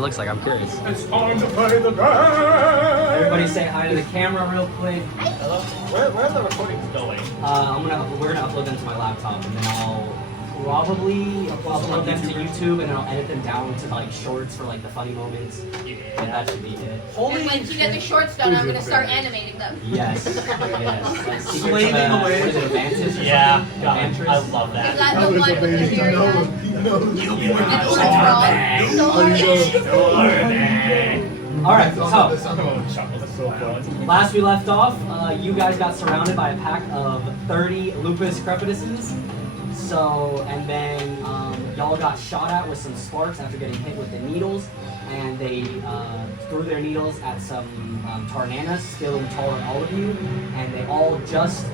It looks like, I'm curious. It's time to play the game! Everybody say hi to the camera real quick. Hello? Where are the recordings going? We're gonna upload them to my laptop, and then I'll probably upload them to YouTube, and then I'll edit them down to like shorts for like the funny moments. Yeah, that should be it. And once you get the shorts done, I'm gonna start animating them. Yes, yes. Like, Slaving away. What is it, Advantage? Yeah, Advantage? I love that. Is that the one with the very Alright, so last we left off, you guys got surrounded by a pack of 30 lupus crepituses. So, and then y'all got shot at with some sparks after getting hit with the needles, and they threw their needles at some Tarnanas, still taller than all of you, and they all just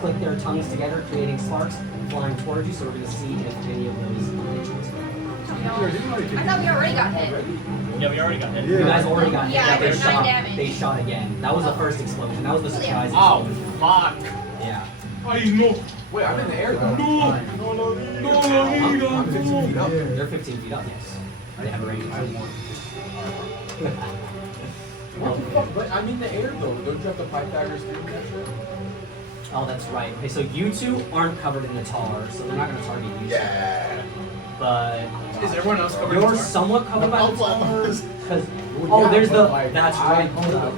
clicked their tongues together, creating sparks flying towards you. So we're going to see if any of those hit. I thought we already got hit. Yeah, we already got hit. You guys already got hit. Yeah, They there's 9 shot. damage. They shot again. That was the first explosion. That was the surprise. Oh, explosion. fuck. Yeah. I know. Wait, I'm in the air though. No, 15 feet up. They're 15 feet up. Yes. They have a range. But I'm in the air though. Don't you have to pipe daggers through that shit? Oh, that's right. Okay, so you two aren't covered in the tar, so they're not going to target you. Yeah. But Is everyone else covered in you're tar? somewhat covered by the tar. Because there's the. That's right. Hold up.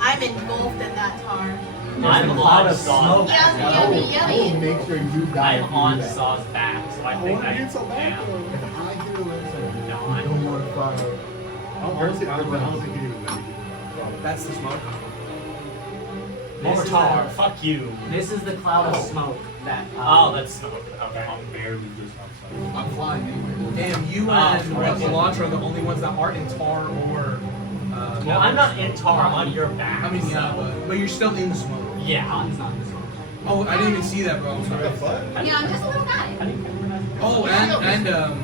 I'm engulfed in that tar. I'm a cloud of smoke. Yummy, yummy. Make sure you guys I'm on Saw's back, so I think I If I am. do it, No, I don't want to follow. I don't think you That's the smoke. This More is tar. the- Fuck you. This is the cloud of smoke that. Oh, that's smoke. Okay. I'm flying anyway. Damn, you and Balatro are the only ones that aren't in tar or. Well, I'm not in tar. I'm on your back. I mean, yeah, so- but you're still in the smoke. Yeah. It's not this one. Oh, I didn't even see that, bro. Yeah, I'm just a little guy. Oh, and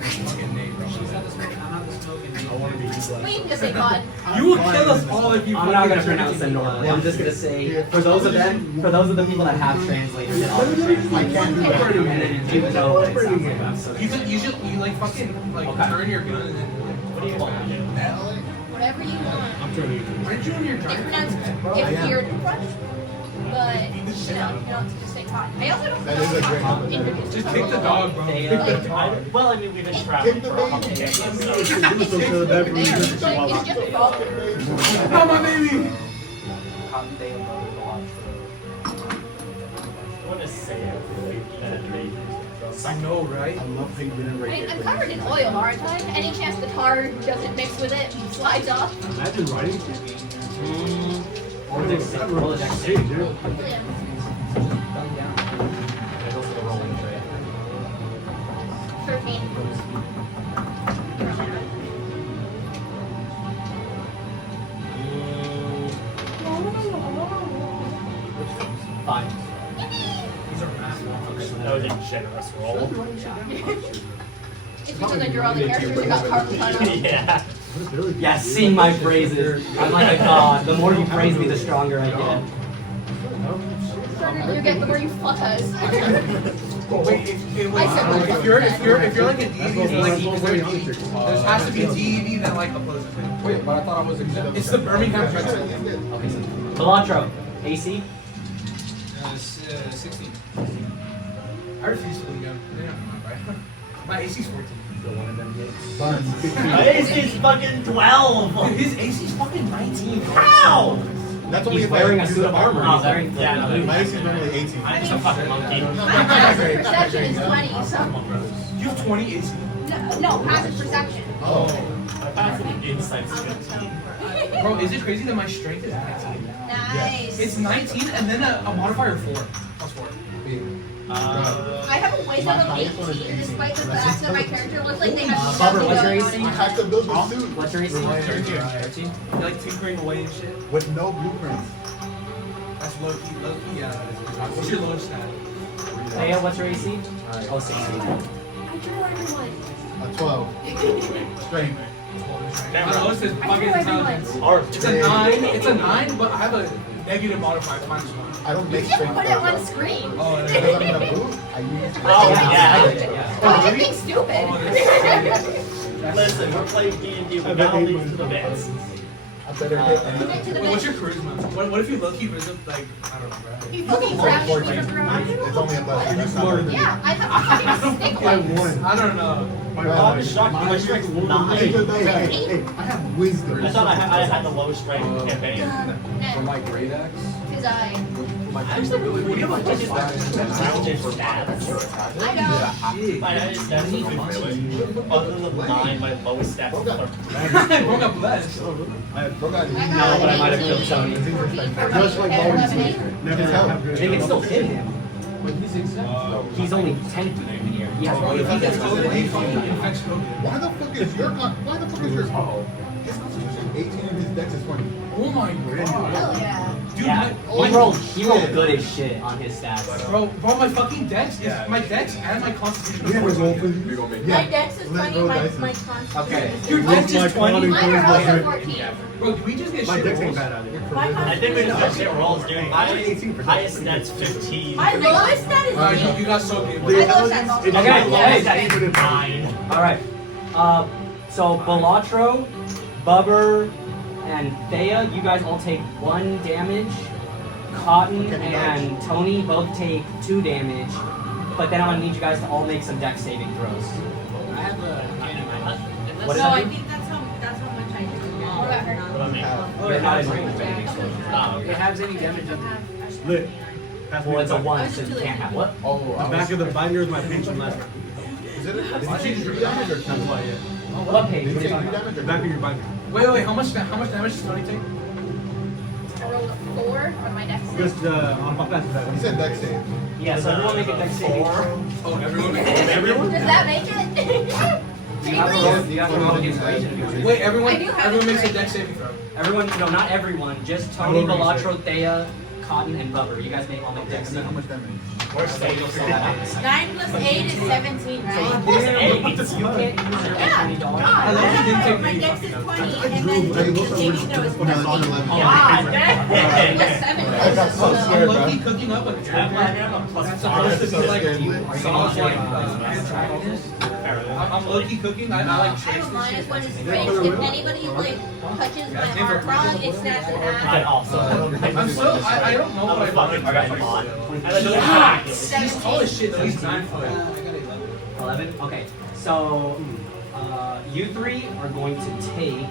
fucking Nate, bro. Wait, you can just say God. You will kill us all if you. I'm not gonna pronounce them normally. I'm just gonna say for those of the people that have translators, then I'll translate. I can't do that. And then you know what it sounds like. I'm sorry. You like fucking like Okay. turn your gun and then. What do you want? Whatever you want. Aren't you in your They driver? pronounce it weird, but you don't just say God. I also don't That is a great know one. Just kick the dog, bro. Well, I mean, we've been traveling for a couple days, so. It's just a dog. Oh, my baby! I want to say it. I know, right? I love how you didn't I rate mean, it. I'm covered in oil, aren't I? Any chance the tar doesn't mix with it and slides off? Imagine writing. Roll a dexterity. Hopefully I'm Go for the rolling tray. 13. Fine. That was a generous roll. It's because I drew all the characters and got carbon cut off. Yeah. Yeah, sing my praises. I'm like a god. The more you praise me, the stronger I get. The stronger you get, the more you fuck us. Wait, if you're like a deity, like there has to be a deity that like opposes it. Wait, but I thought I was exempt. It's the Birmingham Pretzel. Okay, so Balatro, AC. 16. I refuse to go. Yeah, right. My AC's 14. My AC's fucking 12! His AC's fucking 19. How? That's only He's if wearing I a suit of armor. Oh, He's wearing yeah, no, My AC is normally 18. I'm just a fucking monkey. My passive perception is 20, so... You have 20 AC. No, passive perception. Oh. My passive insight's 15. Bro, is it crazy that my strength is 19? Nice. It's 19 and then a modifier of 4. Plus 4. I have a wisdom of 18, despite the fact that my character looks like they have Bubber, nothing what's your going AC? on. I have to build the suit What's your AC? 13. You're like tinkering away and shit. with no blueprints. That's low key, yeah. That is. What's your lowest stat? Theia, what's your AC? Oh, 16. I drew everyone. A 12. Strength. My lowest is fucking intelligence. Art. It's a 9. It's a 9, but I have a negative modifier. It's -1. I don't make You can strength. put it on screen. Oh, Because I'm in a boot, I use Oh, yeah. Yeah. Oh, I think stupid. Listen, we're playing D&D. We gotta leave to the bits. I better hit and Get to the What's your bed. charisma? What if you low-key visit, like, I don't know, bro? He fucking grabbed me from the garage. It's only a blessing. That's not bad. Yeah, I have a fucking stick I one. won. I don't know. I'm shocked. My strength's 9. Hey, I have wisdom. I thought I had the lowest strength campaign. For my great axe, His eye. my Actually, we have a budget rounded for stats. I know. My highest stats is 15. Other than 9, my lowest stats are Broke up blessed. I No, but I might have killed Tony. Just like always. Never have They can still hit him. but he's exempt. He's only 10 feet in the air. He has Bro, one if he gets of COVID, he fucking infects COVID. Why the fuck is your his constitution 18 and his dex is 20? Oh my god. Hell yeah. Dude, Yeah, my he rolled good as shit on his stats. Bro, my fucking dex is my dex and my constitution. We have a roll for You're you. gonna make My dex is Let's 20, roll my dice. constitution Okay. is Your 20. dex is 20. Mine are also 14. Bro, can we just get My shit dex ain't rolls? bad at it. I think we just got shit rolls, dude. Highest stats 15. My lowest stat is Alright, 8. you got so good. My lowest stat's also Okay, My eight. lowest hey. stats is 9. Alright. So Balatro, Bubber, and Theia, you guys all take 1 damage. Khot'un and Tony both take 2 damage. But then I'm gonna need you guys to all make some dex saving throws. I have a can in my hut. What is No, that? I think that's how much I do. What about her? What about me? You're not in range of any explosive. Oh, It okay. has any damage on Lit. Pass me Well, it's a the 1, so you can't have what? Oh, The back of the binder is my pension last. Is it? Did you take 3 damage or 2? What page? Did you What are you take 3 talking about? damage or back of your binder? Wait, how much damage does Tony take? I rolled a 4 on my dex. Just on my pass that. He said dex save. Yeah, so everyone make a dex saving throw. Oh, everyone. Everyone? Does that make it? You have to roll, you have to roll against range. Wait, everyone I do have makes a inspiration. dex saving throw. Everyone, no, not everyone. Just Tony, Balatro, Theia, Khot'un, and Bubber. You guys make all make dex And then how saving. much damage? We're safe. You'll sell that out in a second. 9 plus 8 is 17, right? Plus 8. You can't use your Yeah. $20. I love you didn't take My any dex is fucking 20, notes. and then the saving throw is When I saw 14. 11. God Plus damn. 7. I got so I'm scared, low-key bro. cooking up a Yeah, character I have a plus that's 5. supposed to be like soft, like Fair I'm low-key cooking. I like I have a minus 1 is range. If anybody like touches my arm wrong, it snaps in I half. also. I'm still, I don't know I'm what a fucking I dragon got. on. He's tall as shit though, he's 9 foot. 11? Okay. So, you 3 are going to take.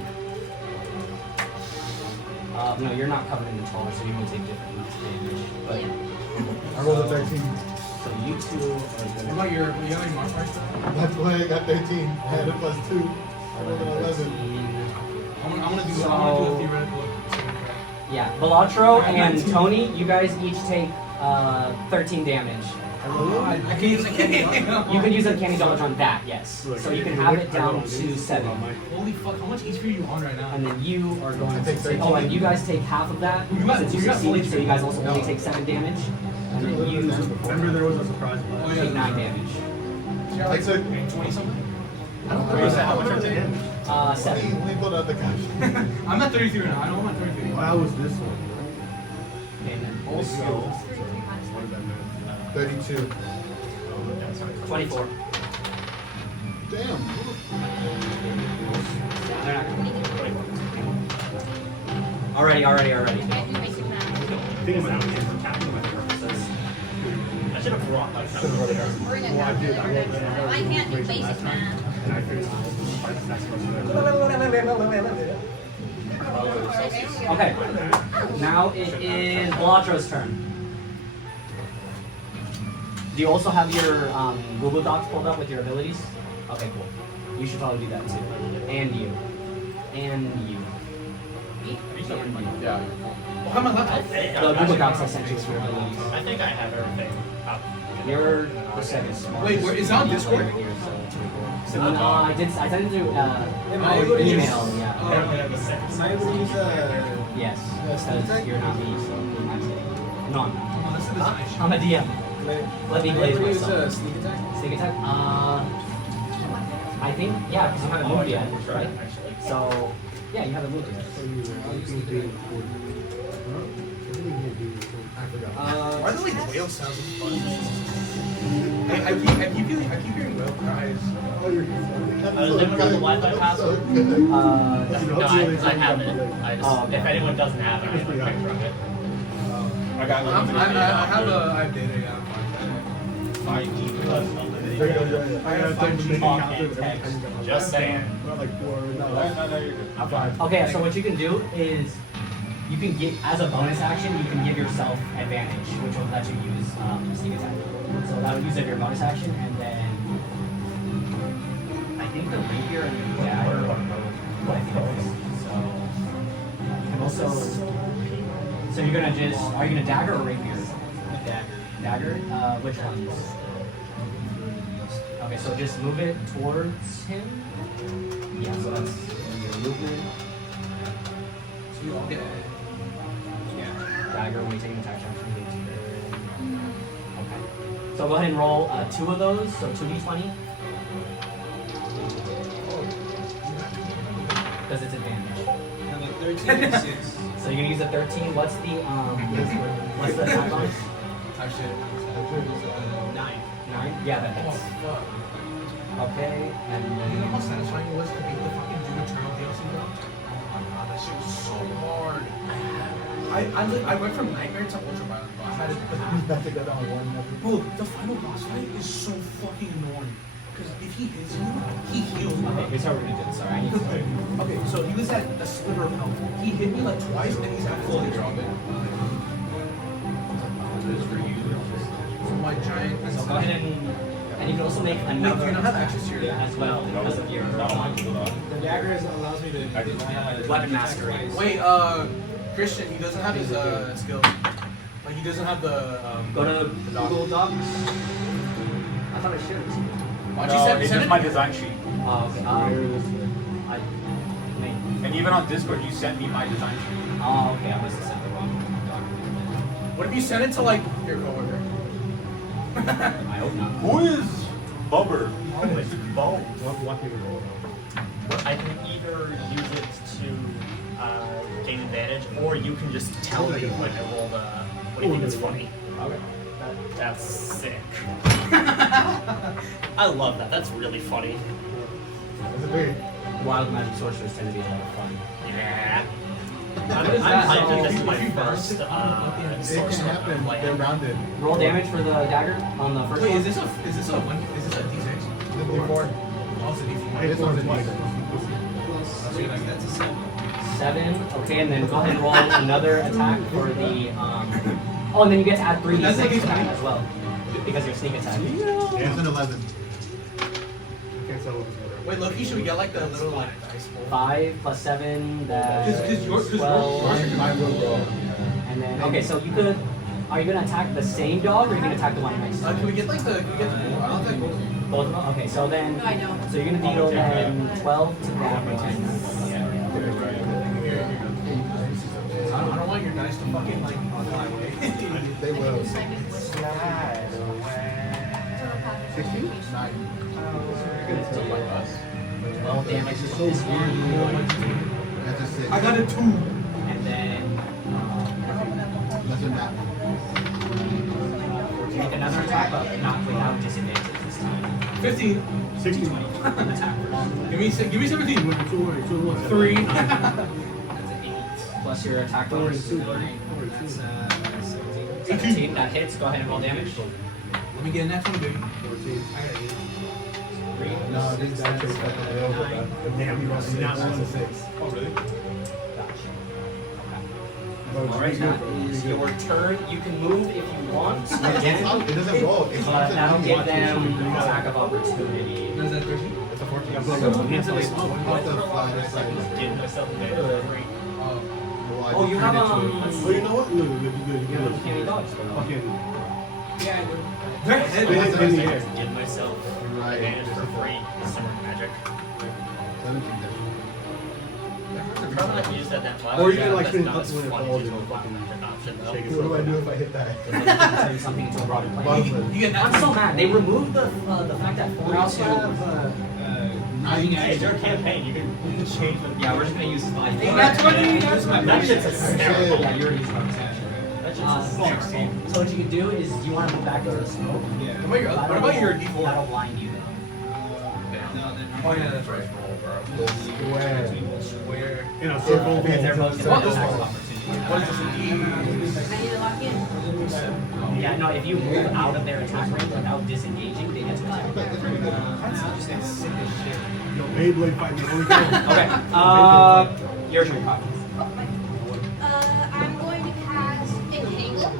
No, you're not covered in the taller, so you're going to take different damage. But, I rolled a 13. so you 2 are What going about your mark That's why I got 13. I had a plus 2. I rolled an 11. I'm gonna do So- a theoretical. Yeah, Balatro and Tony, you guys each take 13 damage. I can use a candy. You can use uncanny dodge on that, yes. So you can have it down to 7. Holy fuck, how much HP are you on right now? And then you are going I to take take. Oh, and you guys take half of that You got- since you you got fully succeeded, so you guys also only take 7 damage. And then you Remember there was a surprise. Oh, yeah. take 9 damage. You're like 20 something? I don't know how much I took in. 7. Let me pull out the cash. I'm at 33 right now. I know I'm at 33. Well, I was this one. And then also 32. 24. Damn. Yeah, they're not gonna. Alrighty. I do basic math. Think about it for counting my purposes. I should have brought like some. We're gonna Well, I did. I rolled go. I can't do basic math. And I figured Okay. Now it is Balatro's turn. Do you also have your Google Docs pulled up with your abilities? Okay, cool. You should probably do that too. And you. And you. Yeah. How am I left? The Google Docs I sent you with your abilities. I think I have everything up. You're the second smart. Wait, is that on Discord? I sent it to email, yeah. I have a 6. Yes, because you're not me, so I'm saying. No, I'm not. Oh, this is nice. I'm a DM. Let me blaze myself. sneak attack? Sneak attack? I think, yeah, because you haven't moved yet, right? So, yeah, you haven't moved yet. Why do like whale sounds fun? I keep hearing whale cries. Does anyone got the Wi-Fi password? Uh, No, I have it. I just, if anyone doesn't have it, I have a picture of it. I got I have data, yeah. 5G plus unlimited. I have Talk and text. Just saying. I'm fine. okay, so what you can do is you can get, as a bonus action, you can give yourself advantage, which will let you use sneak attack. So that would use it your bonus action, and then I think the rapier and the dagger are both lifeless. So you can also. So you're gonna just, are you gonna dagger or rapier? Dagger. Which ones? Okay, so just move it towards him. Yeah, so that's your movement. So you all get Dagger when you take an attack action. Okay. So go ahead and roll 2 of those, so 2d20. Because it's advantage. 13 and 6. So you're gonna use a 13. What's the attack bonus? type shit. 9. 9? Yeah, that Oh hits. fuck. Okay, and You know how then satisfying it was to beat the fucking Doom Eternal DLC though? Oh my god, that shit was so hard. I went from Nightmare to Ultraviolet, but I had it because bro, the final boss fight is so fucking annoying. Because if he hits you, he heals me. okay, here's how we're gonna do it. Sorry, I need to. Okay, so he was at a sliver of health. He hit me like twice, and he's at fully dropped it. So my giant. So go ahead and you can also make another. Wait, you don't have access to your as well because of your The dagger allows me to weapon masquerade. Wait, Christian, he doesn't have his skills. Like he doesn't have the. Go to Google Docs. I thought I should. Why don't you It's send just it? my design sheet. Oh, okay. I mean, And even on Discord, you sent me my design sheet. oh, okay. I must have sent the wrong document. What if you send it to like your coworker? I hope not. Who is Bubber? Like, Bo? I can either use it to gain advantage, or you can just tell me when I roll the. What do you think is funny? Okay. That's sick. I love that. That's really funny. Wild magic sorcerers tend to be a lot of fun. Yeah. What is that? I think this is So- my first It can sorcerer happen. I'm They're playing. rounded. Roll damage for the dagger on the first Wait, one. is this a D6? D4. Oh, it's a D4. This one's a D6. That's a 7. 7. Okay, and then go ahead and roll another attack for the. Oh, and then you get to add 3d6 That's like to that a- as well because you're sneak attack. It's an 11. Wait, Loki, should we get like the little like dice bowl? 5 plus 7. That's Because yours 12. I will roll. And then okay, so you could. Are you gonna attack the same dog or are you gonna attack the one next to Can we get like the? Can we get the bowl? I don't think both. both of them? Okay, so then. No, I don't. So you're gonna deal then 12 to that one. I don't want your dice to fucking like on my way. They will. 16? 12 damage to this one. That's a 6. I got a 2. And then That's a nat. make another attack, but not without disadvantage this time. 15. 16. Attack first. Give me 17. 3. That's an 8. Plus your attack bonus. 17. That hits. Go ahead and roll damage. Let me get a next one, baby. I got 8. 3. No, this is actually fucking available. Damn, you want to 6. Oh, really? Gotcha. Alright, that is your turn. You can move if you want. Again, It doesn't roll. It's but that'll not give them attack of opportunity. Is that 13? It's a 14. So, Off the flatter side. Did myself a favor. Oh, you have Oh, you know what? you have candy dogs. Okay. Yeah, I do. They're It's in the air. Give myself Right. advantage for free. Summer magic. 17 damage. Probably not use that much. Or you can, like, That's spin not up as when it funny falls as and a fucking magic option, though. shake it. What do I do if I hit that? Turn something into a broader plane. Bottom You get I'm so mad. They removed the fact that We also 42. have Hey, it's your campaign. You can change them. Yeah, we're just gonna use 5. That's what you guys That shit's hysterical. Yeah, you're using bonus action. So what you can do is you want to move back into the smoke. Yeah. What about your default? That'll blind you though. Oh yeah, that's right. Square. In a circle. Because they're both What gonna is attack this? of opportunity. What is this? I need to lock in. Yeah, no, if you move out of their attack range without disengaging, they get to attack. Yo, Beyblade fight me. Okay, your turn, Coffee. I'm going to cast Entangle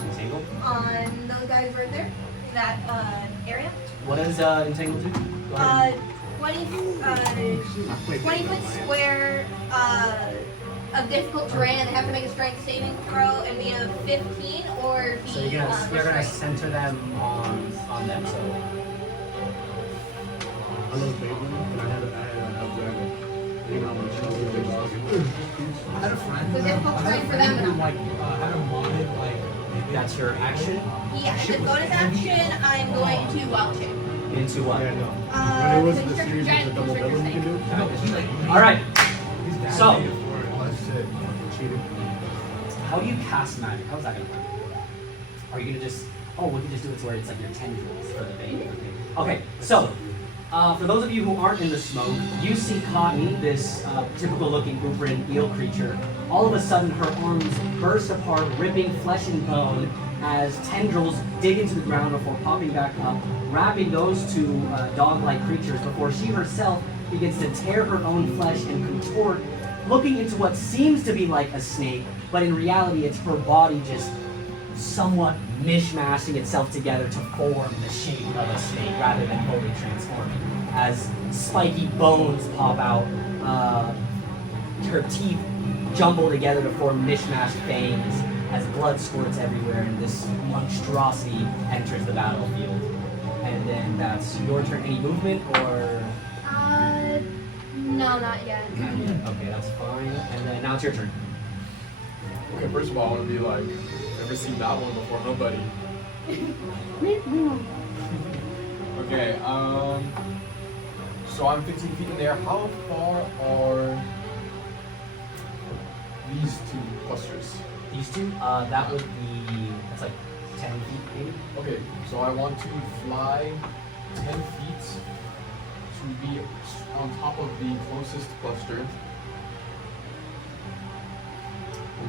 Entangle. on those guys right there in that area. What does Entangle do? Go ahead. 20 foot square of difficult terrain, and they have to make a strength saving throw and be a 15 or be So you're gonna restrained. center them on them. So I love Beyblade, but I had a dragon. You know, when she was I had a friend. It's a difficult terrain for them. Who like had a modded like. that's your action Yeah, as a bonus action, I'm going to wild shape. into what? Yeah, no. When it was the Constrictor series with giant the double constrictor double you can do. No, he like. All right. So Oh, that's shit. Cheating. how do you cast magic? How's that gonna work? Are you gonna just? Oh, we can just do it to where it's like your tendrils for the bait. Okay, so. For those of you who aren't in the smoke, you see Khot'un, this typical-looking Uberan eel creature. All of a sudden, her arms burst apart, ripping flesh and bone as tendrils dig into the ground before popping back up, wrapping those two dog-like creatures before she herself begins to tear her own flesh and contort, looking into what seems to be like a snake, but in reality, it's her body just somewhat mishmashing itself together to form the shape of a snake rather than fully transforming. As spiky bones pop out, her teeth jumble together to form mishmashed fangs as blood squirts everywhere and this monstrosity enters the battlefield. And then that's your turn. Any movement or? No, not yet. Not yet. Okay, that's fine. And then now it's your turn. Okay, first of all, I want to be like, never seen that one before, nobody. Okay, so I'm 15 feet in there. How far are these two clusters? These two, that would be, that's like 10 feet maybe. Okay, so I want to fly 10 feet to be on top of the closest cluster.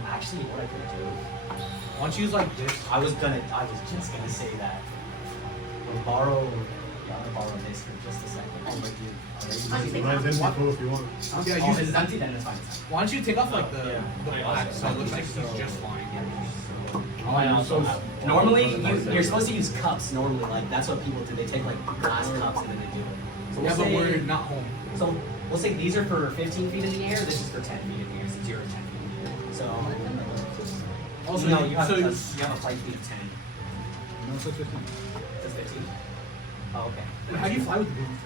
Actually, what I could do, Why don't you use like this? I was just gonna say that. We'll borrow this for just a second. Oh, but you already Mine's empty, full if you want. Yeah, oh, use this is empty, then it's fine. It's fine. Why don't you take off like the Yeah. black so it looks like he's just flying? Oh, I also have. Normally, you're supposed to use cups. Normally, like that's what people do. They take like glass cups and then they do it. So Yeah, but we're not home. So we'll say these are for 15 feet in the air. This is for 10 feet in the air. So 0 to 10 feet in the air. So Also, no, you have so a flight speed of 10. No, such a thing. That's 15. Oh, okay. how do you fly with the boom?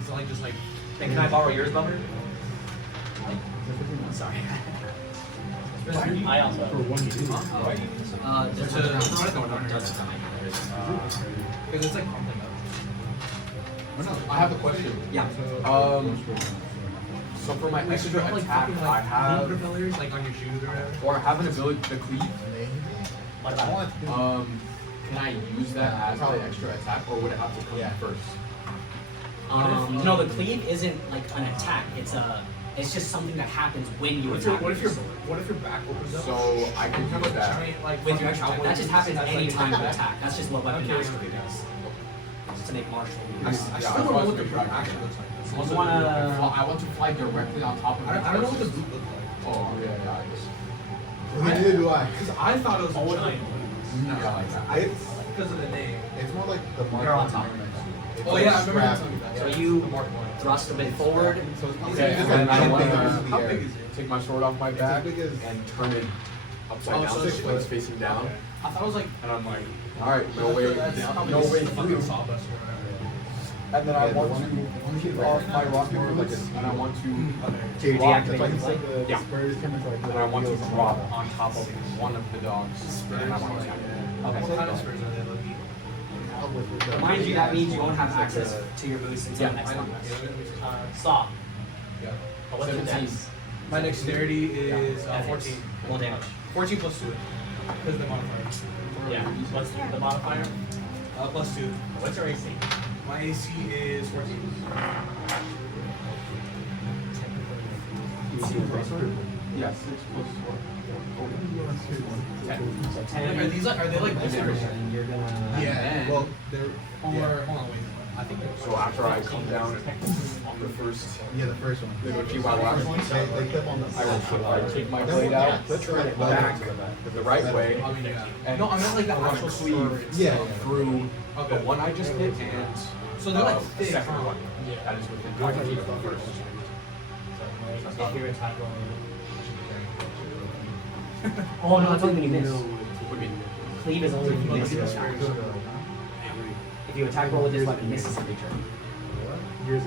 Is it like just like? Hey, can I borrow yours, Bubber? Sorry. I also. For one year. Just Because it's like crumpling up. I have a question. Yeah. So for my extra Like attack, fucking, I like, have, propellers like on your shoes or whatever. or I have an ability to cleave. What about it? Can I use that as the extra attack, or would it have to come first? No, the cleave isn't like an attack. It's just something that happens when you attack. What if your with your sword. what if your back opens up? So I can have use a that. giant like With your fucking extra, that just happens that's any like time you back. attack. That's just what weapon Okay. mastery does. Just to make martial. I moves. still Yeah, don't know I what was the gonna boot try. actually looks like. You wanna? I want to fly directly on top of I don't know what the boot looks like. Oh, yeah, I guess. Neither do I. Because I thought it was a giant one. No, It's Because of the name. more like the mark. You're on top. It's Oh like yeah, I remember you scrap. telling me that. So Yeah, you the mark one. thrust a bit forward. So it's Okay, it's and like then I 10 wanna- fingers in the How air. big is it? take my sword off my It's back as big as and turn it upside Oh, down, so so it's it's like facing down. Okay. I thought it was like. And I'm like, all right, no way, no way Fucking through. sawdust or whatever. And then I Yeah, want the to one keep right off there. my rocket More like boots, a- and I want to JD drop, activated. like, It's like the yeah. spurs come into like and I want to wheels on drop the on top of one of the dogs, and I want to attack it. Okay. What kind of spurs are they, Loki? bottom with the- Mind you, that means you won't have access to your boost until Yeah, next I know. time. Yeah, Saw. yeah. But what's your 17. dex? My dexterity is That hits. 14. Roll damage. 14 plus 2. Because the modifier. Yeah. What's the modifier? +2. What's your AC? My AC is 14. Yes, 6 plus 4. 10. Are these like, are they like boosters? And you're gonna. Yeah. Well, they're. Or, Yeah. hold on, wait. I think they're. So after I come down on the first, Yeah, the first one. they go keep my last one. They clip on the. I take my blade out, Let's try it back the right way, I mean, yeah. and No, I meant like the run a actual cleave sword. Yeah. through Okay. the one I just hit and So they're like the thick, second huh? one. Yeah. That is within 5 feet of the first. If your attack roll. Oh no, it's only when you miss. What do you mean? Cleave is only when you miss your attack. If you attack roll with this weapon, misses a creature. Wait,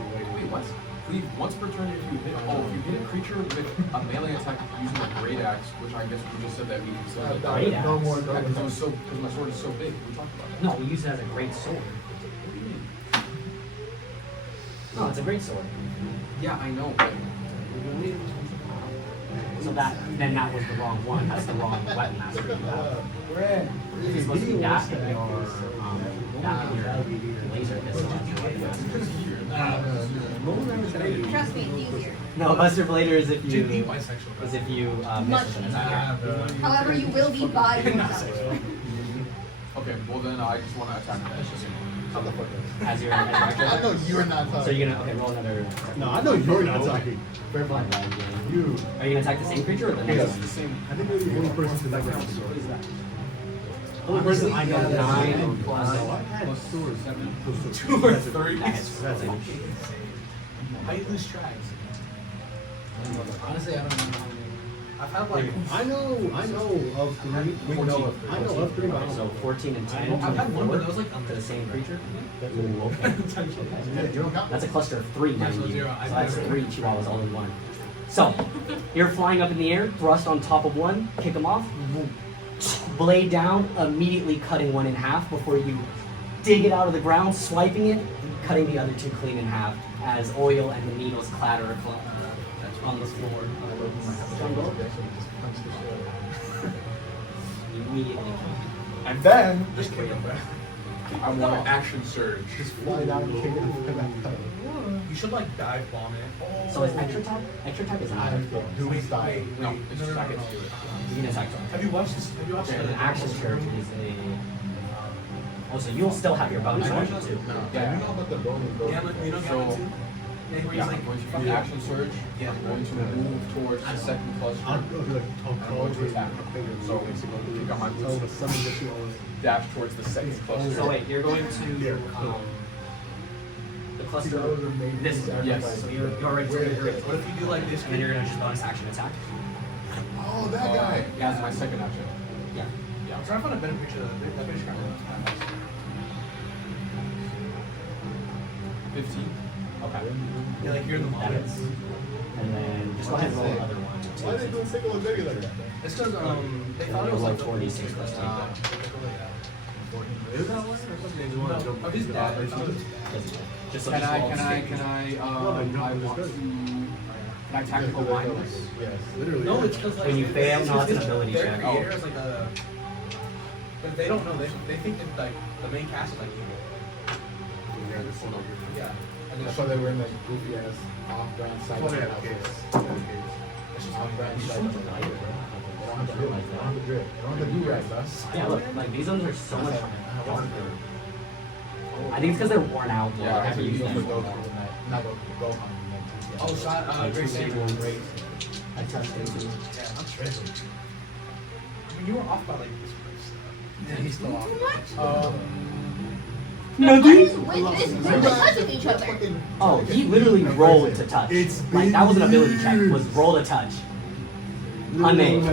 what? Cleave once per turn if you hit. Oh, if you hit a creature with a melee attack using a great axe, which I guess we just said that we still hit. Great axe. No more. Yeah, because my sword is so big. We talked about that. No, we use it as a great sword. What do you mean? No, it's a great sword. Yeah, I know. But So that was the wrong one. That's the wrong weapon master you have. You're supposed to be that in your laser pistol. Trust me, it's easier. No, Buster Blader is if Dude, be you bisexual. miss Much with an attack. However, you will be by yourself. okay, well then I just want to attack that. As your I know you're not So talking. you're gonna roll another. No, I know you're not talking. Fair fine. You. Are you gonna attack the same creature or the next Yes. one? The same. I think you're the only person to never have a What sword. is that? Only person I know 9 plus. Plus 2 or 7. 2 or 3. That's it. How you lose tracks? Honestly, I don't know. I've had like. I know of 3. I know of 3, but I don't So know. 14 and 10. I've had one, but it was like to the same creature. Potentially. Yeah, you don't count. That's a cluster of 3, mind So you. zero. So that's 3 chihuahuas all in one. So, you're flying up in the air, thrust on top of one, kick him off, blade down, immediately cutting one in half before you dig it out of the ground, swiping it, cutting the other 2 clean in half as oil and the needles clatter on the floor. Immediately. And then Just kick him back. I want an action surge. Just fly down and kick it. You should like dive bomb it. So is extra attack? Extra attack is an attack. Do we die? No, it's just I get to do it. You can attack. Have you watched this? Have you watched Okay, the an action surge is a. Oh, so you'll still have your bonus action too. Yeah. You know about the bonus go. Yeah, look, you don't So- get it too. Yeah, where he's Yeah, like, I'm going to fuck use it. action surge. Yeah. I'm going to move towards the second cluster. I'll go to like, I'm going to attack. So kick on my tell the boots, summon that you always. dash towards the second cluster. So wait, you're going to the cluster. This Yes. So you're already What if you do like this? and then you're gonna just bonus action attack. Oh, that guy. Yeah, that's my second action. Yeah. I'm trying to find a better picture of that. That picture kind of 15. Okay. yeah, like you're in the That moment. is. And then just go ahead and roll another one. Why are they doing single baby like that? It's because they thought it was Roll like 4d6 plus 2. Is that one or something? No, oh, his dad. Just so Can just I roll straight. can I tactical mind this? Yes, literally. No, it's because like When you fail, no, it's an ability their check. creator is like a. But they don't know. They think that like the main cast is like evil. Yeah. And That's why they were in like goofy ass off-brand side outfits. It's just Off-brand side. They don't have the drip. They don't have the drip. They don't have the do-rag, bus. Yeah, look, like these ones are so much darker. I think it's because they're worn out. Yeah, Yeah, I after have to using use them. those. Not Gohan. Oh, shot. Great save. I touched it too. Yeah, I'm stressing. I mean, you were off by like this first. Yeah, he's still off. Too much? Nothing. What is with this group touching each other? Oh, he literally rolled to touch. It's Like that was an ability check. Was roll to touch. Unnamed.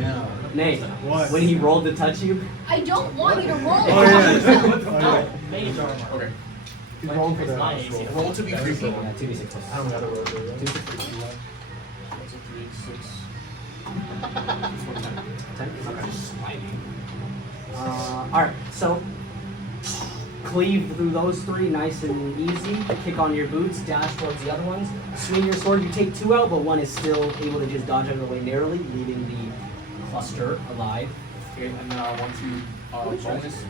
Yeah. Nate, What? when he rolled to touch you, I don't want you to roll. Oh, yeah. Mage armor. Okay. He's wrong for that. Roll to be creepy. yeah, 2d6 plus. I don't know how to roll it. 2d6. That's a 3, 6. 10? Alright, so cleave through those 3 nice and easy. Kick on your boots, dash towards the other ones. Swing your sword, you take 2 out, but one is still able to just dodge out of the way narrowly, leaving the cluster alive. Okay, and then I want to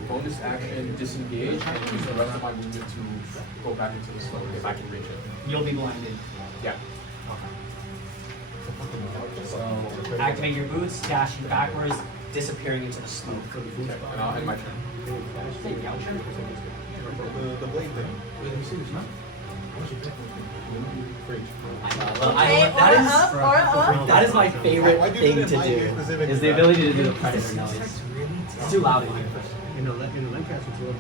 bonus action disengage and use the rest of my movement to go back into the smoke if I can reach it. You'll be blinded. Yeah. So activate your boots, dashing backwards, disappearing into the smoke. Okay, and I'll end my turn. Say Yowcher? The blade thing. That is my favorite thing to do. Is the ability to do the predator noise. It's too loud in here. In the Lancaster, it's 11.5.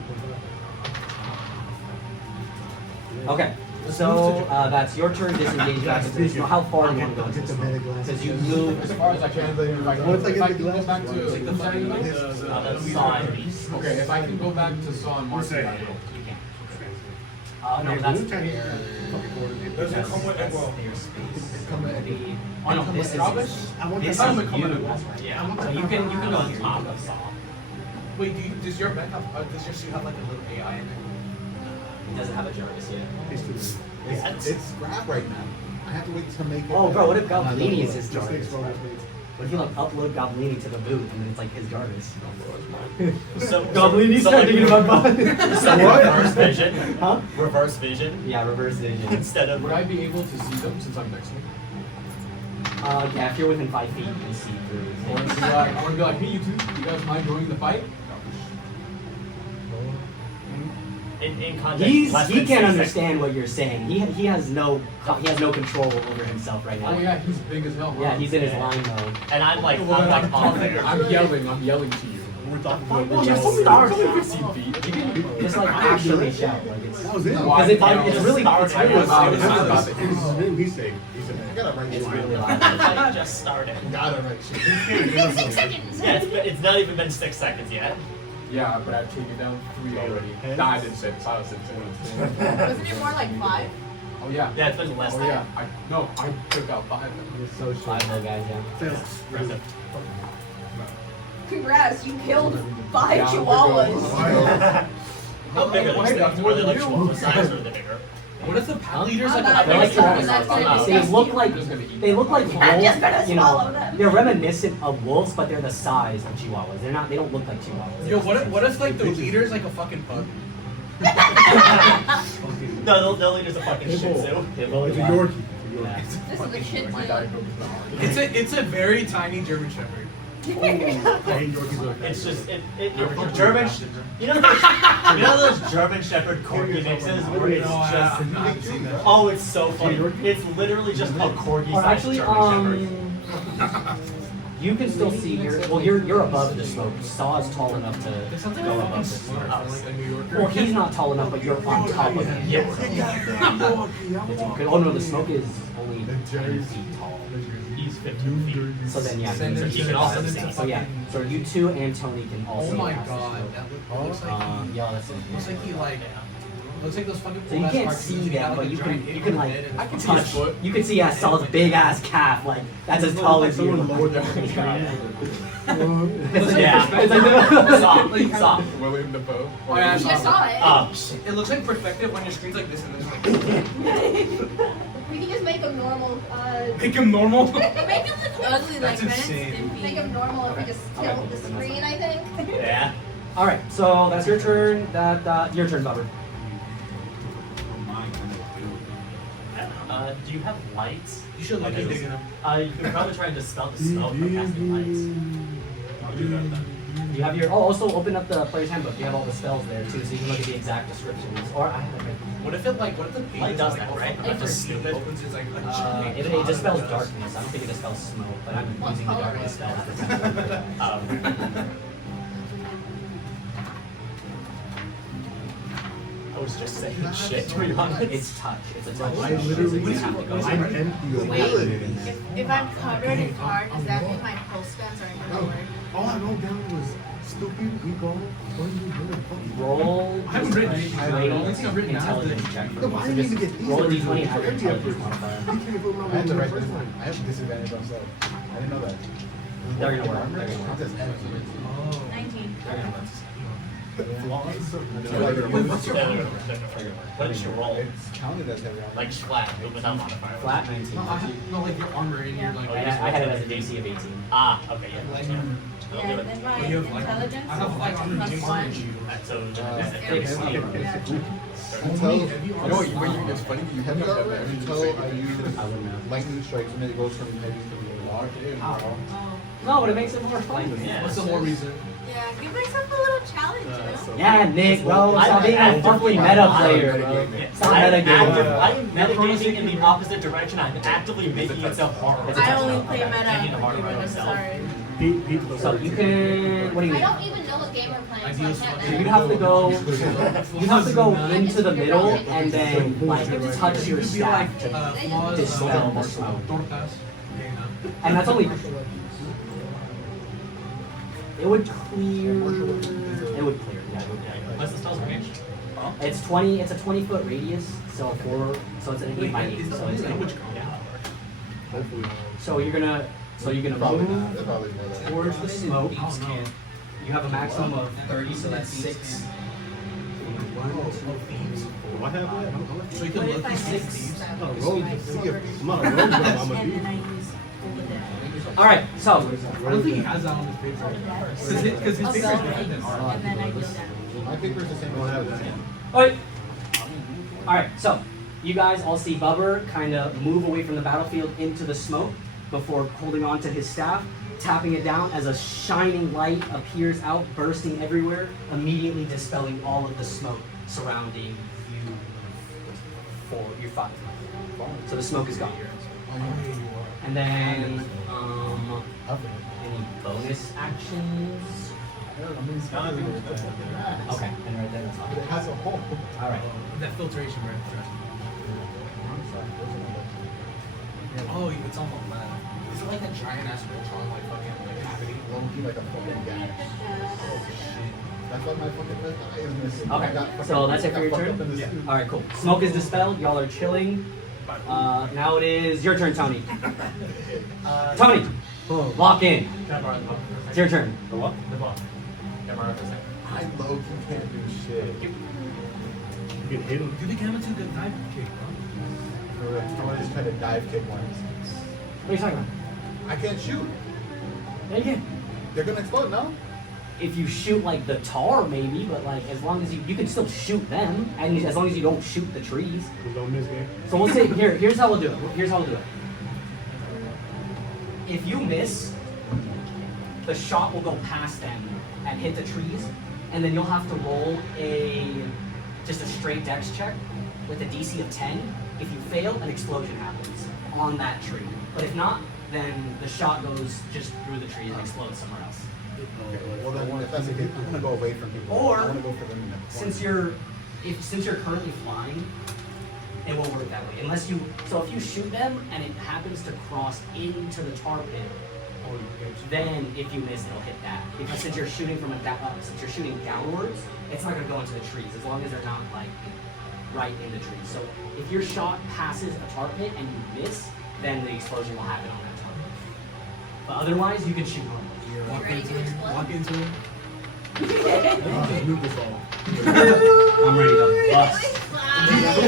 Okay, so that's your turn. Disengage back into the smoke. How far do you want to go into the smoke? Because you move As far as I can. If I can go back to the side. okay, if I can go back to Saw and M.A.R.C.I, I will. You can't. No, that's Does it come with that's well? your space. Come with Oh no, this is rubbish? I want this the is helmet you. coming in. That's right. Yeah. So you can go on top of Saw. Wait, does your mech have, does your suit have like a little AI in it? It doesn't have a Jarvis yet. It's scrap right now. I have to wait to make it. Oh, bro, what if Goblini is his Just Jarvis? takes rollers, please. What if you like upload Goblini to the boot and then it's like his Jarvis? So Goblini's so thinking about buying. reverse vision. Huh? Reverse vision Yeah, reverse vision. instead of. Would I be able to see them since I'm next to them? Yeah, if you're within 5 feet, you can see through. I want to be like, hey, you two, you guys mind joining the fight? In context, less He than can't 6 understand what you're saying. He has no control over himself right now. Oh yeah, he's big as hell. Yeah, he's in his line mode. seconds. And I'm like on there. I'm yelling to you. We're talking Oh, you're about starved. 15 feet. You can just like actually shout. Like it's That was it. because it's really loud. He's saying. He said, I got a right It's shit. really The loud. fight just started. Got a right shit. 6 seconds. Yeah, it's not even been 6 seconds yet. Yeah, but I've taken down 3 already. Nah, I didn't say Silas didn't say it. Wasn't it more like 5? Oh yeah. Yeah, it's been less Oh than. yeah. I took out 5. You're so shit. 5 little guys, yeah. Impressive. Congrats, you killed 5 Yeah, chihuahuas. How big are these things? Are they like chihuahua size or are they bigger? What if the pal leaders I'm like not They're like gonna chihuahuas. that's gonna They disgust look you. like I'm just gonna eat they look like I'm wolves. just gonna You swallow know, them. they're reminiscent of wolves, but they're the size of chihuahuas. They're not. They don't look like chihuahuas. Yo, what if like the leader's like a fucking pug? No, they'll lead us a fucking shih tzu. It's a Yorkie. Yeah. This is a shit My too. diet coke is not It's a very tiny German Shepherd. It's just German. You know those German Shepherd corgi mixes where it's just. Oh, it's so funny. It's literally just a corgi Or sized actually, German Shepherd. you can still see you're above the smoke. Saw is tall enough to go above the smoke. Well, he's not tall enough, but you're on top of him. Yeah. Oh no, the smoke is only 10 feet tall. He's 15 feet. So then yeah, Send so him he to can the- also send him see. to So yeah, so you two and Tony can also. Oh my pass the god, smoke. that looks like Yeah, that's it. looks like he like looks like those fucking. So you can't see them, but you can like I can see his touch. foot. You can see Saw's big ass calf, like that's as tall as you. Yeah, it's like Stop. William Dafoe. Oh, yeah, I You just saw it. It looks like perspective when your screen's like this and this. We can just make him normal. Make him normal. Make him Ugly like That's Ren and insane. Stimpy. Make him normal if we just tilt the screen, I think. Yeah. All right, so that's your turn. Your turn, Bubber. Do you have lights? You should look at digging him. You can probably try and dispel the smoke by casting lights. I'll do that then. You have your. Oh, also open up the player's handbook. You have all the spells there too, so you can look at the exact descriptions. Or I have it right. What if the page Light is does like that, all right? fucking That's stupid. opens, it's like It dispels darkness. I don't think it dispels smoke, but I'm using the darkness spell at the time. I was just saying shit, to be honest. It's touch. It's a touch. I literally You have to go. I'm empty of Wait, abilities. if I'm covered in card, does that mean my pulse guns are ignored? All I wrote down was stupid, ego, what are you doing? Fuck you. Roll. I haven't written straight anything. The only thing I've written down is intelligence check for No, me. but I So didn't even just get these. roll a already. d20 and add your Empty at intelligence first. modifier. You can't put my I have the right first one. one. I have disadvantage on stuff. I didn't know that. They're gonna work. They're gonna work. It says empty. 19. They're gonna work. What did you roll? It's counted as heavy armor. Like just flat, without modifier. Flat 19. No, like your armor and your like. I had it as a DC of 18. Ah, okay, yeah. Like, yeah. Yeah, and then my you have like- intelligence I have like is under plus jinx one. on you. So Big sleep. Until, It's funny you heavy armor until I use I wouldn't know. lightning strikes and then it goes from heavy to large. No, but it makes it more fun. Yeah. What's the more reason? Yeah, give myself a little challenge, you know? Yeah, Nick, bro. Stop being a fucking meta player, bro. Stop I metagaming. am metagaming in the opposite direction. I'm actively making it so hard. I only play Taking the meta. hard Even by I'm myself. sorry. So you can. What do you I mean? don't even know what game we're playing, so I can't So you meta. have to go. You have to go into the middle and then like touch your staff to Flaws, dispel the smoke. tortas. And that's only. It would clear. It would clear. Yeah. What's the spell's range? It's 20. It's a 20-foot radius. So So it's an 8 by 8. So it's gonna. So you're gonna. Probably move not. That's probably more than towards the smoke. You have a maximum of 30, so that's 6. What happened? So you can look at Six. I'm not a rogue. I'm not a rogue, but I'm a And dude. then I use Golden Death. All right. So I don't think he has that on his paper. Because his I'll paper is sell different than things, ours. and then I deal damage. my paper is the same as that. Okay. All right, so you guys all see Bubber kind of move away from the battlefield into the smoke before holding on to his staff, tapping it down as a shining light appears out, bursting everywhere, immediately dispelling all of the smoke surrounding you. You're 5. So the smoke is gone. And then, any bonus actions? Okay, and right there, that's It fine. has a hole. All right. That filtration, right? Oh, it's on the left. Is it like a giant ass Voltron, like fucking like cavity? Low-key like a fucking gas. Oh shit. That's what my fucking left eye is missing. Okay, I got so that's it for your fucked turn? up in this Yeah. too. All right, cool. Smoke is dispelled. Y'all are chilling. Now it is your turn, Tony. Tony, lock in. It's your turn. The what? The ball. M.A.R.C.I. I low-key can't do shit. You can hit him. Do the gamma to the dive kick, bro? I want to just try to dive kick one. What are you talking about? I can't shoot. Yeah, you can. They're gonna explode, no? If you shoot like the tar, maybe, but like as long as you can still shoot them, and as long as you don't shoot the trees. We don't miss game. So we'll say here's how we'll do it. Here's how we'll do it. If you miss, the shot will go past them and hit the trees, and then you'll have to roll just a straight dex check with a DC of 10. If you fail, an explosion happens on that tree. But if not, then the shot goes just through the trees and explodes somewhere else. Well, then if that's the case, I'm gonna go away from people. Or, I wanna go for them in the corner. Since you're currently flying, it won't work that way. If you shoot them and it happens to cross into the tar pit, then if you miss, it'll hit that. Because since you're shooting since you're shooting downwards, it's not gonna go into the trees as long as they're not like right in the trees. So if your shot passes a tar pit and you miss, then the explosion will happen on that tar pit. But otherwise, you can shoot normally. Walk Ready into to it. explode? Walk into it. Nuke us all. I'm ready to bust.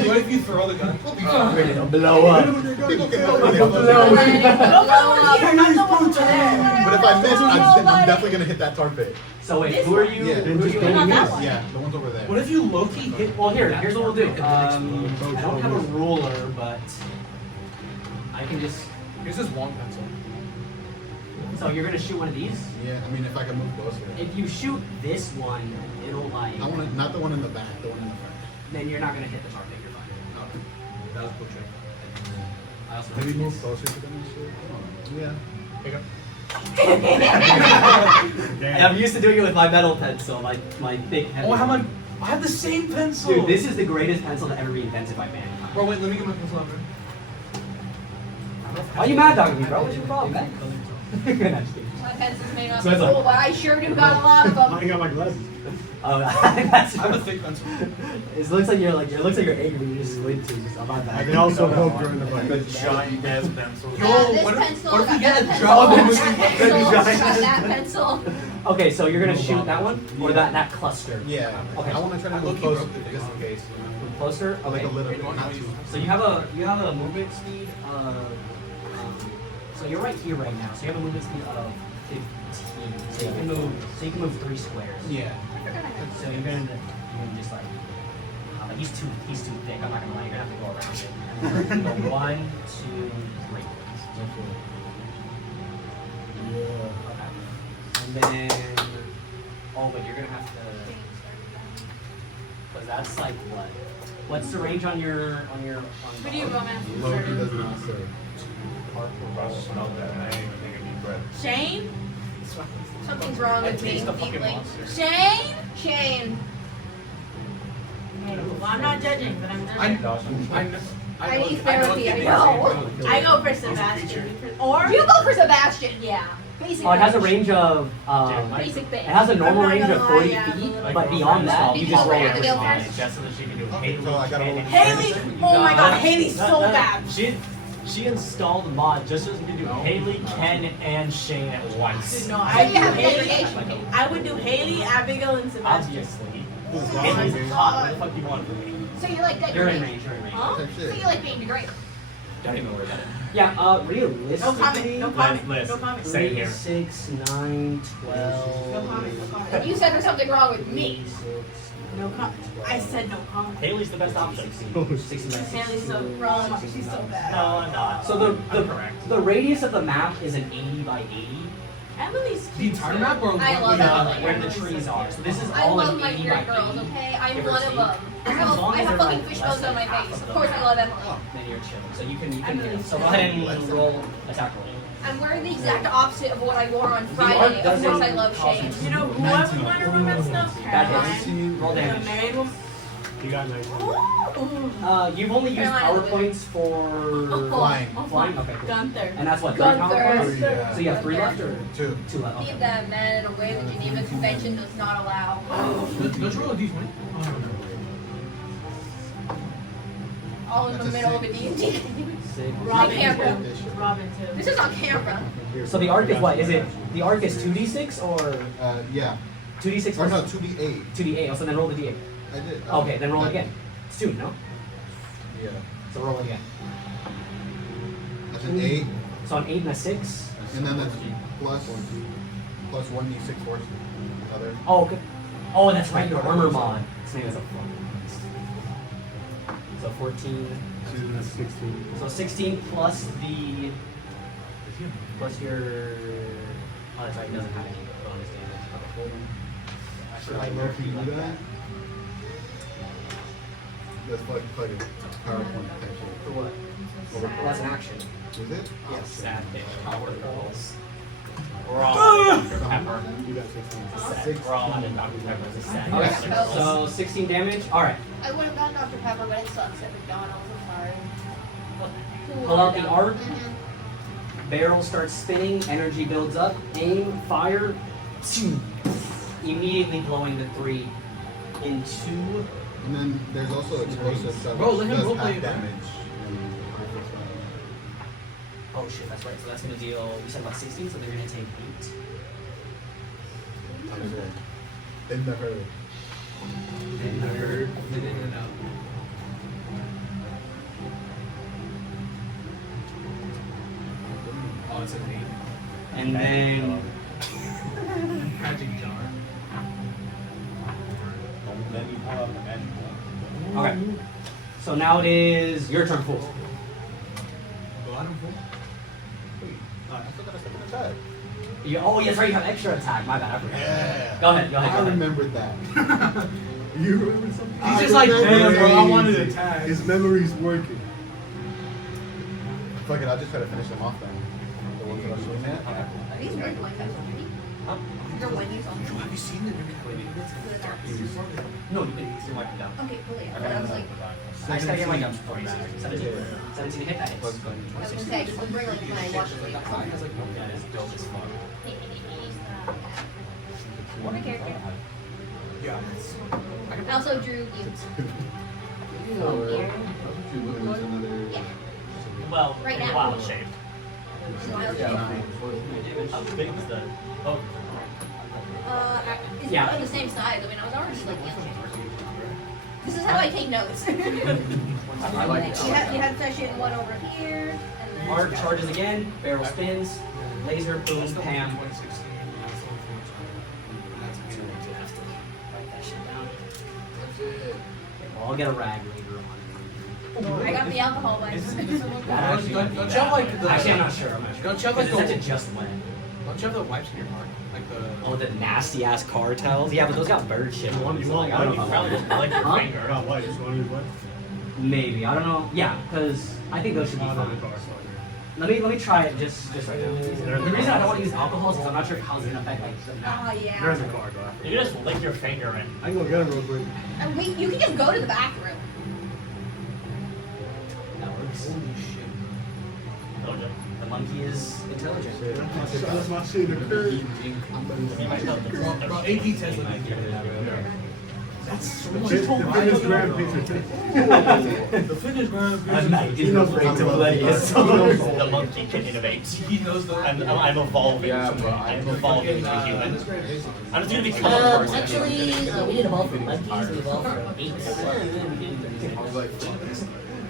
What if you throw the gun? I'm ready to blow up. People can help me. Blow up. You're not the one over there. But if I miss, I'm definitely gonna hit that tar pit. So wait, who are you? Yeah. Who are you Not aiming that at? one. Yeah, the one's over there. What if you low-key hit? Well, here's what we'll do. And then I explode. don't have a ruler, but I can just. Here's this long pencil. So you're gonna shoot one of these. Yeah, I mean if I can move closer. If you shoot this one, it'll like. I want to, not the one in the back, the one in the front. Then you're not gonna hit the target. You're fine. That was cool trick. I also Maybe have move this. closer to them and shit. Yeah. Pick up. I'm used to doing it with my metal pencil, my thick. Heavy Oh, I have one. I have the same pencil. Dude, this is the greatest pencil to ever be invented by mankind. Bro, wait, let me get my pencil out, man. Why are you mad dogging me, bro? What's your problem, man? No, I'm just kidding. My pencil's made up. So it's like- Oh, I sure do got a lot of I them. ain't got my glasses. Oh, that's. I have a thick pencil. It looks like you're angry, but you're just squinting. I'm not that. I can also poke during the fight. giant ass pencil. Yo, This what if- pencil, what if we got get that a pencil, drop got on that pencil, got that pencil. Okay, so you're gonna shoot that one or that cluster? Yeah. Okay. I want to try to move closer just in case. Closer. Like Okay. a little bit, not too. So you have a movement speed of. So you're right here right now. So you have a movement speed of 15. So you can move 3 squares. Yeah. So you're gonna just like. He's too thick. I'm not gonna lie. You're gonna have to go around it. And then go 1, 2, 3. Okay. And then. Oh, but you're gonna have to. Because that's like what? What's the range on your Who do you romance? Low does not serve. Shane? Something's wrong with me taste the fucking deeply. monster. Shane? Shane. Hey, well, I'm not judging, but I'm judging. I need therapy, I know. I go for Sebastian. Or You go for Sebastian. Yeah. Basic. Oh, it has a range. range of. Basic It base. has a normal I'm not range gonna of lie, 40 yeah, feet, but but beyond that, you just roll have to go everything. first. Just so that she can do Haley. So I gotta roll. Haley! Oh my god, Haley's so bad. She installed a mod just so she can do Haley, Ken, and Shane at once. Dude, no, So I you do have Haley. dedication. I would do Haley, Abigail, and Sebastian. Obviously. Haley's hot. What the fuck do you want from me? So you like that? You're in range. You're in range. Huh? Type So shit. you like being degraded? Don't even worry about it. Yeah. No Realistically. comment, no comment, Liz, no comment. Same 3, here. 6, 9, 12. No comment, no comment. You said there's something wrong with me. 6, No comment. I said no comment. Haley's the best option. 69. Haley's so wrong. She's so bad. No, I'm not. So I'm correct. the radius of the map is an 80 by 80. Emily's The cute. entire map or I love that. Where the trees are. So this is I all love an my 80 weird by girls, 80. okay? I'm Give or one of take. them. I As have, long I as have they're fucking like fish less bones than on my half face. of Of them. course I love Emily. Then you're chilling. So you can Emily's so go so ahead and roll attack roll. I'm wearing the exact opposite of what I wore on The Friday. art Of course doesn't I love cause Shane. You know who else is going to romance stuff? That Caroline. hits. Roll The damage. married woman. You got 19. Ooh. You've only used Carolina power did it. points for Flying. flying. Okay, cool. Gunther. And that's what 3 power Gunther. points. Yeah. So you have 3 left or 2. 2 left. Be Okay. that man in a way the Geneva Convention does not allow. Let's roll a d20. All in the That's a middle of a 6. D&D. 6. Robin camera. too. Robin too. This is on camera. So the arc is what? Is it the arc is 2d6 or Yeah. 2d6 Or no, plus 2d8. 2d8? Oh, so then roll the d8. I did. Okay, then roll again. It's 2, no? Yeah. So roll again. That's an 8. So an 8 and a 6. And then that's plus 1d6 force. Other. Oh, okay. Oh, that's right. Your armor mod. His name is a fuck. So 14. 16. So 16 plus the plus your. Oh, that's right. He doesn't have any bonus damage. Okay, hold on. Should I low key do that? That's like a PowerPoint type shit. For what? Well, that's an action. Is it? Yes. Sad bitch. Power girls. We're Ah! all on Dr. Pepper. You got 16. We're all on Dr. Pepper. It's a sad. Okay. Yeah. So 16 damage. All right. I would have gotten Dr. Pepper, but it sucks at McDonald's. I'm sorry. Pull out the arc. Mhm. Barrel starts spinning. Energy builds up. Aim. Fire. Immediately blowing the 3 in 2. And then there's also explosive stuff. Bro, let him does roleplay half it, man. damage. Oh shit, that's right. So that's gonna deal. You said about 16, so they're gonna take 8. I'm sure. In the herd. Oh, it's an 8. And then Magic jar. Then you pull out the magic wand. okay. So now it is your turn, Fool. Bottom full. I still got a second attack. You, oh, yes, right. You have extra attack. My bad. I forgot. Yeah. Go ahead. Go ahead. I Go ahead. remembered that. You remember something? He's just like, damn, bro, I wanted to Crazy. attack. His memory's working. Fuck it, I'll just try to finish them off then. The ones that I was shooting at. Are these red ones already? Huh? You're winning something. Have you seen the new No, you can wipe it down. Okay, cool. Yeah. But I was like, I just gotta get my guns for you. 17. 17 to hit that Plus hits. gun. I was gonna say, just bring like when I watch the That is dope as fuck. What a character. Yeah. I also drew you. Or Here. two women's another. Yeah. Well, Right now. wild shape. Wild Yeah. shape. How big is the? Oh, It's Yeah. on the same side. I mean, I was already looking at you. This is how I take notes. I like it. You have session 1 over here. And then Arc charges again, barrel spins, laser, boom, Pam. Write that shit down. I'll get a rag later on. I got the alcohol wipes. That actually might be Don't bad. you have like the? Actually, I'm not sure. I'm not sure. Don't you have Because like it's the? actually just wet. Don't you have the wipes in your car? Like the. Oh, the nasty ass cartels. Yeah, but those got bird shit. You want I don't white? know You about probably that. just like your Huh? finger. Got white. Just want to use white? Maybe. I don't know. Yeah, because I think those should be Not in the fine. car, sorry. Let me try it just right now. The reason I don't want to use alcohol is because I'm not sure how it's gonna affect like the Oh, There's yeah. a car, though. You just lick your finger in. I can go get it real quick. And you can just go to the bathroom. That works. Holy shit. Told you. The monkey is intelligent. That's my shit in the curb. You might help the Bro, 18 Tesla. That's so much. The fitness grab picture. The fitness ground. I'm not even afraid to play it. The monkey can innovate. He knows the. I'm evolving. Yeah, but I'm evolving to a human. I'm just gonna become a person. Actually, we didn't evolve from monkeys, we evolved from apes. I was like,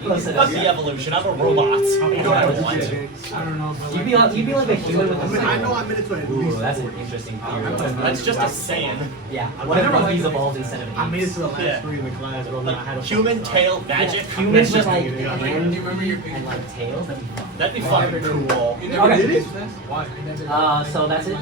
Listen, Fuck the evolution. I'm a robot. You know what I want. I don't know. But you'd be like a human with a I know I'm in it to at Ooh, least. that's an interesting theory. That's just a saying. Yeah, what if monkeys evolved instead of apes? I made it to the last Yeah. 3 in the class, bro. I had a Human tail magic. Yeah, humans with like Yeah. hands Do you remember your and like tails. That'd be fun. That'd be fucking cool. You never Okay. did it? Why? So that's it.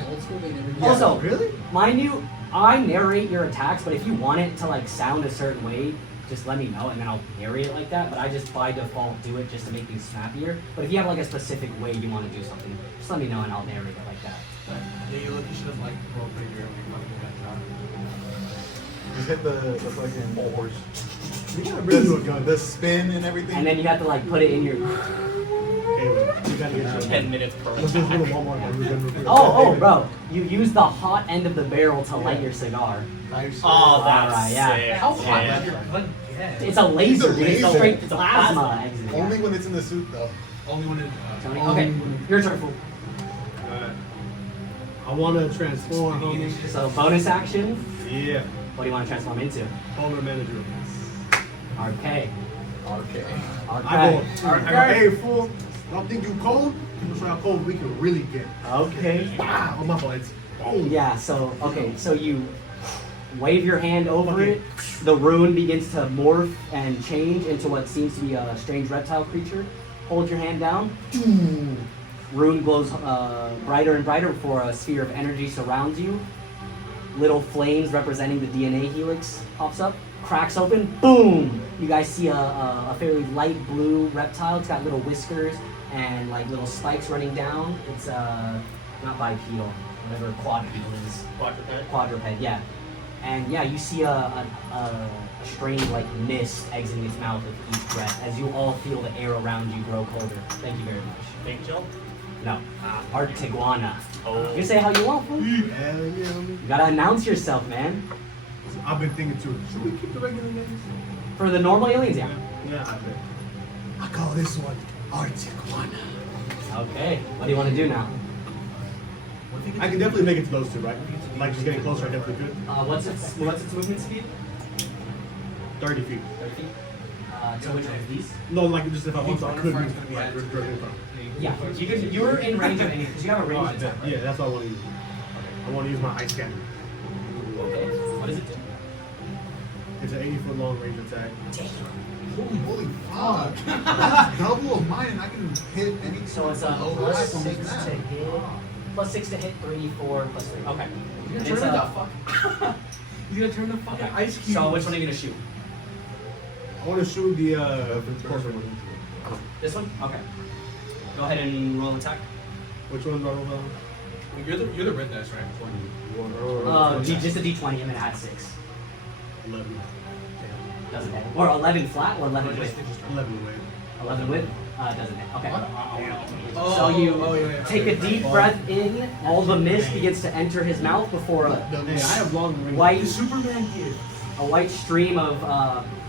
Yeah. Also, Really? mind you, I narrate your attacks, but if you want it to like sound a certain way, just let me know and then I'll narrate it like that. But I just by default do it just to make things snappier. But if you have like a specific way you want to do something, just let me know and I'll narrate it like that. But Yeah, you should have like rolled pretty good. Just hit the fucking horse. You gotta really do a gun. The spin and everything. and then you have to like put it in your. Okay, wait. You gotta get your 10 minutes per Let's just do the attack. one more time. We're gonna repeat it. Oh, bro! You use the hot end of the barrel to light your cigar. Oh, that's Alright, yeah. sick. How hot Yeah. does your gun get? It's a laser, It's a dude. It's a laser. straight plasma exit. Only when it's in the suit, though. Only when it. Tony? Okay, your turn, fool. Alright. I wanna transform, homie. So bonus action. Yeah. What do you want to transform into? Polar manager. RK. okay. I RK. go, hey, fool. Don't think you cold? People say how cold we can really get. Okay. Ah, on my bullets. Boom. Yeah. So okay. So you wave your hand over it. The rune begins to morph and change into what seems to be a strange reptile creature. Hold your hand down. Rune glows brighter and brighter before a sphere of energy surrounds you. Little flames representing the DNA helix pops up, cracks open, boom! You guys see a fairly light blue reptile. It's got little whiskers and like little spikes running down. It's not bipedal, whatever quadrupedal is. Quadruped. Quadruped, yeah. And yeah, you see a strange like mist exiting its mouth with each breath as you all feel the air around you grow colder. Thank you very much. Angel. No, Artiguana. Oh. You can say how you want, fool. You Hell yeah, homie. gotta announce yourself, man. I've been thinking too. Should we keep the regular names? For the normal aliens, yeah. Yeah, I bet. I call this one Artiguana. Okay, what do you want to do now? I can definitely make it to those two, right? Like just getting closer, I definitely could. What's its movement speed? 30 feet. 30 feet. To which one of these? No, like just if I want to, I could move. Like, right in front. Yeah, you can. You're in range of anything because you have a Oh, I range bet. attack. Right? Yeah, that's what I want to use. I want to use my ice scanner. Okay. What does it do? It's an 80-foot long range attack. Holy fuck. That's double of mine, and I can hit any. So it's a Oh, plus that's 6 on to this map. hit. Plus 6 to hit, 3, 4, plus 3. Okay. You're It's gonna turn a- the fuck. He's gonna turn the fucking ice cube. So which one are you gonna shoot? I want to shoot the corporate one. This one? Okay. Go ahead and roll attack. Which one do I roll down? You're the red dice, right? Just a D20 and then add 6. 11. Doesn't hit. Or 11 flat or 11 width? 11 away. 11 width? Doesn't hit. Okay. Oh, So you oh, yeah. take a deep breath in, all the mist begins to enter his mouth before Hey, I have long range. white, Superman kid. a white stream of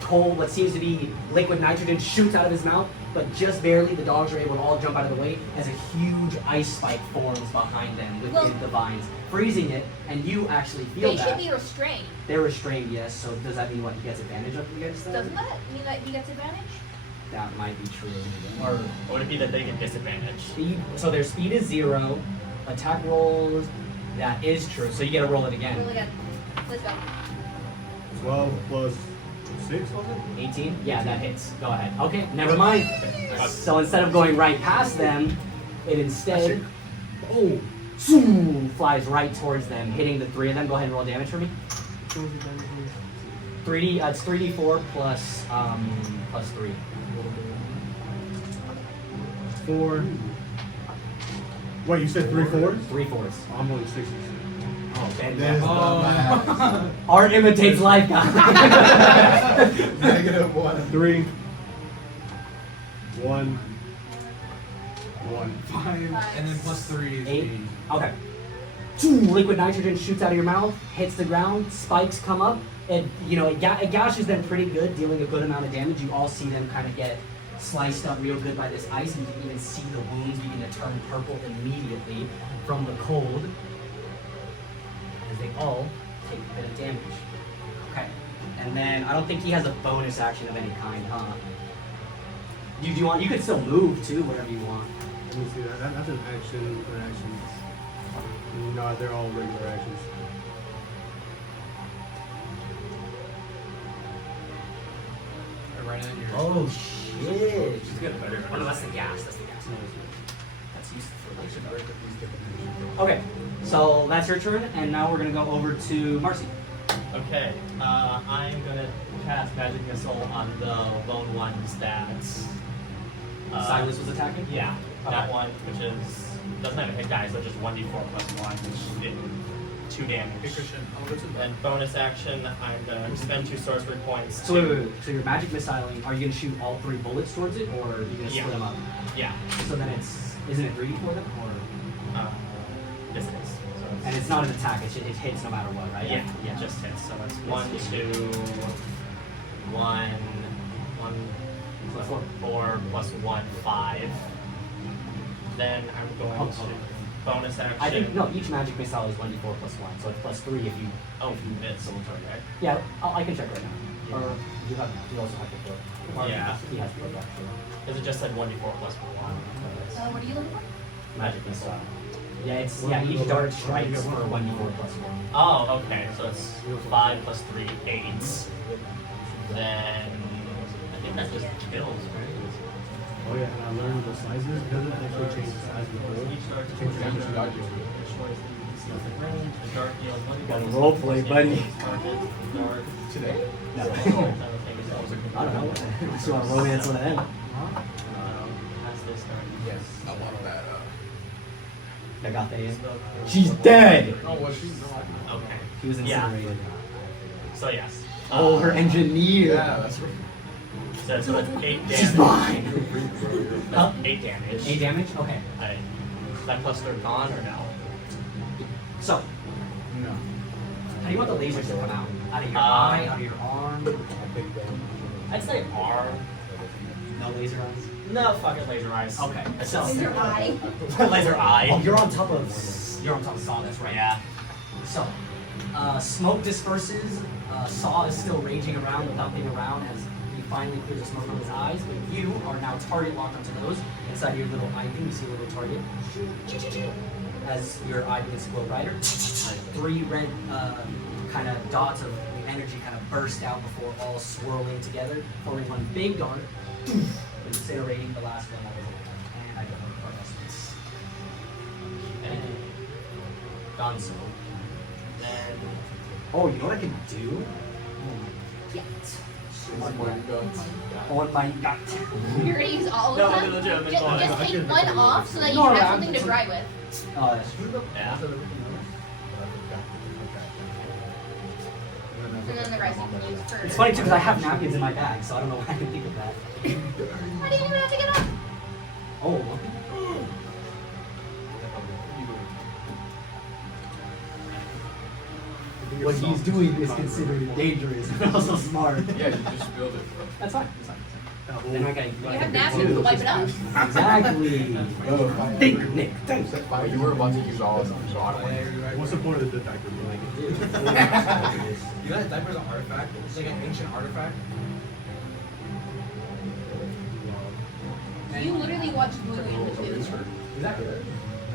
cold, what seems to be liquid nitrogen shoots out of his mouth. but just barely. The dogs are able to all jump out of the way as a huge ice spike forms behind them within the vines, freezing it. And you actually feel They that. should be restrained. They're restrained, yes. So does that mean what? He gets advantage up against them? Doesn't that mean that he gets advantage? That might be true. Or Would it be that they get disadvantage? speed. So their speed is 0. Attack rolls. That is true. So you get to roll it again. Really good. Let's go. 12 plus 6, was it? 18? Yeah, that hits. Go ahead. Okay, never mind. So instead of going right past them, it instead flies right towards them, hitting the 3 of them. Go ahead and roll damage for me. 3D. It's 3d4 plus 3. 4. Wait, you said 3 4s? 3 4s. Oh, I'm rolling 6s. Oh, Ben. That is dumbass. Art imitates life, guys. -1. 3. 1. 1. 5, and then plus 3 is 8. 8. Okay. Liquid nitrogen shoots out of your mouth, hits the ground, spikes come up, and it gashes them pretty good, dealing a good amount of damage. You all see them kind of get sliced up real good by this ice, and you can even see the wounds begin to turn purple immediately from the cold, as they all take a bit of damage. Okay. And then I don't think he has a bonus action of any kind, huh? You could still move too, whatever you want. Let me see that. That's an action for actions. No, they're all regular actions. Right in your Oh shit! She's getting better. Oh no, that's the gas. That's the gas. That's useful for I should break up these different. Okay, so that's your turn, and now we're gonna go over to Marcy. Okay, I'm gonna cast Magic Missile on the lone ones that. Silas was attacking? Yeah, that Okay. one, which doesn't have a hit die, so just 1d4 plus 1, which did 2 damage. Hey, Christian. Oh, what's it? And bonus action, I'm gonna spend 2 sorcery points. So wait. So your magic missiling, are you gonna shoot all 3 bullets towards it, or are you gonna Yeah. split them up? Yeah, So then isn't it 3D for them, or? yes it is. So And it's not an attack, it hits no matter what, right? yeah, it just hits. So it's 1, 2, 1, 4 plus 1, 5. Then I'm going to bonus action. I think, no, each magic missile is 1d4 plus 1, so it's plus 3 if you... Oh, miss. Okay. Yeah, I can check right now. Or you also have to put... or Yeah. He has to put actually. Because it just said 1d4 plus 1. What are you looking for? Magic missile. Yeah, each dart strikes for 1d4 plus 1. Oh, okay. So it's 5 plus 3, 8. Then I think that just kills, right? Oh yeah, and I learned the sizes. Doesn't actually change the size of the board. Each dart How much damage did I do? destroys the specific range. The dart deals 1 Gotta roleplay, buddy. Target. The dart. Today? No. Simultaneously. I don't know. Let's do a romance on them. As this dart. Yes, I want that. I got that in. She's dead! Oh, was she? No, I didn't. Okay. She was Yeah. incinerated. So yes. Oh, her engineer! Yeah, that's right. So it's 8 She's damage. mine! 8 damage. 8 damage? Okay. Is that plus they're gone or no? So, No. how do you want the lasers to come out? Out of your Uh, eye? Out of your arm? I'd say arm. No laser eyes? No, fuck it, laser eyes. Okay. It's So, just Laser eye. laser eye. oh, you're on top of Sawdust, right? Yeah. So, smoke disperses. Saw is still raging around without being around as he finally clears the smoke from his eyes. But you are now target locked onto those. Inside your little eye beam, you see a little target. As your eye begins to glow brighter, 3 red kind of dots of energy kind of burst out before all swirling together, forming one big dart, incinerating the last one. And I don't know what else it is. And done so. Then, oh, you know what I can do? On my gut. You're gonna use all of No, them? no, no, Just take one off so that you No, have I'm something to just- dry with. Oh, that's true. Yeah. And then the rest you can use for... It's funny too because I have napkins in my bag, so I don't know why I can think of that. How do you even have to get up? Oh, look. What he's doing is considered dangerous, but also smart. Yeah, you just build it. That's fine. That's fine. Then I got You have Nashville to wipe it up. Exactly. Think, Nick, think. Oh, you were about to use all of them, so I don't want to. What's the point of the diaper? You know that diaper's an artifact? It's like an ancient artifact. You literally watched Blue in the two. Is that good?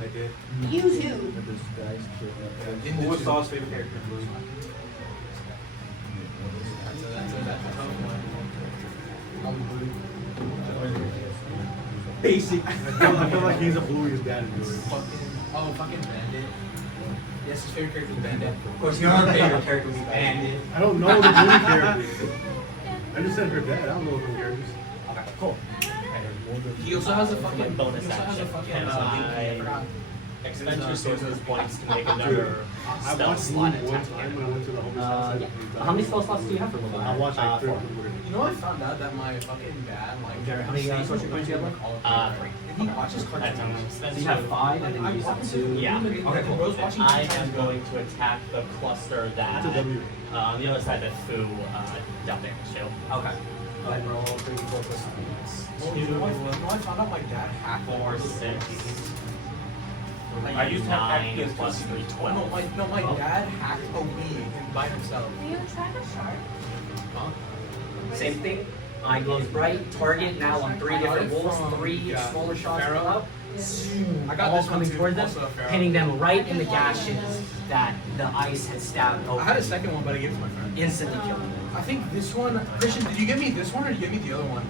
I did. You too. Who was Saul's favorite character? Basic. I feel like he's a Bluey's dad. Fucking Bandit. Yes, his favorite character is Bandit. Of course, your favorite character would be Bandit. I don't know the Bluey characters. I just said her dad. I don't know the characters. Okay, cool. He also has a fucking bonus he also has a action. fucking Can I expend resources points to make another I spell watched slot Bluey one attack time when I again? went to the homeless house. Yeah. How many spell slots do you have for Bubba? I watched like 3 4. or 4. You know, I found out that my fucking dad, like, Jared, how many sorcery points do you have left? 3. he watches That's cartoons. So you have 5 and then you use up 2. Yeah. Okay, cool. Bro's watching I cartoons, am bro. going to attack the cluster that That's a W. on the other side that F.O.O dealt damage to. Okay. Go ahead and roll 3 4 plus Oh, you know, I found out my dad hacked 4, 6. I used to have 9 access plus to 3, No, 12. my dad hacked a Wii by himself. Do you track a shark? Huh? Same thing. Eye glows bright. Target now on 3 different wolves. 3 smaller shots Pharaoh. go out. I got All this one coming too, toward them, also a Pharaoh. hitting them right in the gashes that the ice had stabbed I had a open. second one, but I gave it to my friend. Instantly killed them. I think this one, Christian, did you give me this one or did you give me the other one?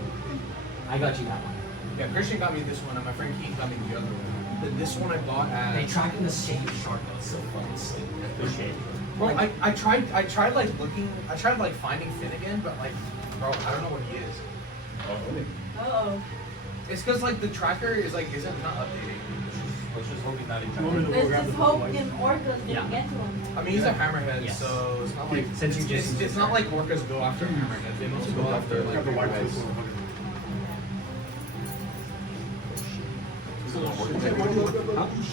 I got you that one. Yeah, Christian got me this one and my friend Keith got me the other one. But this one I bought They at. tracking the same shark though. It's so fucking stupid. Appreciate it. Bro, I tried like looking, I tried like finding Finn again, but like, bro, I don't know what he is. Uh-oh. It's because like the tracker is like isn't not updating. Let's just hope he's not You want me even. to go Let's grab just the hope lights? in Orcas Yeah. didn't get to him. I mean he's a hammerhead, Yes. so it's not like Since you just it's not like orcas go after hammerheads. They mostly go after like Grab the white guys. one.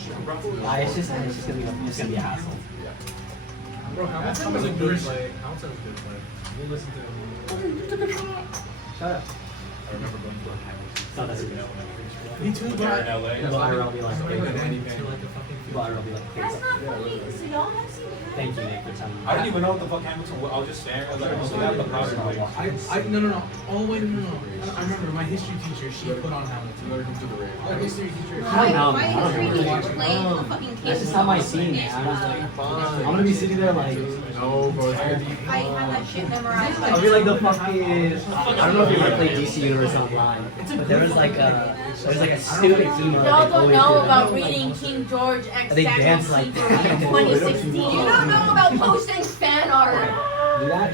It's just gonna be a hassle. Bro, Hamilton was a good play. Hamilton was a good play. We'll listen to him. Shut up. I remember going to a hammer. No, that's good. Me too, When but you're in LA. Well, I'll be like, Somebody okay. got anything. Well, I'll be like, That's okay. not funny. So y'all have seen Thank you, Nick, for telling me. I don't even know what the fuck Hamilton was. I was just staring at it. I was the powder. No. Oh wait, no. I remember my history teacher. She put on Hamilton. Our history teacher. I don't know, My man. I don't history remember. teacher played the fucking That's just not my scene, man. I was like, I'm gonna be sitting there like, No, bro. I have that shit memorized. I'll be like the fucking. I don't know if you ever played DC Universe Online, but there was like a stupid emo. Y'all that don't they know always about did. reading King George X They dance like Season that. 2016. You don't know about posting fan art. Do that.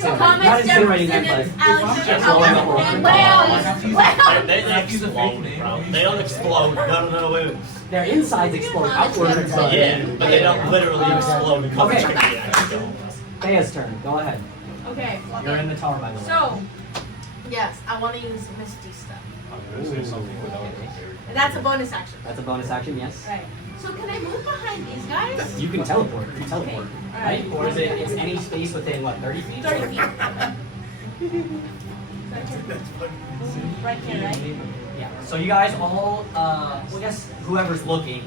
Thomas Jefferson and Alexander Well, They explode, bro. They don't explode. No, wait. Their insides explode outwards, but Yeah, but they don't literally explode because Okay. of the action. Theia's turn. Go ahead. okay, You're in the tower, by the way. so, yes, I want to use Misty Step. I'm gonna say something without And that's a bonus action. That's a bonus action, yes. Right. So can I move behind these guys? You can teleport. You can teleport, Okay, right? alright. Or is it? It's any space within what, 30 feet? 30 feet. Right here, right? Yeah. So you guys all, well, I guess whoever's looking,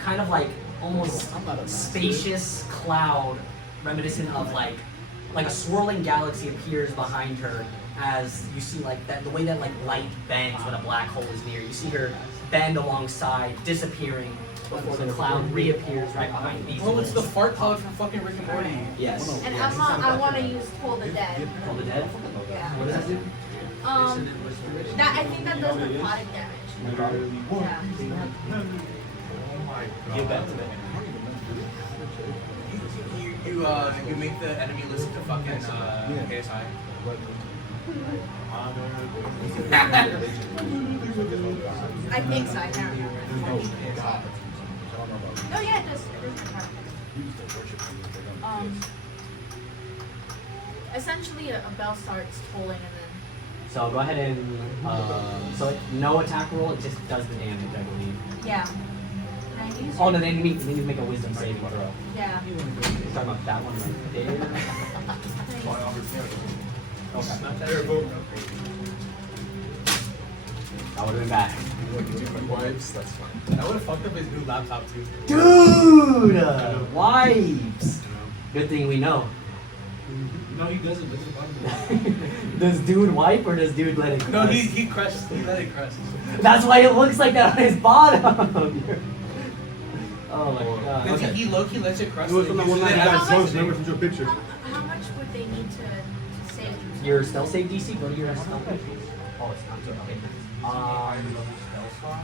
kind of like almost spacious cloud, reminiscent of like a swirling galaxy appears behind her as you see like that the way that like light bends when a black hole is near. You see her bend alongside, disappearing before the cloud reappears right behind these. Oh, it's the wolves. fart cloud from fucking Rick and Morty. Yes. And I want to use Toll the Dead. Call the dead. Yeah. What does that do? That I think that does necrotic damage. Yeah. Give that to them. You make the enemy listen to fucking KSI. I think so. I can't remember. Oh yeah, it does. Essentially, a bell starts tolling and then. So go ahead and so no attack roll. It just does the damage, I believe. Yeah. Can I use Oh no, then you need to make a wisdom saving throw. Yeah. You're talking about that one right there. That would have been bad. Wipes, that's fine. That would have fucked up his new laptop too. Dude! Wipes! Good thing we know. No, he doesn't. This is bad. Does dude wipe or does dude let it crust? No, he crushed. He let it crust. That's why it looks like that on his bottom. Oh my god. Okay. He low-key lets it crust. It was from that one line How that much- close, remember, from your picture. How much would they need to save? Your spell save DC, go to your spell save. Oh, it's not good. Okay.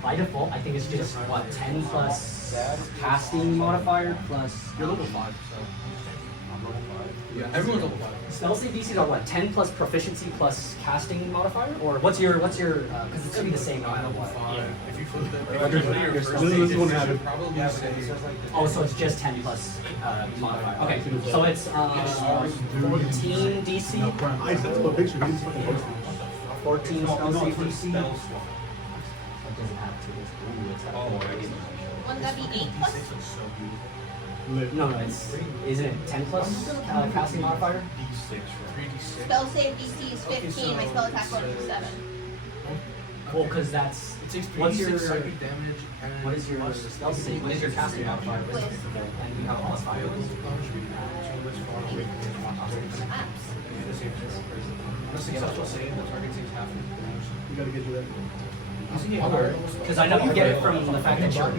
By default, I think it's just what 10 plus casting modifier plus. You're level 5, so. I'm level 5. Yeah, everyone's level 5. Spell save DCs are what 10 plus proficiency plus casting modifier, or what's your because it's gonna be the same no matter what. If you flip it, This is one that had probably say. Oh, so it's just 10 plus modifier. Okay, so it's 14 DC. I sent him a picture. He just fucking posted it. 14 spell save DC. Spell It doesn't have to. Wouldn't that be 8 plus? No, isn't it 10 plus casting modifier? D6. Spell save DC is 15, my spell attack bonus is 7. Well, because that's It takes what's 3d6 your psychic damage. And what is your spell save? What is your casting modifier? Wait. And you have a plus 5. You gotta get to that. Because I know you get it from the fact that you're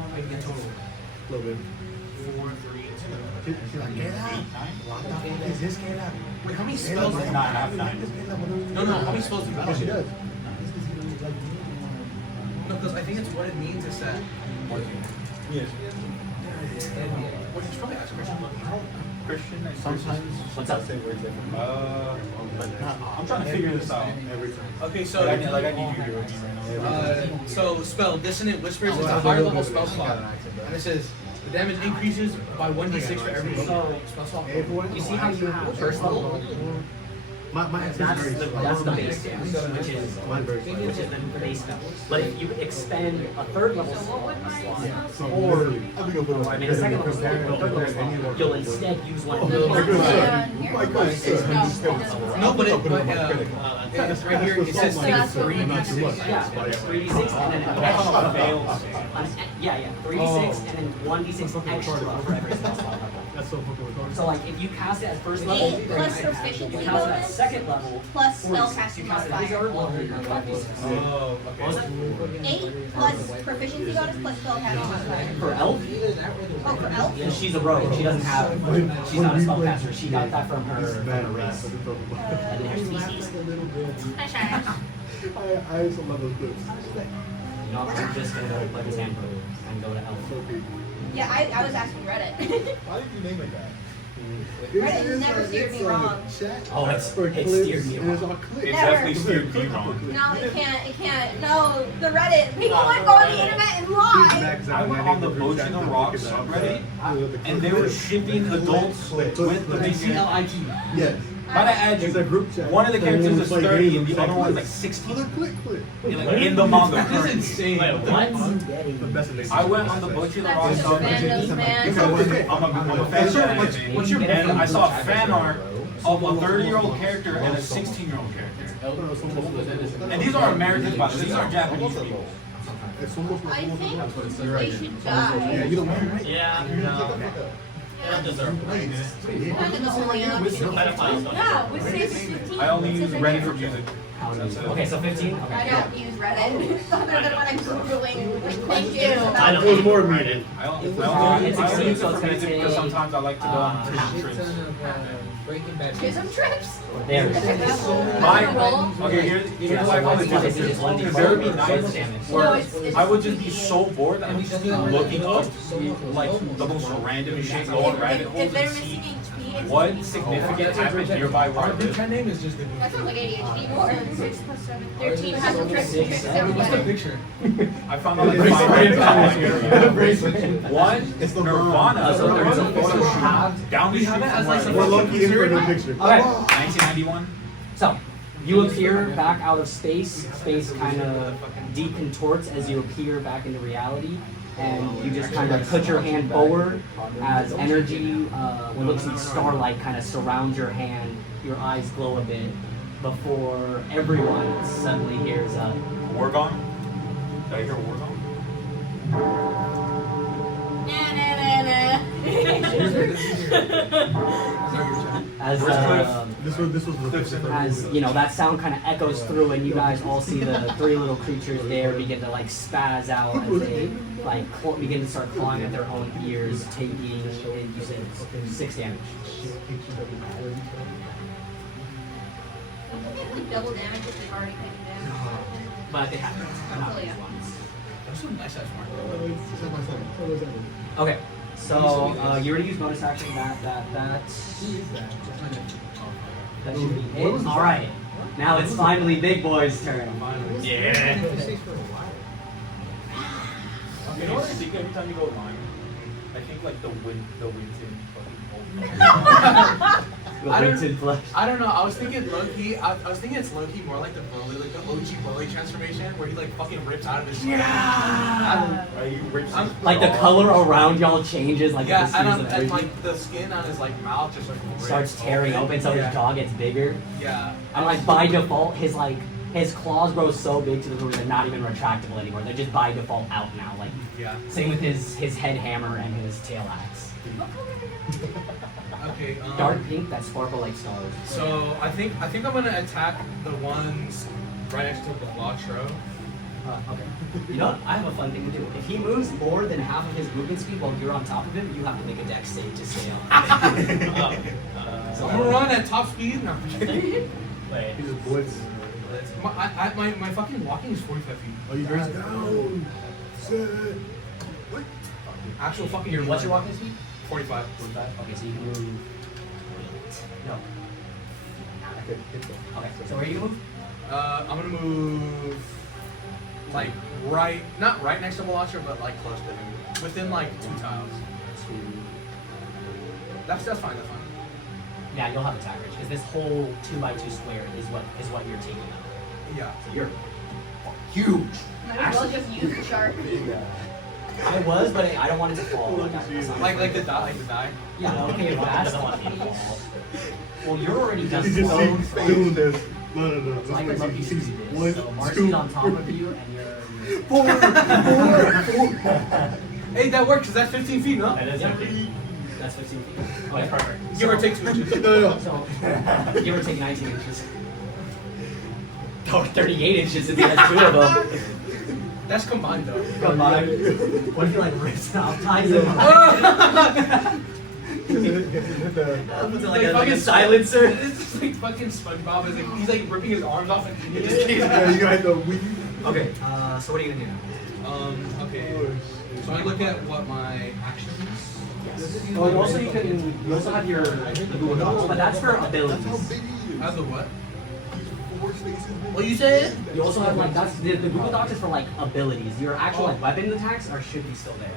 A little bit. 4, 3, and 2. She's like, get out. What the fuck is this? Get out. Wait, how many spells does he have? No, how many spells do you Oh, she does. No, because I think it's what it means is that. Yes. Well, you should probably ask Christian. Christian, Sometimes. What's up? Say words different. I'm trying to figure this out. Every time. Okay, so. I need you to do it right now. So spell Dissonant Whispers is a higher level spell slot, and it says the damage increases by 1d6 for every spell slot. You see how you have first level? My answer That's is the base damage, which is Mine very the base damage. But if you expend a third level slot, Or I mean a second level slot, or a third level slot, you'll instead use one of those. No, but it's right here. It says take 3d6. Yeah, 3d6 and then fails. Yeah, 3d6 and then 1d6 extra for every spell slot. That's so fucking retarded. So like if you cast it at first level, 8 plus proficiency you cast it at bonus second level, plus spell 46. casting You cast it at modifier. third level, you're 5d6. Oh, What was it? 8 plus proficiency bonus plus spell casting modifier. For elf? Oh, for elf? And she's a rogue. She doesn't have. She's not a spellcaster. She got that from her race. And there's DCs. Hi, Shire. I also love those clips. You know, I'm just gonna go plug his hand and go to elf. Yeah, I was asking Reddit. Why did you name it that? Reddit has never steered me wrong. Oh, it's steered me And it's wrong. all clips. It Never. definitely steered me wrong. No, it can't. No, the Reddit. People would go on the internet and lie. I went on the Boats in the Rock subreddit, and they were shipping adults with the big CLIT. Yes. Might I add It's a you, group chat. one of the characters is Everyone's 30 like, and the other one's like click. 16. Other click. In the manga That's currently. insane. The best of they I went on the Butcher the That's Rock just subreddit. randos, man. I'm a fan of anime. What's your And I saw fan art of a 30-year-old character and a 16-year-old character. And these are Americans, by the way. These are Japanese people. It's almost I like think You're right. they should Yeah, die. you don't want right? Yeah, They don't deserve Wait, Kind of the only option. Yeah, we say 15. I only use Reddit for music. Okay, so 15? I Okay. don't use Reddit other than when I'm Googling. Thank you. I don't It was more immediate. I only It's use extreme, it so for it's gonna music because take, sometimes I like to go on trips. Chisholm trips. There. Okay, here's why I call it It's different. just one Because there would be D4 nights damage. where it's I would just be so bored that I would just be looking up like the most random shit, go on rabbit If holes they're and missing see HP, it's what significant happened nearby where I Our group live. chat name is just the group. that sounds like ADHD more. 6 plus 7. 13 has some tricks Six, and tricks seven. What's the everybody. picture? I found out like 5 area. One, It's the Nirvana, So there's a Photoshop down the We have street it as from like where We're I live. lucky in for a new picture. Okay. 1991. So, you appear back out of space. Space kind of decontorts as you appear back into reality. and you just kind of put your hand forward as energy, what looks like starlight, kind of surrounds your hand. Your eyes glow a bit before everyone suddenly hears a War gone? Did I hear war gone? as you know, that sound kind of echoes through, and you guys all see the three little creatures there begin to like spaz out as they like begin to start clawing at their own ears, taking, you said, 6 damage. Double damage if they've already taken damage. But they haven't. Oh, yeah. That's some nice ass mark. Okay, so you already used bonus action. That should be it. All right, now it's finally Big Boy's turn. Yeah. You know what I think every time you go line? I think like the wind in fucking I don't know. I was thinking low-key. I was thinking it's low-key more like the bully, like the OG bully transformation, where he like fucking rips out of his skin. Right, you rip some Like the color around y'all changes, like yeah, as soon as the and like the skin on his like mouth just like starts tearing open, so his jaw gets bigger. Yeah. And like by default, his claws grow so big to the point they're not even retractable anymore. They're just by default out now. Like same with his head hammer and his tail axe. Okay. Dark pink that sparkle like stars. So I think I'm gonna attack the ones right next to the Balatro. Okay. You know what? I have a fun thing to do. If he moves more than half of his movement speed while you're on top of him, you have to make a dex save to stay on. So I'm gonna run at top speed. No. Wait. He just blitz. My fucking walking is 45 feet. Oh, you guys down. Sit. What? Actual fucking. What's your walking speed? 45. 45? Okay, so you can move. No. Okay, so where are you gonna move? I'm gonna move like not right next to Balatro, but like close to him, within like 2 tiles. That's fine. That's fine. Yeah, you'll have attack range because this whole 2x2 square is what you're taking out. Yeah. So you're huge. Might as well just use the shark. I was, but I don't want it to fall. Like the die. Yeah, okay, if that's the one to fall. Well, you're already done. You just see doing this. No. So I could love you to do this. One, So Marcy's two. on top of you, and you're. Four. Hey, that works. Cause that's 15 feet, no? That is empty. That's 15 feet. Okay, Perfect. Give or take 2 inches. No. So, give or take 19 inches. Oh, 38 inches if he has 2 of them. That's combined though. Come on. What if he like rips out, ties him? Puts it like a silencer. It's just like fucking SpongeBob. He's like ripping his arms off and he just Yeah, you got the weed. Okay, so what are you gonna do now? Okay. So I look at what my actions. Oh, you also have your Google Docs, but that's for abilities. That's how big he is. As the what? 4 spaces big. What you said? You also have like that's the Google Docs is for like abilities. Your actual like weapon attacks should be still there.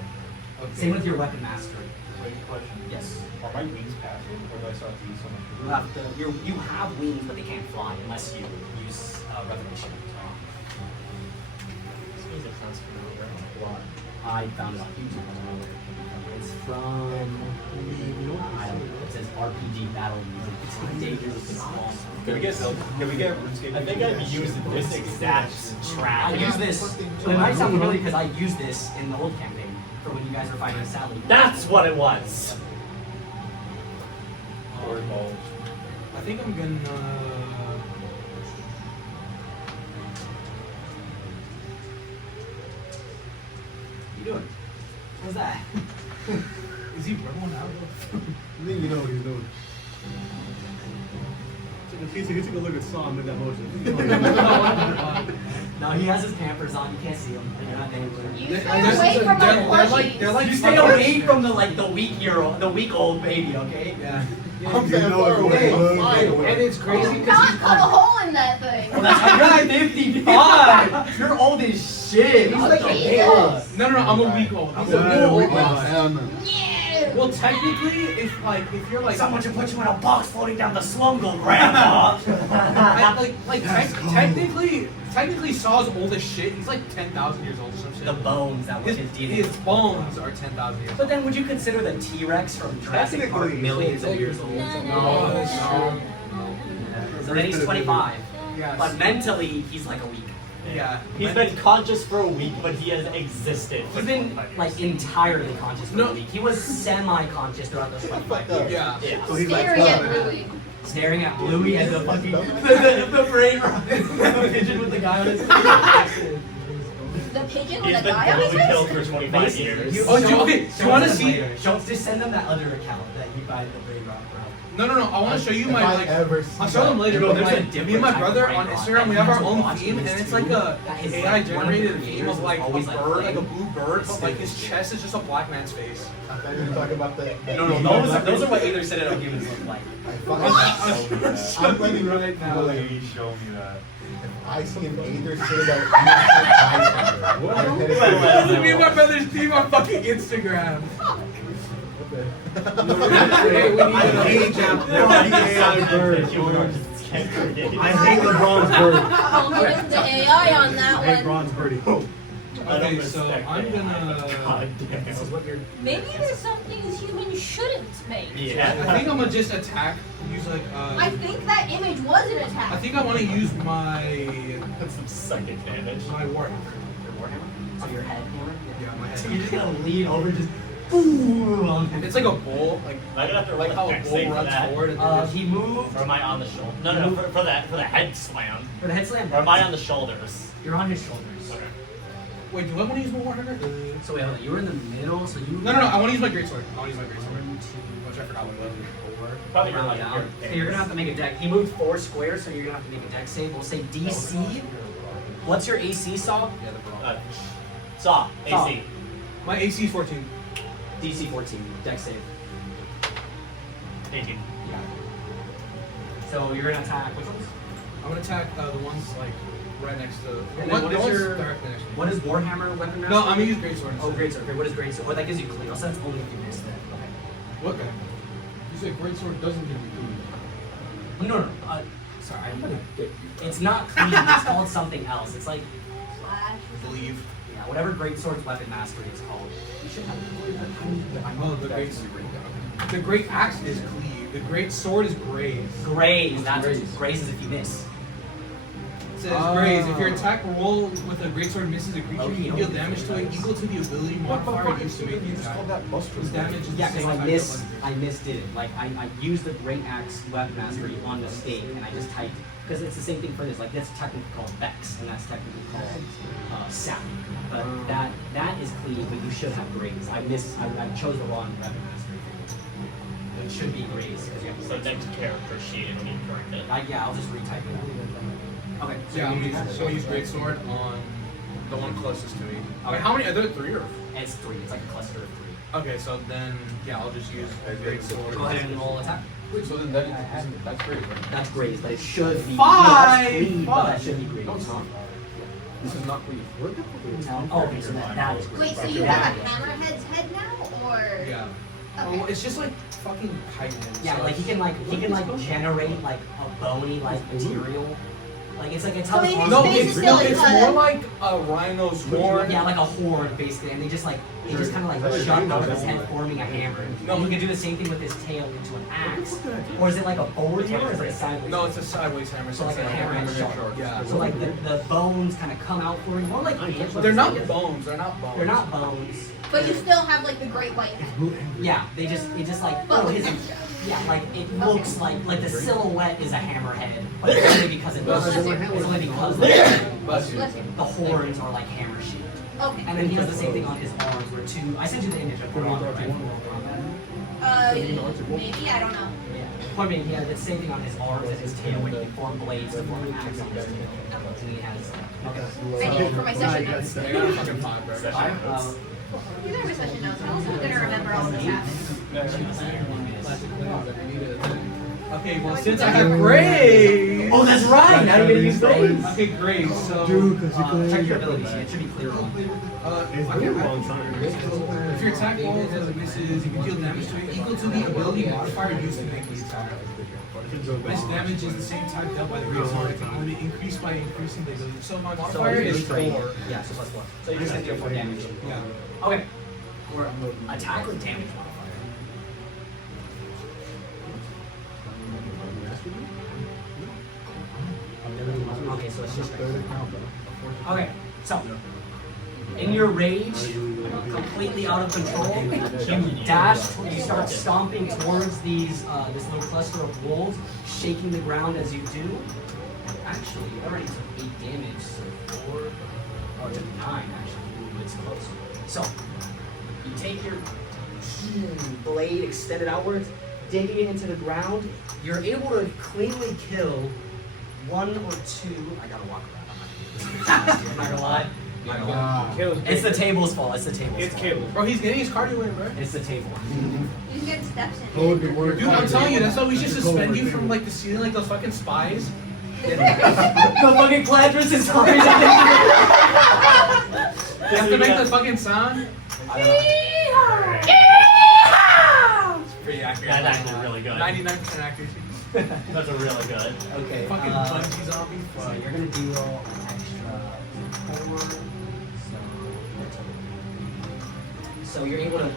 Okay. Same with your weapon mastery. Wait, question. Yes. Are my wings passive, or do I still have to use so much? You have wings, but they can't fly unless you use revelation. I found it on YouTube. I don't know where it came from. It's from I don't know. It says RPG battle music. It's dangerous. Can we get RuneScape? I think I've used this exact trap. I use this. It might sound familiar because I used this in the old campaign for when you guys were fighting S.A.W. That's what it was. I think I'm gonna. What are you doing? What's that? Is he rolling out? I think you know what he's doing. He took a look at Saw and made that motion. No, he has his Pampers on. You can't see him. You're not there. You stay away from my plushies. They're like You stay away from the weak old baby, okay? Yeah. I'm that far away. And it's crazy Not because cut a hole in that thing. Well, that's you're like 55. You're old as shit. He's like Jesus. No, I'm a week old. I'm a week old. Yeah. Well, technically, if you're like someone should put you in a box floating down the slum, go grandma. technically, technically Saw's old as shit. He's like 10,000 years old or some shit. The bones that was his DNA. His bones are 10,000 years old. But then would you consider the T-Rex from Jurassic Park millions of years old? No. So then he's 25. Yes. But mentally, he's like a week. Yeah. He's been conscious for a week, but he has existed. He's been like entirely conscious for a week. He was semi-conscious throughout those 25 years. Yeah. So he's like Staring at 12. Louis. Staring at Louis and the fucking the brain rot. The pigeon with the guy on his face. The pigeon He's with a been guy on his brutally killed face? for 25 years. You, Oh, do you- show- okay, show you wanna us see- later. Just send them that other account that you buy the brain rot from. No. I want to show you If my I like. ever see I'll show them later. Bro, But there's a like, different me and my type of brother brain on rot, Instagram, and we you have have our to own watch theme, these and it's too. like a That is, AI like, one of the generated theme creators of like is a always, like, bird, like a playing. blue bird, but like his chest is just a black man's face. I thought you were talking about the. No, those are what Aether Citadel humans look like. I'm letting you right now. Please show me that. I see an Aether Citadel Eye This is me and my brother's theme on fucking Instagram. Hey, we need an age out there. I hate the bronze bird. I'll give him the AI on I that hate one. bronze birdie. Okay, so I'm gonna. This is what you're. Maybe there's some things humans shouldn't make. Yeah. I think I'm gonna just attack. Use like. I think that image was an attack. I think I want to use my That's some psychic damage. my warhammer. So your head hammer? Yeah, my So you're head. just gonna lean over, just boom on him. It's like a bull, like I'm gonna have to like roll how a a dex bull save for runs that. forward. And then He moved Or am I on the shoulder? No, for the head slam. for the head slam. Or am I on the shoulders? You're on his shoulders. Okay. wait, do I want to use my warhammer? So wait, hold on. You were in the middle, so you. No. I want to use my greatsword. I want to use my greatsword. 1, 2, Which I forgot what it was. 4. Probably Round like down. your So you're gonna have to make a deck. He moved 4 squares, so you're gonna have to make a deck save. We'll say DC. What's your AC, Saw? Yeah, the bronze. Saw. Saw. AC. My AC is 14. DC 14. Deck save. 18. Yeah. So you're gonna attack. Which ones? I'm gonna attack the ones like right next to. And What, then the what is ones your? directly next to me. What is Warhammer weapon master? No, I'm gonna use greatsword. Oh, instead. great sword. Okay, what is great sword? Oh, that gives you clean. Also, that's only if you miss it. Okay. What? You said great sword doesn't give you food. No. Sorry. It's not clean. It's called something else. It's like, Slash. Believe. yeah, whatever great sword's weapon mastery is called. You should have it. Oh, the great. The great axe is cleave. The great sword is graze. Graze. That's Graze. graze is if you miss. It says graze. If your attack roll with a greatsword misses a creature, Okay, you deal damage to it equal to the ability modifier used to make the You just attack. called that buster. Whose damage is Yeah, the because same as I misdid it. Like I used the great axe weapon mastery on mistake, and I just typed because it's the same thing for this. Like that's technically called Vex, and that's technically called Sap. But that is clean, but you should have graze. I chose the wrong weapon mastery. It should be graze because you have to. So next character sheet and you correct it. Yeah, I'll just retype it. Okay. Yeah, I'm you gonna use, so use greatsword on the one closest to me. Okay. Wait, how many? Are there 3 or? It's 3. It's like a cluster of 3. Okay, so then yeah, I'll just use greatsword. Go ahead and roll attack. Wait, so then that's great, right? That's graze, but it should be. Five! No, that's clean, but that should be graze. No, it's not. This is not clean. Oh, okay, so that is graze. Wait, so you have a hammerhead's head now, or? Yeah. Okay. Oh, it's just like fucking chitin. Yeah, so like he can generate like a bony like material. Like it's like a So maybe telephone. No, Space it's is still it's like more a- like a rhino's horn. Yeah, like a horn basically, and they just kind of like shut over his head, forming a hammer. No. No, he can do the same thing with his tail into an axe. Or is it like a forward hammer, or is it a sideways? No, it's a sideways hammer. So like a hammer shark. Yeah. So like the bones kind of come out for him, more like antlers. They're not bones. They're not bones. They're not bones. But you still have like the great white head. Yeah, it just like But with his. extra. Yeah, like it looks like the silhouette is a hammerhead, but it's only because it looks. It's only because Bless you. Bless you. the horns are like hammer shaped. Okay. And then he does the same thing on his arms, where I sent you the image of the arm, right? Maybe, I don't know. Yeah. Point being, he has the same thing on his arms and his tail, where he can form blades to form an axe on his tail. And he has. I need it for my session notes. I got a fucking 5, bro. These are my session notes. I'm also gonna remember all this happened. Okay, well since I have Graves. Oh, that's right. Now you're gonna use Graves. Okay, Graves. So Dude, because you can check your abilities. It should be clear on. It's been a long time. If your attack rolls as it misses, you can deal damage to it equal to the ability modifier used to make the attack. This damage is the same type dealt by the Graves attack component, increased by increasing the ability. So my modifier is 4. Yeah, so plus 4. So you're just gonna do 4 damage. Yeah. Okay. Or attack or damage modifier. Okay, so it's just okay. So in your rage, completely out of control, you dash. You start stomping towards these this little cluster of wolves, shaking the ground as you do. Actually, you already took 8 damage, so 4 or 9 actually. Ooh, it's close. So you take your blade extended outwards, digging it into the ground. You're able to cleanly kill 1 or 2. I gotta walk around. I'm not gonna lie. It's the table's fault. It's the table's fault. It's cable. Bro, he's getting his cardio in, bro. It's the table. You can get steps in. Dude, I'm telling you, that's why we should suspend you from like the ceiling like those fucking spies. The fucking Cladrus is coming. You have to make the fucking sound. It's pretty accurate. That's actually really good. 99% accuracy. That's a really good. Okay. Fucking bungee zombie. So you're gonna deal an extra 4. So you're able to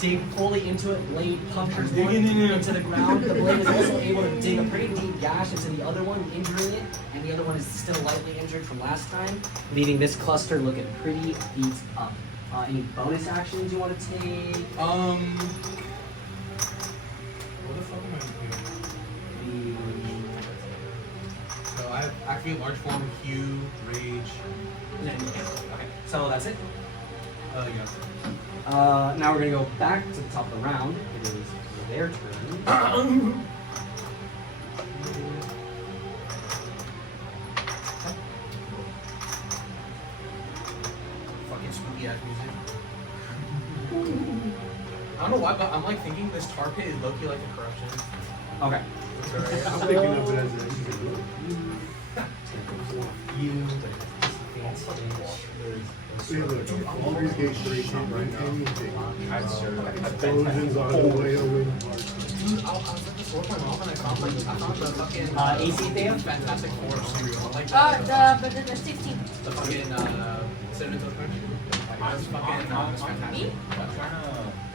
dig fully into it. Blade punctures one into the ground. The blade is also able to dig a pretty deep gash into the other one, injuring it, and the other one is still lightly injured from last time, leaving this cluster looking pretty beat up. Any bonus actions you want to take? What the fuck am I doing? So I have activate large form, hue, rage. Okay, so that's it. Yeah. Now we're gonna go back to the top of the round. It is their turn. Fucking spooky ass music. I don't know why, but I'm like thinking this tar pit is low-key like a corruption. Okay. I'm thinking of it as an You. So you have a Always Gate 3 camp right now. Explosions are the way to win. Dude, I was at the store for my mom and I found the fucking AC Theia? Fantastic Four cereal. Like The 16. the fucking cinnamon toast crunch. I was fucking it's fantastic.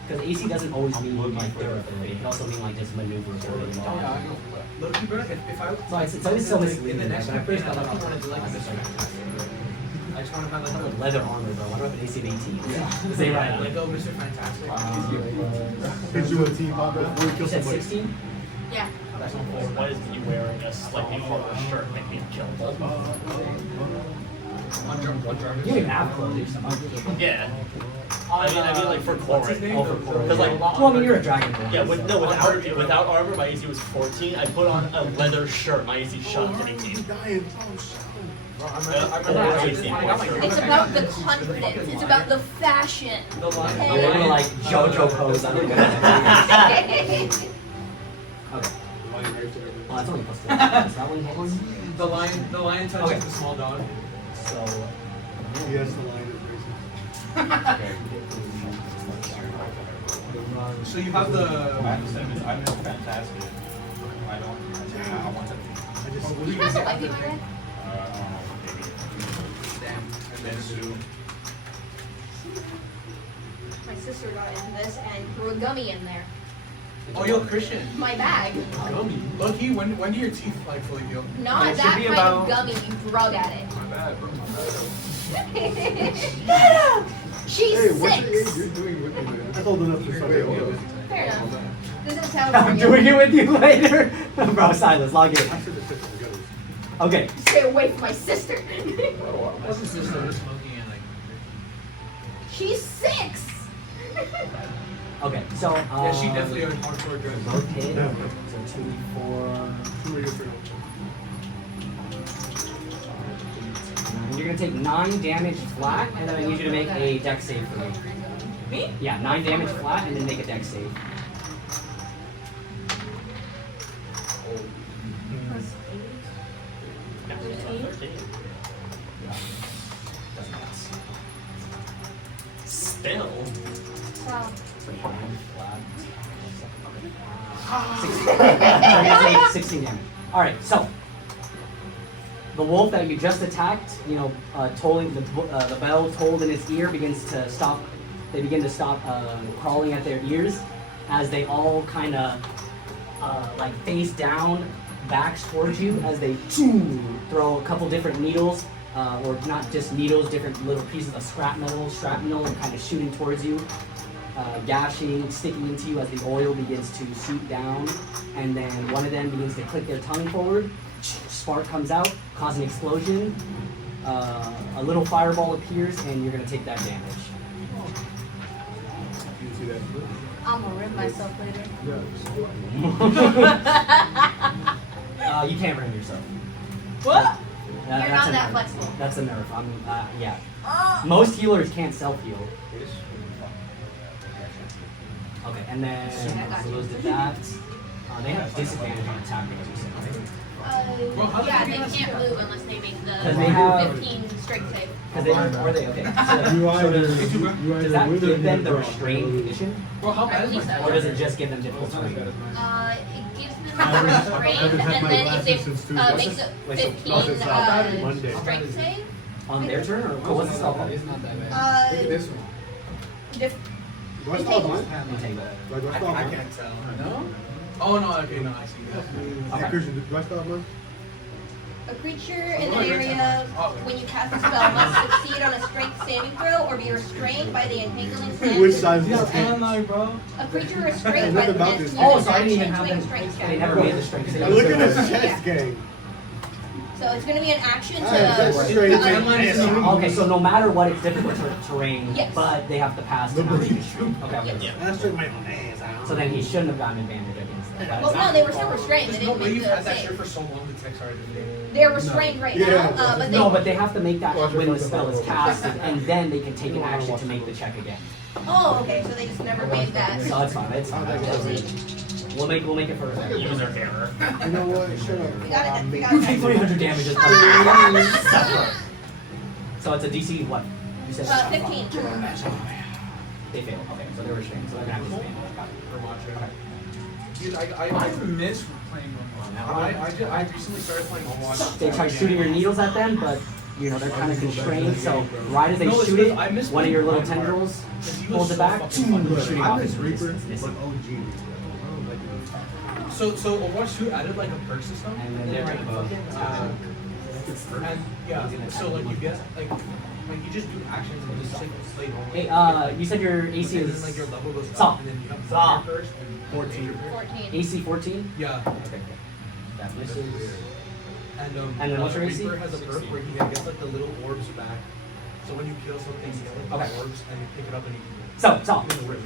Because AC doesn't always mean like therapy. It can also mean like just maneuvers or Oh yeah, I know. Look, bro, if I So it's always so in misleading. the next When I first campaign, got I that, wanted to like this fantastic. I just want to have like a leather armor though. I wonder if an AC of 18. Yeah. Say right. Let go, Mr. Fantastic. Did you a team pop up? You said 16? Yeah. Why is he wearing a slightly harder shirt and being killed? One drum. You don't even have clothes. Yeah. I mean like for core right now. Because like, Well, I mean, you're a dragon. yeah, without armor, my AC was 14. I put on a leather shirt. My AC shot to 18. It's about the confidence. It's about the fashion. I'm gonna like JoJo pose. I don't know. Okay. Oh, that's only plus 4. Is that one hits? The lion touches Okay. the small dog. So. Yes, the line is racing. So you have the. I'm no fantastic. I want to. You have the light in my red? Damn. And then Sue. My sister got into this and threw a gummy in there. Oh, yo, Christian. My bag. Low-key, when do your teeth like fully heal? Not It should that be kind about- of gummy. You drug at it. My bad, bro. My bad. She's Hey, what's your 6. age? You're doing with me, man. That's old enough for somebody else. Fair enough. This is how I'm doing it with you later. Bro, Silas, log in. I said the pistol together. Okay. Stay away from my sister. What's his sister smoking and like. She's 6. Okay, so. Yeah, she definitely are hardcore drugs. Both hit. Yeah. So 2d4. Who are you for? You're gonna take 9 damage flat, and then I need you to make a dex save for me. Me? Yeah, 9 damage flat, and then make a dex save. 13. Doesn't pass. Still. Wow. 16 damage. Alright, so the wolf that you just attacked, tolling the bell tolled in its ear begins to stop. They begin to stop crawling at their ears as they all kind of like face down, backs towards you as they throw a couple different needles, or not just needles, different little pieces of shrapnel, kind of shooting towards you. Gashing, sticking into you as the oil begins to seep down, and then one of them begins to click their tongue forward. Spark comes out, causing an explosion. A little fireball appears, and you're going to take that damage. You see that? I'm gonna rip myself later. You can't bring yourself. What? You're You're not that flexible. That's a nerf. Yeah. Most healers can't self-heal. Okay, and then so those did that. They have disadvantage on attack rolls, you said, right? Yeah, they can't move unless they make the 'Cause they have- 15 strength save. Because they are they okay? So, You so either does that win or give them you the draw. restrained condition, Bro, how bad is my So- or does it just give them difficult terrain? It gives them the restrained, and then if they make the Wait, so 15 Monday. strength save, On their turn, or what's the spell called? It's not that bad. Look at this one. Do I stop mine? You take that. Like, do I stop I mine? can't tell. No? Oh, no, okay, no, I see that. Hey, Christian, do I stop mine? a creature in an area when you cast a spell must succeed on a strength saving throw or be restrained by the entangling Which sand. side is it? bro. A creature restrained by Nothing the about this. Oh, so I didn't even action have to them. make a strength They check. never made the strength save. Look at this chess game. So it's going to be an action That's to. straight Okay, so no matter what, it's difficult terrain, Yes. but they have to pass to not make a strength. Okay. Yes. That's straight my ass out. So then he shouldn't have gotten advantage against that. Well, no, they were still restrained. They There's no didn't way make you've the had that shirt save. for so long, the text already did. They're restrained right Yeah. now, but they. No, but they have to make that when the spell is casted, and then they can take an action to make the check again. Oh, okay. So they just never made that. So it's fine. It's fine. We'll make it for a User error. You know what? Shut up. We got it. We got You it. take 300 damage as part. So it's a DC what? You said 15. They failed. Okay, so they were restrained. So they're gonna have to spend it. Got it. Okay. Dude, I miss playing Overwatch. I recently started playing Overwatch. They try shooting your needles at them, but they're kind of constrained. So right as they No, it's shoot because it, I miss one of your little playing tendrils Because he was pulls it so back, fucking fun. shooting I off miss into Reaper, the distance. but OG. So Overwatch 2 added like a perk system, And then and they're like gonna fucking, and yeah, so like you get like you just do actions and just like play normal. Hey, you said your AC And then is like your level goes Stop. up, and then you have Stop. your perks and 14. 14. AC 14. Yeah, Okay. That misses. and And then what's your AC? Reaper has a perk where he gets like the little orbs back. So when you kill something, you get like Okay. the orbs and you pick it up and you So, stop. can really go.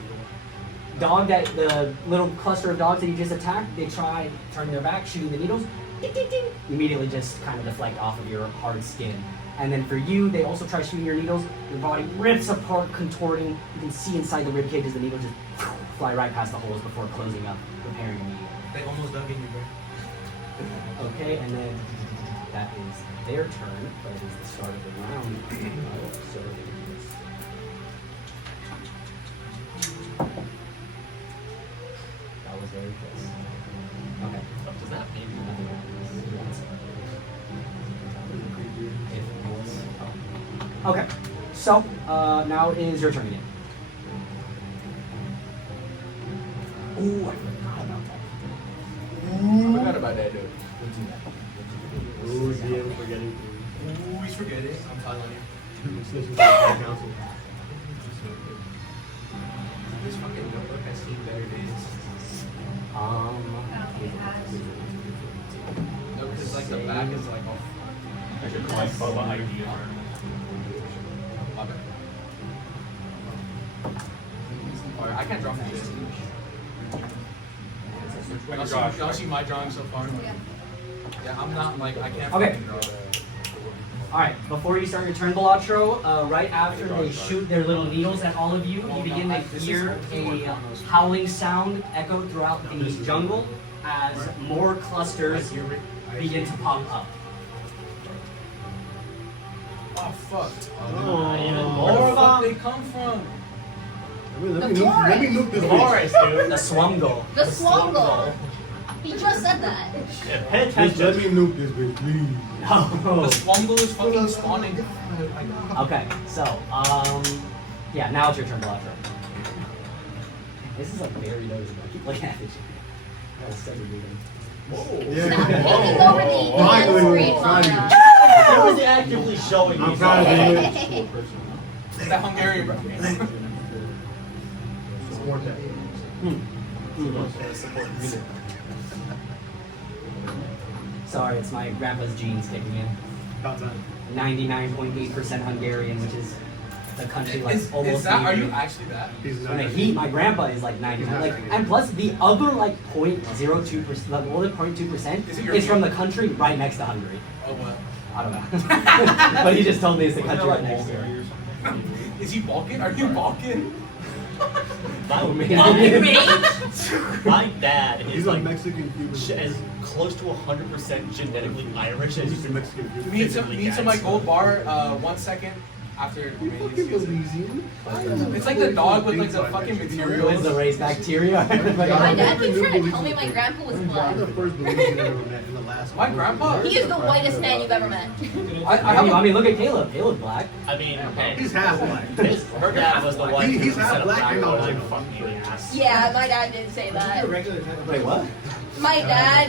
Dog that the little cluster of dogs that you just attacked, they try turning their back, shooting the needles. Ding, ding, ding. Immediately just kind of deflect off of your hard skin. And then for you, they also try shooting your needles. Your body rips apart, contorting. You can see inside the ribcage as the needles just fly right past the holes before closing up, repairing immediately. They almost dug in you, bro. Okay, and then that is their turn, but it is the start of the round. So it is. That was very close. Okay. What does that mean? Okay, so now is your turn again. Ooh, I forgot about that. I forgot about that, dude. We'll do that. Ooh, DM forgetting Ooh, he's forgetting. I'm telling you. things. Listen to the council. This fucking notebook has seen better days. No, because like the back is like all. I should call Bubba ID on her. Love it. Alright, I can't draw from this. Y'all see my drawing so far? Yeah, I'm not like I can't Okay. fucking draw. Alright, before you start your turn, Balatro, right after they shoot their little needles at all of you, you begin to hear a howling sound echo throughout the jungle as more clusters begin to pop up. Oh fuck. Where the fuck they come from? Let me nuke this bitch. Forest, dude. The Swumgle. The Swoggle. He just said that. Shit, pay Just let attention. me nuke this bitch, please. The Oh. Swumble is fucking spawning. Okay, so, yeah, now it's your turn, Balatro. This is like very noticeable. I keep looking at it. That was segregating. Yeah. Looking over the Finally, screen, finally. Mara. I was actively showing I'm you. proud of you. Is that Hungarian, bro? Support that. Sorry, it's my grandpa's genes kicking in. About time. 99.8% Hungarian, which is the country like almost. Is that? Are you even. actually that? He's not. My grandpa is like 99, like, and plus the other like 0.02%, the other 0.2% Is it your is from the country right next to Hungary. Oh what? I don't know, but he just told me it's the country right next to it. Is he Balkan? Are you Balkan? My dad is He's a like Mexican Cuban. as close to 100% genetically Irish as you He's a can. Mexican Cuban. Need some like gold bar. 1 second after. Fucking Belizean. It's like the dog with like the fucking Who is materials. the race bacteria? My dad keeps trying to tell me my grandpa was I'm black. the first Belizean I ever met in the last. My grandpa? He is the whitest man you've ever met. I mean, look at Caleb. Caleb's black. I mean, hey, He's half black. her dad was the one He's who half set up black and Dayra all and white. fucked me in the ass. Yeah, my dad did say that. Wait, what? My dad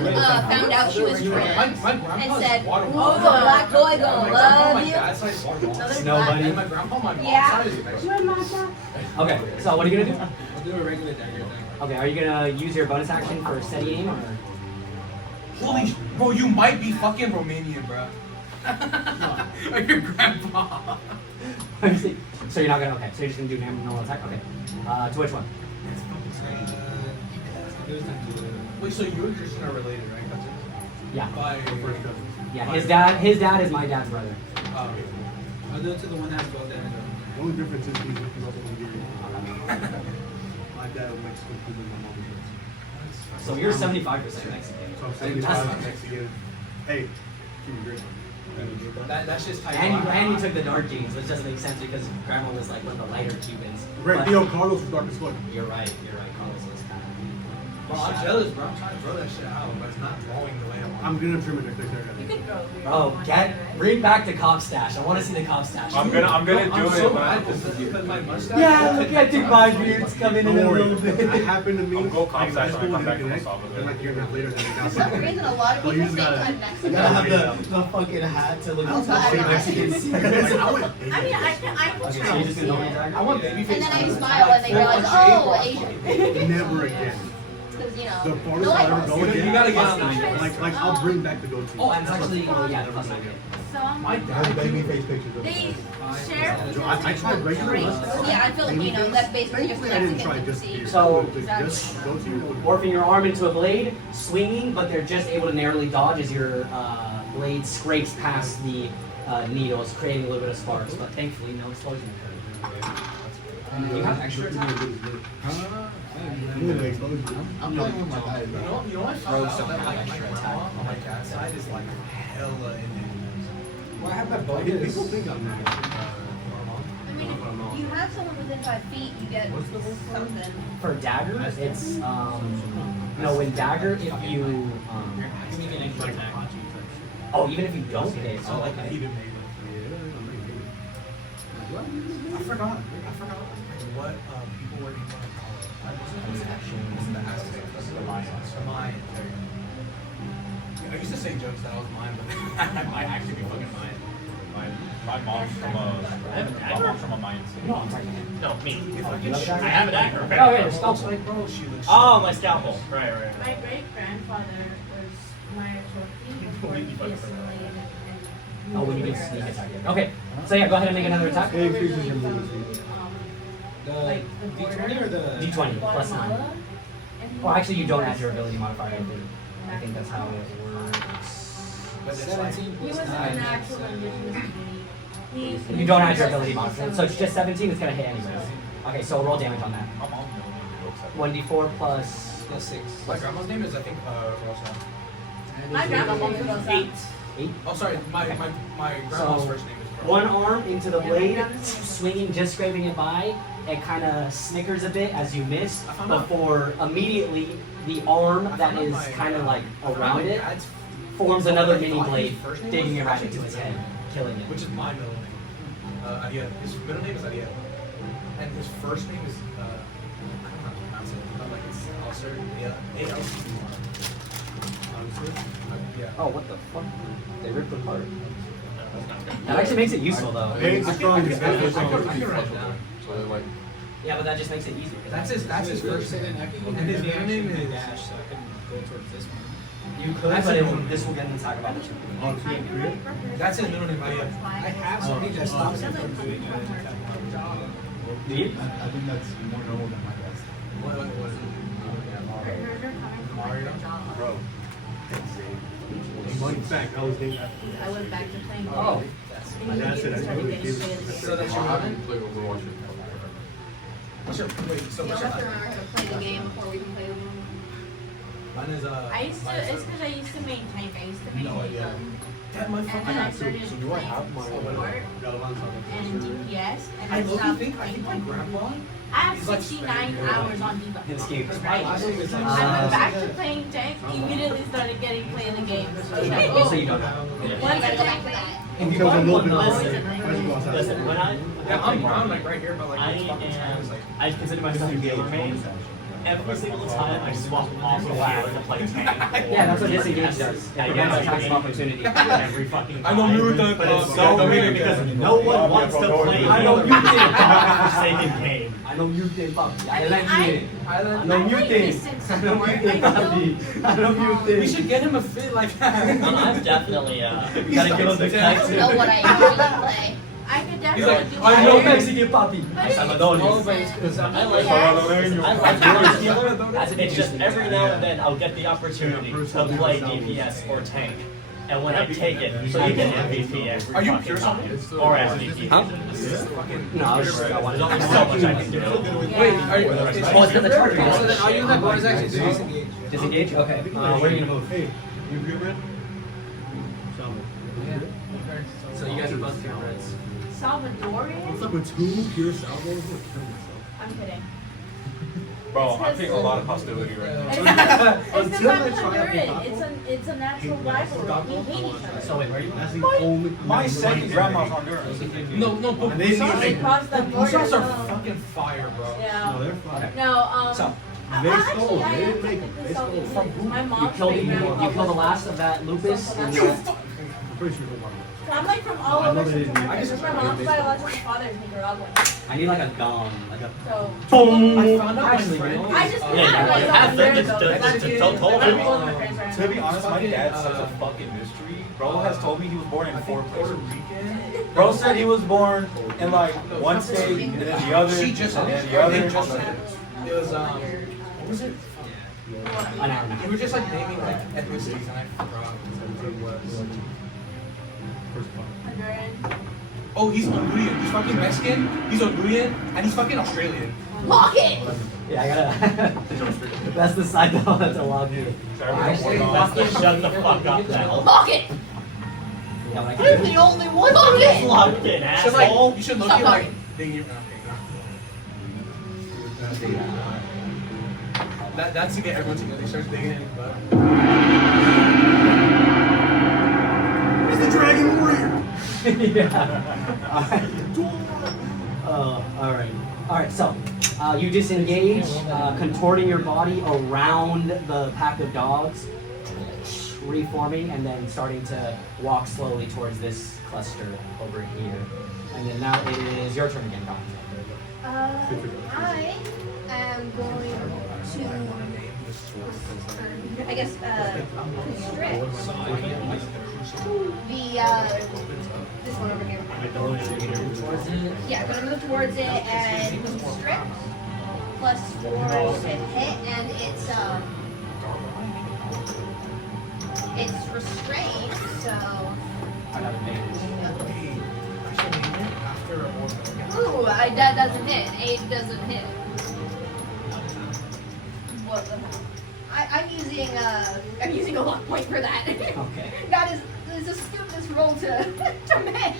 found out she was trans My and grandpa's said, water "Ooh, the black boy gonna love you." dad's side is water. Another Snow black- bunny. And my grandpa, my mom's Yeah. side is Mexican. Okay, so what are you gonna do? I'll do a regular dagger thing. Okay, are you gonna use your bonus action for steady aim or? Holy bro, you might be fucking Romanian, bro. Like your grandpa. So you're not gonna. Okay, so you're just gonna do normal attack. Okay. To which one? Wait, so you and Christian are related, right? Yeah. By Yeah. His dad is my dad's brother. I'll do it to the one that's both there. The only difference is he's also Hungarian. My dad was Mexican Cuban, my mom was. So you're 75% Mexican. So I'm 75 Mexican. Hey, Cuban great. that's just how you And you took the dark genes, which doesn't make sense because grandma was like one of the lighter Cubans. Right, But Theo Carlos was dark as fuck. You're right. Carlos was kind of. Bro, I'm jealous, bro. I'm trying to throw that shit out, but it's not growing the way I want. I'm gonna trim it next time. You could grow. Oh, bring back the cop stash. I want to see the cop stash. I'm gonna do I'm it. so but mad because my mustache. Yeah, look at your my beards coming in a Don't little worry. bit. I happened to meet I'll go like contact high when I school come back and from connect, Salvador. and like a year and a half later, then we got For some reason, a lot of Well, you people just think gotta- I'm You Mexican. gotta have the fucking hat to look Oh, like God. Mexican Like, serious. I went. I mean, I can Okay, so try. you just do normal attack? I want baby face. And then I smile and they realize, oh, Asian. Never again. Because, you The know. farthest I'll ever go again. You gotta get Plus on nine. the Like I'll bring back the goatee. Oh, and it's actually, oh yeah, plus nine. Some My That's dad. baby face pictures of they me. share. I tried regular Traits. mustache. Yeah, I feel like, you know, that's basically just Thankfully, I didn't try Mexican just see. here. So- Just goatee. Morphing your arm into a blade, swinging, but they're just able to narrowly dodge as your blade scrapes past the needles, creating a little bit of sparks. But thankfully, no explosion occurred. You have extra attack. I'm playing with my guys, You bro. know what? Throw I some found out, extra my attack. mom on my dad's side is like hella in Well, I have that People bonus. think I'm not. I mean, if you have someone within 5 feet, you get something. For dagger, it's no. When dagger, if you oh, even if you don't hit, So like okay. even made. I forgot what people were in college. I was in the Aztec. Mine. I used to say jokes that I was mine, but I might actually be fucking mine. My mom's from a Mayan city. No, I'm talking. No, me. If I You can have a shoot, dagger? I have a dagger. Oh, yeah, your I was scalpel. like, bro, she looks. Oh, my scalpel. Right. My great grandfather was my trophy before he assimilated. Oh, when you get sneak attack. Okay, so yeah, go ahead and make another attack. It increases your movement speed. The Like the D20 or the D20 plus 9. Guatemala, and he Well, was actually, you don't add your like- ability modifier. I think that's how it works. But it's like, 17 He was plus an 9. actual indigenous community. You don't add your ability modifier, so it's just 17. It's gonna hit anyways. Okay, so roll damage on that. My mom knows me to go 1d4 plus Plus 6. my grandma's name is I think Rosa. My grandma was 8. 8. Oh, sorry, my grandma's So- first name is one arm into the blade, swinging, just scraping it by. It kind of snickers a bit as you miss, before immediately the arm that is kind of like around it forms another mini blade, digging it right into his head, killing it. Which is my middle name. Ariel. His middle name is Ariel. And his first name is, I don't know how to pronounce it, but like it's Alcer. A-L-C-E-R. Yeah. Oh, what the fuck? They ripped it apart. That actually makes it useful though. Pain's the strongest. I can write it down. So they're like, Yeah, but that just makes it easier. That's his first name. And his middle name is dash, so I can go towards this one. You could, but this will get into talk about it too. That's his middle name. Ariel. I have something that stops me from doing a job. Do you? I think that's more normal than my best. What is it? Mario. Bro. In fact, I was thinking. I went back to playing. Oh. My dad said I Started really getting gave played So again. that's your I middle name? haven't played Overwatch in What's your, wait, so You'll what's have to your, remember to play the game before we can play the game. mine is, I used to, it's because I used to make tank. I used to make No idea. That and then I motherfucker. started So do I have my support and DPS, and I I look, stopped think playing. my grandma. I have He's like 69 hours on debug. His game. My last name is like. I went back to playing tank, immediately started getting play the game. So I was like, So you oh, don't know. once Gotta I go back to that. If you Because buy a little one, bit listen. Listen, when I Yeah, I'm like right here, but like I it's fucking time is like. I consider myself a gamer main. Every single time I swap off the lag to play tank. Yeah, that's what disengage does. It prevents attacks of opportunity. Every fucking time. I know you the- But it's so weird because no one wants to play. I know you did. Forsaken game. I know you did, Bubba. I I mean, like you did. I I know you like did. Distant I know support. you did, Bobby. I know you We did. should get him a fit like that. I'm definitely gotta give him the I cut don't know what I usually play. I could He's definitely like, do I I know know that. Mexican Papi. But it's Salvadorians. decent. I like Warrior Stealer. It's just every now and then I'll get the opportunity to play DPS or tank. And when I take it, so you get MVP every Are you fucking pure time. something? Or MVP. Huh? Fucking. No, I was just got one. There's only so much I can do. Wait, are you? Oh, it's because the target. So then all you have is actually disengage. Disengage? Okay. Where are you gonna move? Hey, you good, man? So you guys are both pure reds. Salvadorian? What's up with two pure salvos? I'm gonna kill myself. I'm kidding. Bro, I'm feeling a lot of hostility right now. It's because Until I'm they try out the Honduran. It's a natural rivalry. We hate each other. So wait, where are you? That's the only. My second grandma's Honduran. No, but And they Usas They crossed the border. are so- fucking fire, bro. No, Yeah. they're fine. No, So, They actually, stole. I They am didn't make it. technically They stole Salvadorian. from who? My you mom's killed great the grandmother. last of that lupus. And I'm pretty sure they're So I'm like from all I know over they didn't Central make America. it. My mom's biological father is Nicaraguan. I need like a gong, like a. So I found out Actually, my friend. I just Yeah, have like you a have year them, ago. it's That's just it. so cold. But I'm all my friends are To be honest, my Fucking, dad's such a uh, fucking mystery. Bro has told me he was born in I four think Puerto places. Rican. Bro said he was born in like one state and then the other, She and just then the they other. just said it. It was what was it? An hour and a half. You were just like naming like ethnicities and I forgot what it was. Honduran. Oh, he's Honduran. He's fucking Mexican. He's Honduran and he's fucking Australian. Lock it! Yeah, I gotta. That's the side though. That's a lot of you. Actually, fucking shut the fuck up now. Lock it! Yeah, like, I'm the only one lock it! Locked in, So like asshole. you should look Stop at like talking. dang you. That's to get everyone together. He starts digging in his butt. It's the Dragon Warrior! yeah. Alright. Alright, so you disengage, contorting your body around the pack of dogs, reforming, and then starting to walk slowly towards this cluster over here. And then now it is your turn again, Don. I am going to, I guess, constrict this one over here. Towards it. Yeah, I'm gonna move towards it and constrict. +4 to hit, and it's restrained, so. I got a mage. Ooh, that doesn't hit. 8 doesn't hit. What the hell? I'm using a luck point for that. Okay. That is a stupid roll to miss.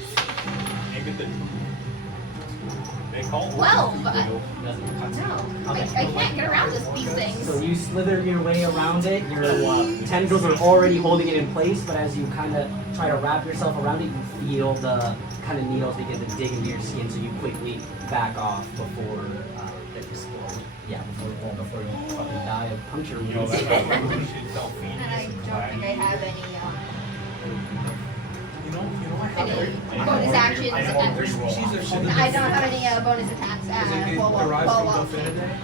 They call 12. No, Doesn't. I can't get around these things. So you slither your way around it. Your tendrils are already holding it in place, but as you kind of try to wrap yourself around it, you feel the kind of needles begin to dig into your skin. So you quickly back off before it explodes. Yeah, before you fucking die of puncture wounds. And I don't think I have any bonus actions. I don't have any bonus attacks.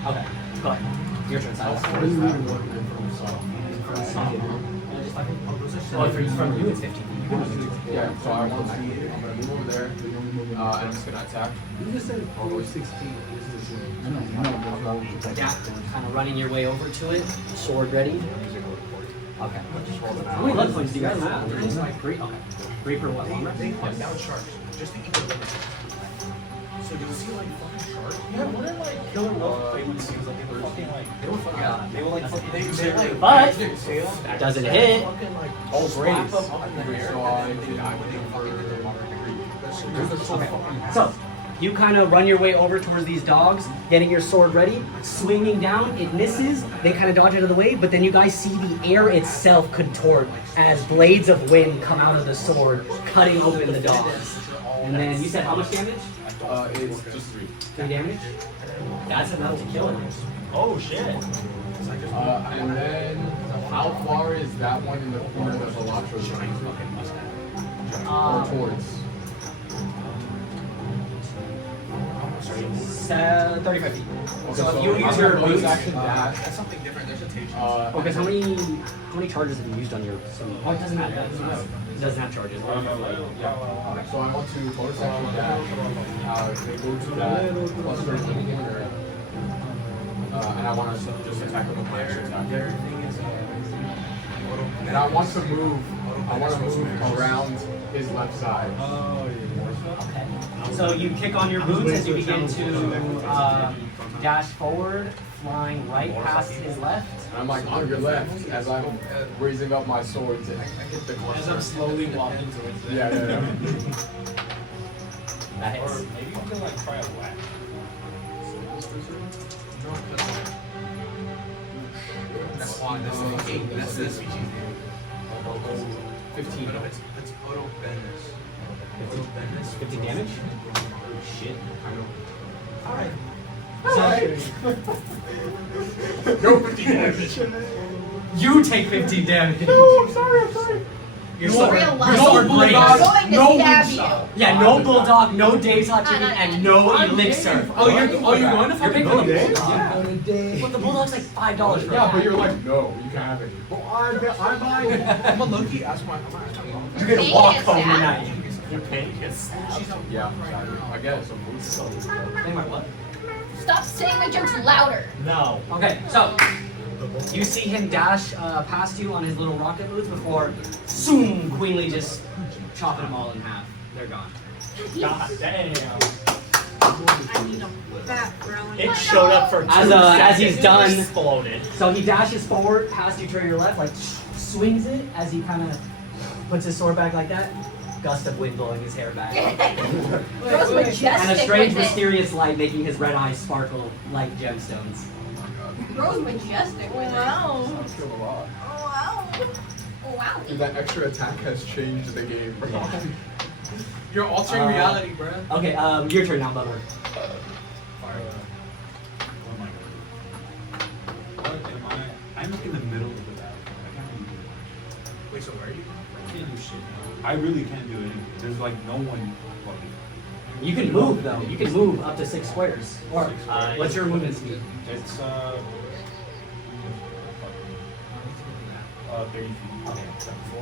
Okay, go ahead. Your turn, Silas. Oh, from you it's 15. Yeah, so I'm gonna move over there, and I'm just gonna attack. You just said over 16. Yeah, kind of running your way over to it. Sword ready. Okay. How many luck points do you guys have? 3? Okay. 3 per what? Longer? Now sharks. Just think of it. So you see like fucking sharks? Yeah, what are like killer wolf play with seems like they were fucking like they were fucking they were like fucking they like But doesn't hit. Oh, great. Okay. So you kind of run your way over towards these dogs, getting your sword ready, swinging down. It misses. They kind of dodge out of the way, but then you guys see the air itself contort as blades of wind come out of the sword, cutting open the dogs. And then you said how much damage? It's just 3. 3 damage. That's enough to kill it. Oh shit. And then, how far is that one in the corner of the Balatro or towards? 35 feet. Okay, So if you use your bonus boots, action dash. That's something different. There's a taste. okay, so how many charges have you used on your? Oh, it doesn't matter. It doesn't have charges. So I want to bonus action dash. They go to that plus 13 corner. And I want to just attack with a flash attack. And I want to move. I want to move around his left side. Okay. So you kick on your boots as you begin to dash forward, flying right past his left. And I'm like on your left as I'm raising up my sword to hit the cluster. as I'm slowly walking towards them. Yeah. That Or hits. maybe you can like try a whack. That's why this is 8. That's the species name. 15. No, it's Odo Bendis. Odo Bendis. 15 damage? Shit. I know. Alright. No 15 damage. You take 15 damage. No, I'm sorry. Your real life. Your sword breaks. I'm going to stab you. Yeah, no bulldog, no day touching, and no elixir. Oh, you're going to You're paying for the bulldog. Yeah. But the bulldog's like $5 for Yeah, that. but you're like, no, you can't have it. Well, I'm a low-key ask my mom. You're gonna walk home tonight. You're paying his Yeah, I guess. Anyway, what? Stop saying the jokes louder. No. Okay, so you see him dash past you on his little rocket boots before, zoom, Queenly just chopping them all in half. They're gone. God damn. I need a fat brown. It showed up for 2 seconds. As he's done, exploded. so he dashes forward past you to your left, like swings it as he kind of puts his sword back like that. Gust of wind blowing his hair back. Bro's majestic And a strange, with it. mysterious light making his red eyes sparkle like gemstones. Bro's majestic with it. Wow. Killed a lot. Wow. Wow. And that extra attack has changed the game. You're altering reality, bro. Okay, your turn now, Bubber. Oh my god. What am I? I'm in the middle of the battle. I can't really do it. Wait, so where are you? I can't do shit now. I really can't do anything. There's like no one. You can move though. You can move up to 6 squares. Or what's your movement speed? It's 30 feet. Okay.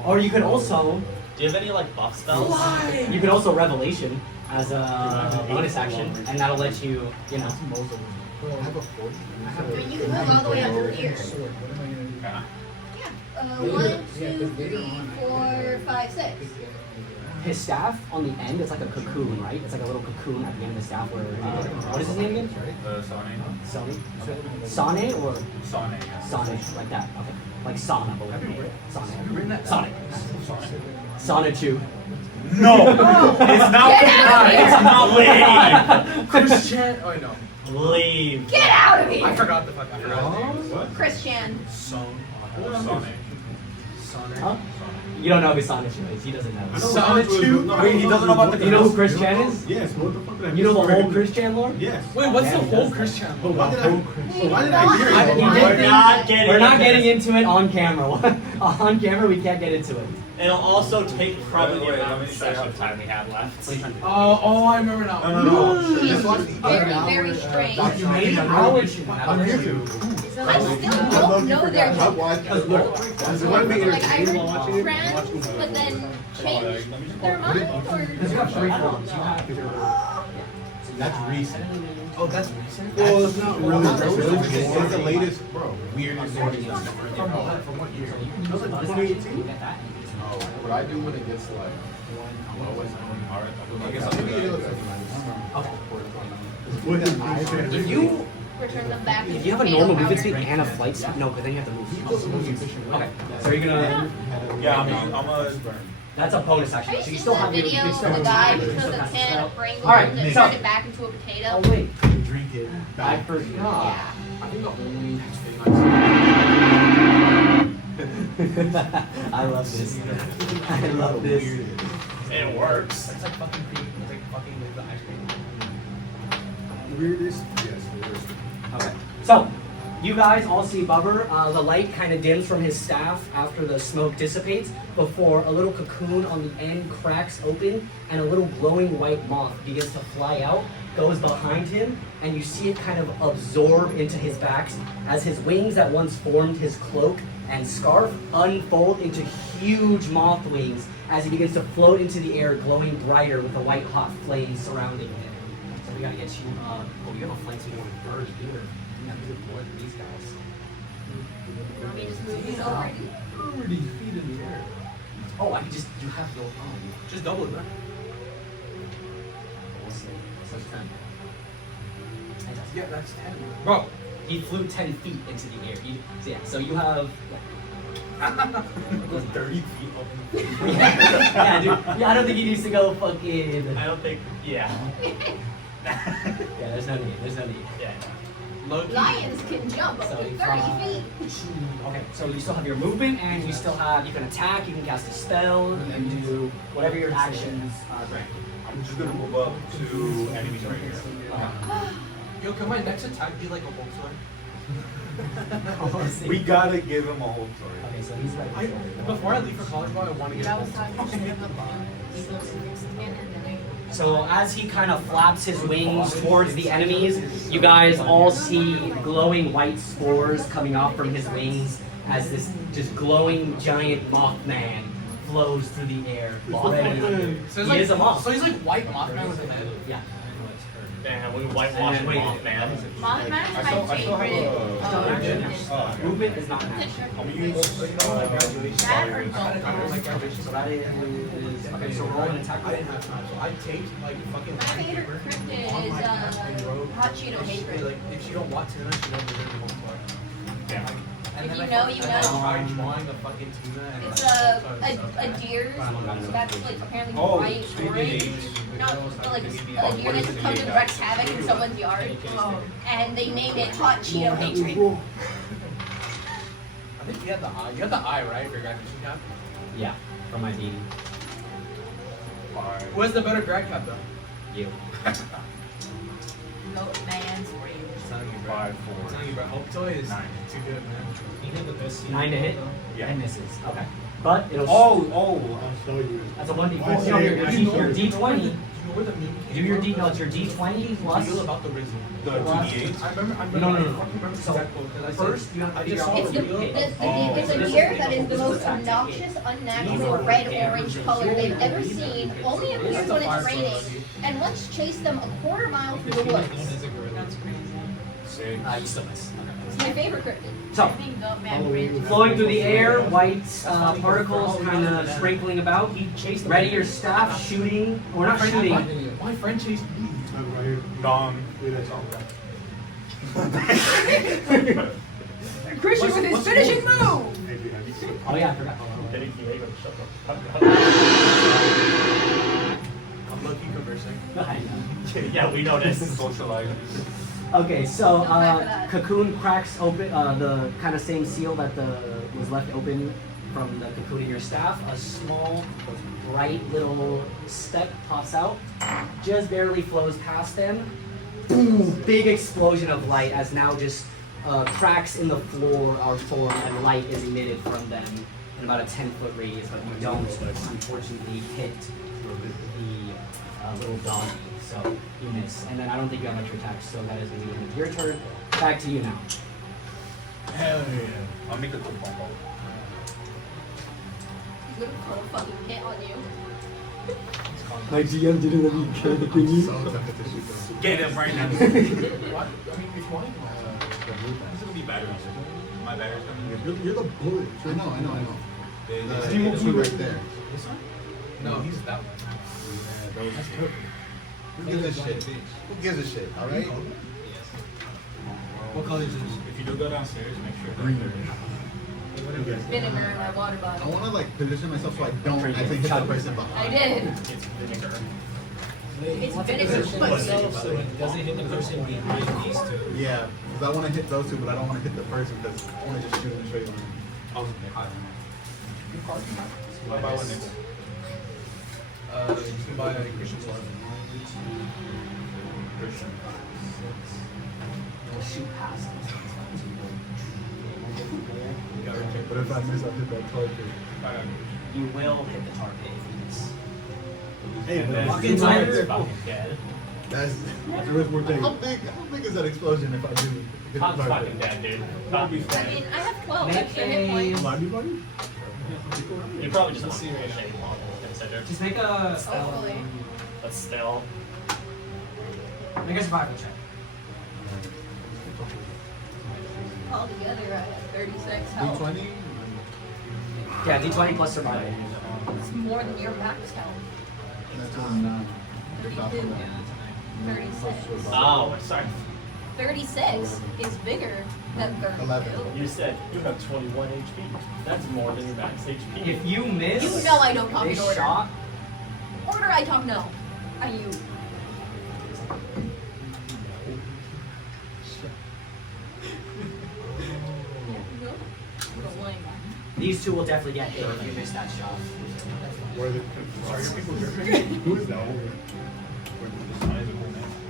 Or you could also Do you have any like buff spells? you could also revelation as a bonus action, and that'll let you, you know. I mean, you can move all the way up to here. Yeah. Yeah. 1, 2, 3, 4, 5, 6. His staff on the end is like a cocoon, right? It's like a little cocoon at the end of the staff where, what is his name again? Sane. Sane? Sane or Sane. Sane, like that, okay. Like Sana, but with Sane. Bring that Sonic. Sana 2. No, it's not. Get out of here. It's not leave. Christian. Oh no. Leave. Get out of I here! forgot the fuck. I forgot his name. What? Christian. Son. Sonic. Sonic. Huh? You don't know who Sonic is. He doesn't know. Sonic 2. Wait, he doesn't know about the. You know who Chris Chan is? Yes, what the fuck did I You know the miss? whole Chris Chan lore? Yes. Wait, what's the Yeah, he whole does Christian? But why did I hear I it? didn't We're We're not getting into it on camera. On camera, we can't get into it. It'll also take probably the Wait, amount let of me show you session how time we have left. Oh, I remember now. No. Just watch the Very, hour, very strange. documentary On YouTube. I still don't know their I've watched Does it want to be Like, I entertaining while watching heard it? trends, but then changed their mind, or... Because you have three forms. You have That's recent. Oh, that's recent? Well, it's not really It's the latest, bro. weirdest From what year? That was like 2018? Oh, what I do when it gets to like low is I guess I'll do that. If you Return them back. if you have a normal movement speed and a flight speed, no, but then you have to move. Okay, so you're gonna. Yeah, I'm a. That's a bonus action. Have So you you seen still that have your. video You of still the have guy your- who you took still a have can spell. of Pringles Alright, and so- turned it back into a potato? Oh wait, Drink it. I forgot. Yeah. I think the only thing I love this. I love this. It works. It's like fucking cream. It's like fucking the ice cream. Weirdest? Yes, weirdest. Okay. So, you guys all see Bubber. The light kind of dims from his staff after the smoke dissipates before a little cocoon on the end cracks open and a little glowing white moth begins to fly out, goes behind him, and you see it kind of absorb into his back as his wings that once formed his cloak and scarf unfold into huge moth wings as he begins to float into the air, glowing brighter with the white hot flames surrounding him. So we gotta get you, oh, you have a flame, so you want to burn either. Yeah, these are more than these guys. Want me to just move these over? Already feet in the air. Oh, I can just, you have your Just double it, man. We'll see. So it's 10. Fantastic. Yeah, that's 10. Bro, he flew 10 feet into the air. So yeah, so you have. Goes 30 feet up. Yeah, dude. Yeah, I don't think he needs to go fucking. I don't think. Yeah. Yeah, there's no need. There's no need. Yeah. Lions can jump up So to you 30 fly- feet. Okay, so you still have your movement, and you still have. You can attack. You can cast a spell. You can do whatever your actions grant. I'm just gonna move up to enemies right here. Okay. Yo, can my next attack be like a Hulk sword? We gotta give him a whole story. Okay, so he's like. Before I leave for college, bro, I want to get a That was Hulk talking sword. So as he kind of flaps his wings towards the enemies, you guys all see glowing white spores coming off from his wings as this just glowing giant Mothman flows through the air. So He is a moth. So he's like white Mothman with a head. Yeah. Damn, we whitewashed Mothman. Mothman I still my have favorite. Movement is not natural. I'm gonna use That or So that is okay. So roll an attack. I didn't have time, so I taped like fucking My favorite cryptid is Hot Cheeto Hatred. Like, if she don't want tuna, she won't be in the home part. Damn. And If then you know, I you tried know. drawing a fucking tuna and It's like, a deer that's like apparently Oh, bright orange. Not but like a deer that just comes and wrecks havoc in someone's yard. And they named it Hot Cheeto Hatred. I think you had the eye. You had the eye, right? For your graduation cap. Yeah, from my beating. Who has the better grad cap though? You. Goat man's rage. Telling you, bro. 5, 4. Telling you, bro. Hope toy is 9. too good, man. You hit the best. 9 to hit. Yeah. And misses. Okay. But it'll. Oh. I'll show you. That's a 1d4. Oh, You know, your yeah, D20. You know where the meme Do your D. No, it's your D20 plus. Feel about the Rizzo. The 2d8. I remember. No. I fucking remember So, that quote because I said, First, you have to I figure just out saw It's the the, video. it's a deer that is the most obnoxious, unnatural red-orange color they've ever seen. Only appears when it's raining, and let's chase them a quarter mile through the woods. Six. You still miss. It's my favorite cryptid. So, I think Goat Man Rage is flowing through the air, white particles kind of sprinkling about. Ready your staff, shooting. Or not shooting. My friend chased me. Right here. Dom. Wait, that's all. Christian with his finishing move! Maybe have you seen it? Oh yeah, I forgot. Getting Diego to shut the fuck up. Yeah, we noticed. Socialize. Okay, so Don't crack that. Cocoon cracks open the kind of same seal that was left open from the cocoon in your staff. A small, bright little speck pops out, just barely flows past them. Boom! Big explosion of light as now just cracks in the floor are formed and light is emitted from them in about a 10-foot radius, but you don't unfortunately hit the little dog. So you miss. And then I don't think you have extra attacks, so that is going to be the end of your turn. Back to you now. Hell yeah. I'll make a quick phone call. He's gonna pull a fucking hit on you. My GM didn't let me kill the I'm so tempted to shoot them. Get him right now. What? I mean, which one? This will be batteries. My battery's coming. You're the bullet. I know. They- The they- two right there. This one? No, he's that one. Yeah, those. That's perfect. Who gives a shit? Who gives a shit? All right. What color is this? If you do go downstairs, make sure that Green. Vinegar in my water I bottle. want to like position myself so I don't actually hit the person I behind. did. it's vinegar. It's vinegar, but So it doesn't hit the person behind these two. Yeah, because I want to hit those two, but I don't want to hit the person because I want to just shoot in a straight line. I'll buy one nickel. You can buy a Christian sword. Christian. We'll shoot past them. But if I miss, I hit that target. You will hit the target if you miss. Hey, And but then- fucking It's tiger. fucking dead. That's Where's more things? how big is that explosion if I do hit the Tom's target? fucking dead, dude. Tom's I dead. mean, I have 12 Make extra hit points. Anybody? You probably just want to see your shape model considered. Just make a Hopefully. But still. make a survival check. Altogether, I have 36 health. D20? Yeah, D20 plus survival. It's more than your max health. That's 9. 32. 36. Oh, sorry. 36 is bigger than 32. 11. You said you have 21 HP. That's more than your max HP. If you miss, You know I don't talk in this order. shot, Order I talk no. I you. these two will definitely get hit if you miss that shot. Where the Are your people German? Who is that?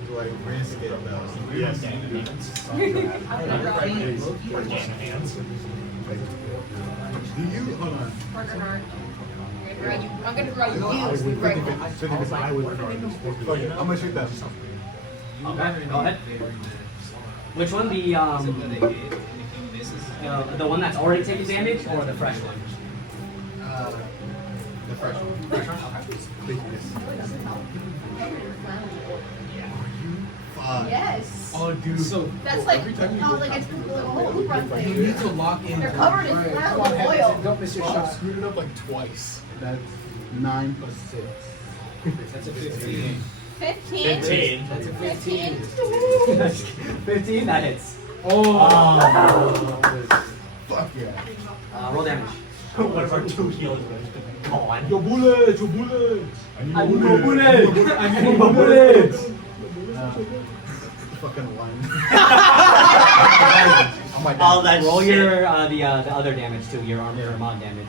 do I risk it though? Yes. Do you? Hold on. I'm gonna draw you. I was Right. 50% I was regardless. Fuck it, I'm gonna shoot that. Okay, go ahead. Which one? The one that's already taken damage or the fresh one? The fresh one. Fresh one? Okay. Big miss. Fuck. Yes. Oh, dude. So That's like, every time you oh, look like up, it's a little hoop run you thing. need to lock in. They're covered in flammable oil. Don't miss your shot. Screwed it up like twice. That's 9 plus 6. That's a 15. 15. 15. That's a 15. 15, that hits. Fuck yeah. Roll damage. One of our two healers call on. Your bullets, your bullets. I need more bullets. I need more bullets. Fucking one. Oh my god. All that Roll shit. your the other damage too. Your armor mod damage.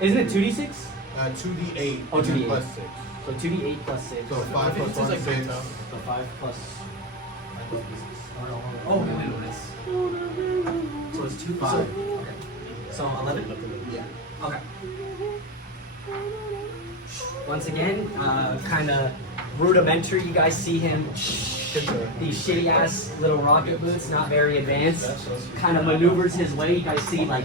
Isn't it 2d6? 2d8. Oh, 2d8. plus 6. So 2d8 plus 6. So 5 plus 1 is 6. So 5 plus. Oh, bonus. So it's 2 5. Okay. So 11? Yeah. Okay. Once again, kind of rudimentary. You guys see him. These shitty ass little rocket boots, not very advanced. Kind of maneuvers his way. You guys see like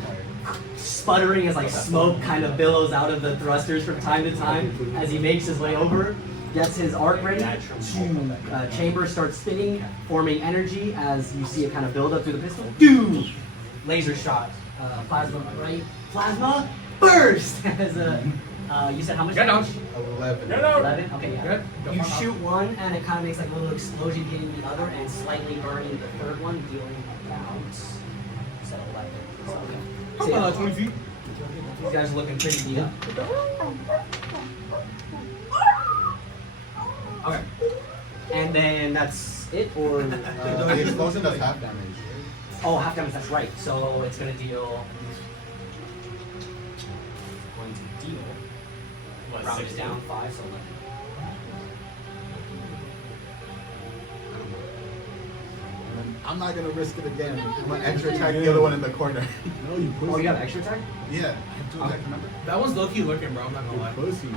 sputtering as like smoke kind of billows out of the thrusters from time to time as he makes his way over. Gets his arc ready. Chamber starts spinning, forming energy as you see it kind of build up through the pistol. Doom! Laser shot. Plasma right. Plasma burst. As you said how much? Get down. 11. 11? Okay, yeah. Good. You shoot one and it kind of makes like a little explosion hitting the other and slightly burning the third one, dealing about 11. So, okay. How about 20 feet? These guys are looking pretty beat up. Okay. And then that's it, or The explosion does half damage. oh, half damage. That's right. So it's gonna deal. Going to deal. Round is down 5, so 11. I'm not gonna risk it again. I'm gonna extra attack the other one in the corner. No, you pussy. Oh, you have extra attack? Yeah, I have 2 attacks, remember? That was low-key looking, bro. I'm not gonna lie. Pussy.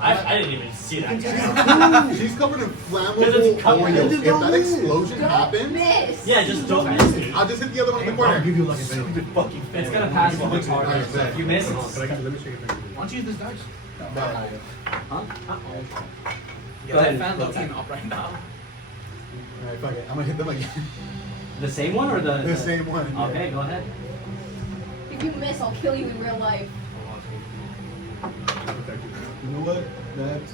I didn't even see that. She's covered in Because flammable it's covered. oils. If that explosion happens, Miss. Yeah, just don't miss me. I'll just hit the other one in the I'll corner. give you like a thing. Stupid fucking It's fan. gonna pass the target. So if you miss, Can it's I get let me shake it. Why don't you use this dice? huh? Yeah, Go ahead. that fan looking up right now. Alright, fuck it. I'm gonna hit them again. The same one or the? The same one. yeah. Okay, go ahead. If you miss, I'll kill you in real life. You know what? That's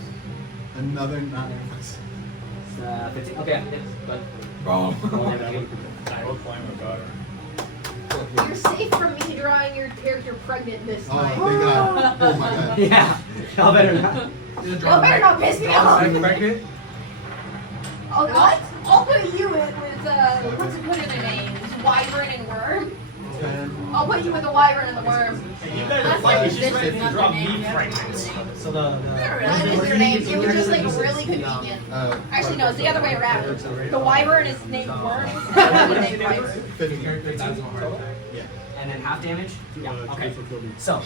another 9. It's, 15. Okay, yes, but Bro. I was playing with daughter. You're safe from me drawing your character pregnant this Oh, time. thank God. Oh my God. yeah, y'all better not. Y'all better not piss me off. Pregnant? Oh, what? I'll put you with what's it put in their names? Wyvern and Worm. 10. I'll put you with the Wyvern and the Worm. You guys are like, you just ready to drop me pregnant. So the That is their names. It was just like really convenient. Actually, no, it's the other way around. The Wyvern is named Worm, and the other named Wyvern. 15. Yeah. and then half damage. Yeah. Okay. Chase will kill me. So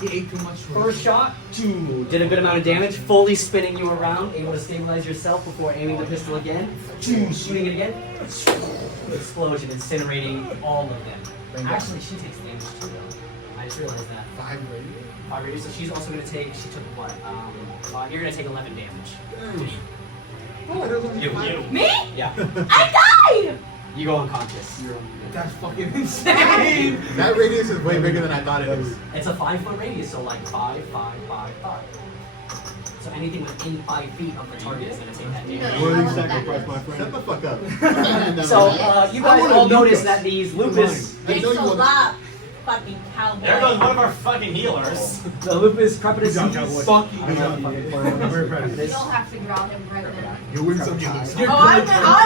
He ate too much. first shot, did a good amount of damage, fully spinning you around, able to stabilize yourself before aiming the pistol again, shooting it again, explosion, incinerating all of them. Actually, she takes damage too, though. I just realized that. 5 radius. 5 radius, so she's also going to take, she took what? You're going to take 11 damage. You. Me? Yeah. I died! You go unconscious. That's fucking insane. That radius is way bigger than I thought it is. It's a 5-foot radius, so like 5, 5, 5, 5. So anything within 5 feet of the target is going to take that damage. Worthy sacrifice, my Shut friend. the fuck up. So you guys all notice that these lupus, I Thanks know a you want- lot, fucking cowboy. There goes one of our fucking healers. the lupus crepitus, Good job, cowboy. Fucking Good job. I'm very proud of you. You'll have to draw him pregnant. You win some, you lose some. You're Oh, I'm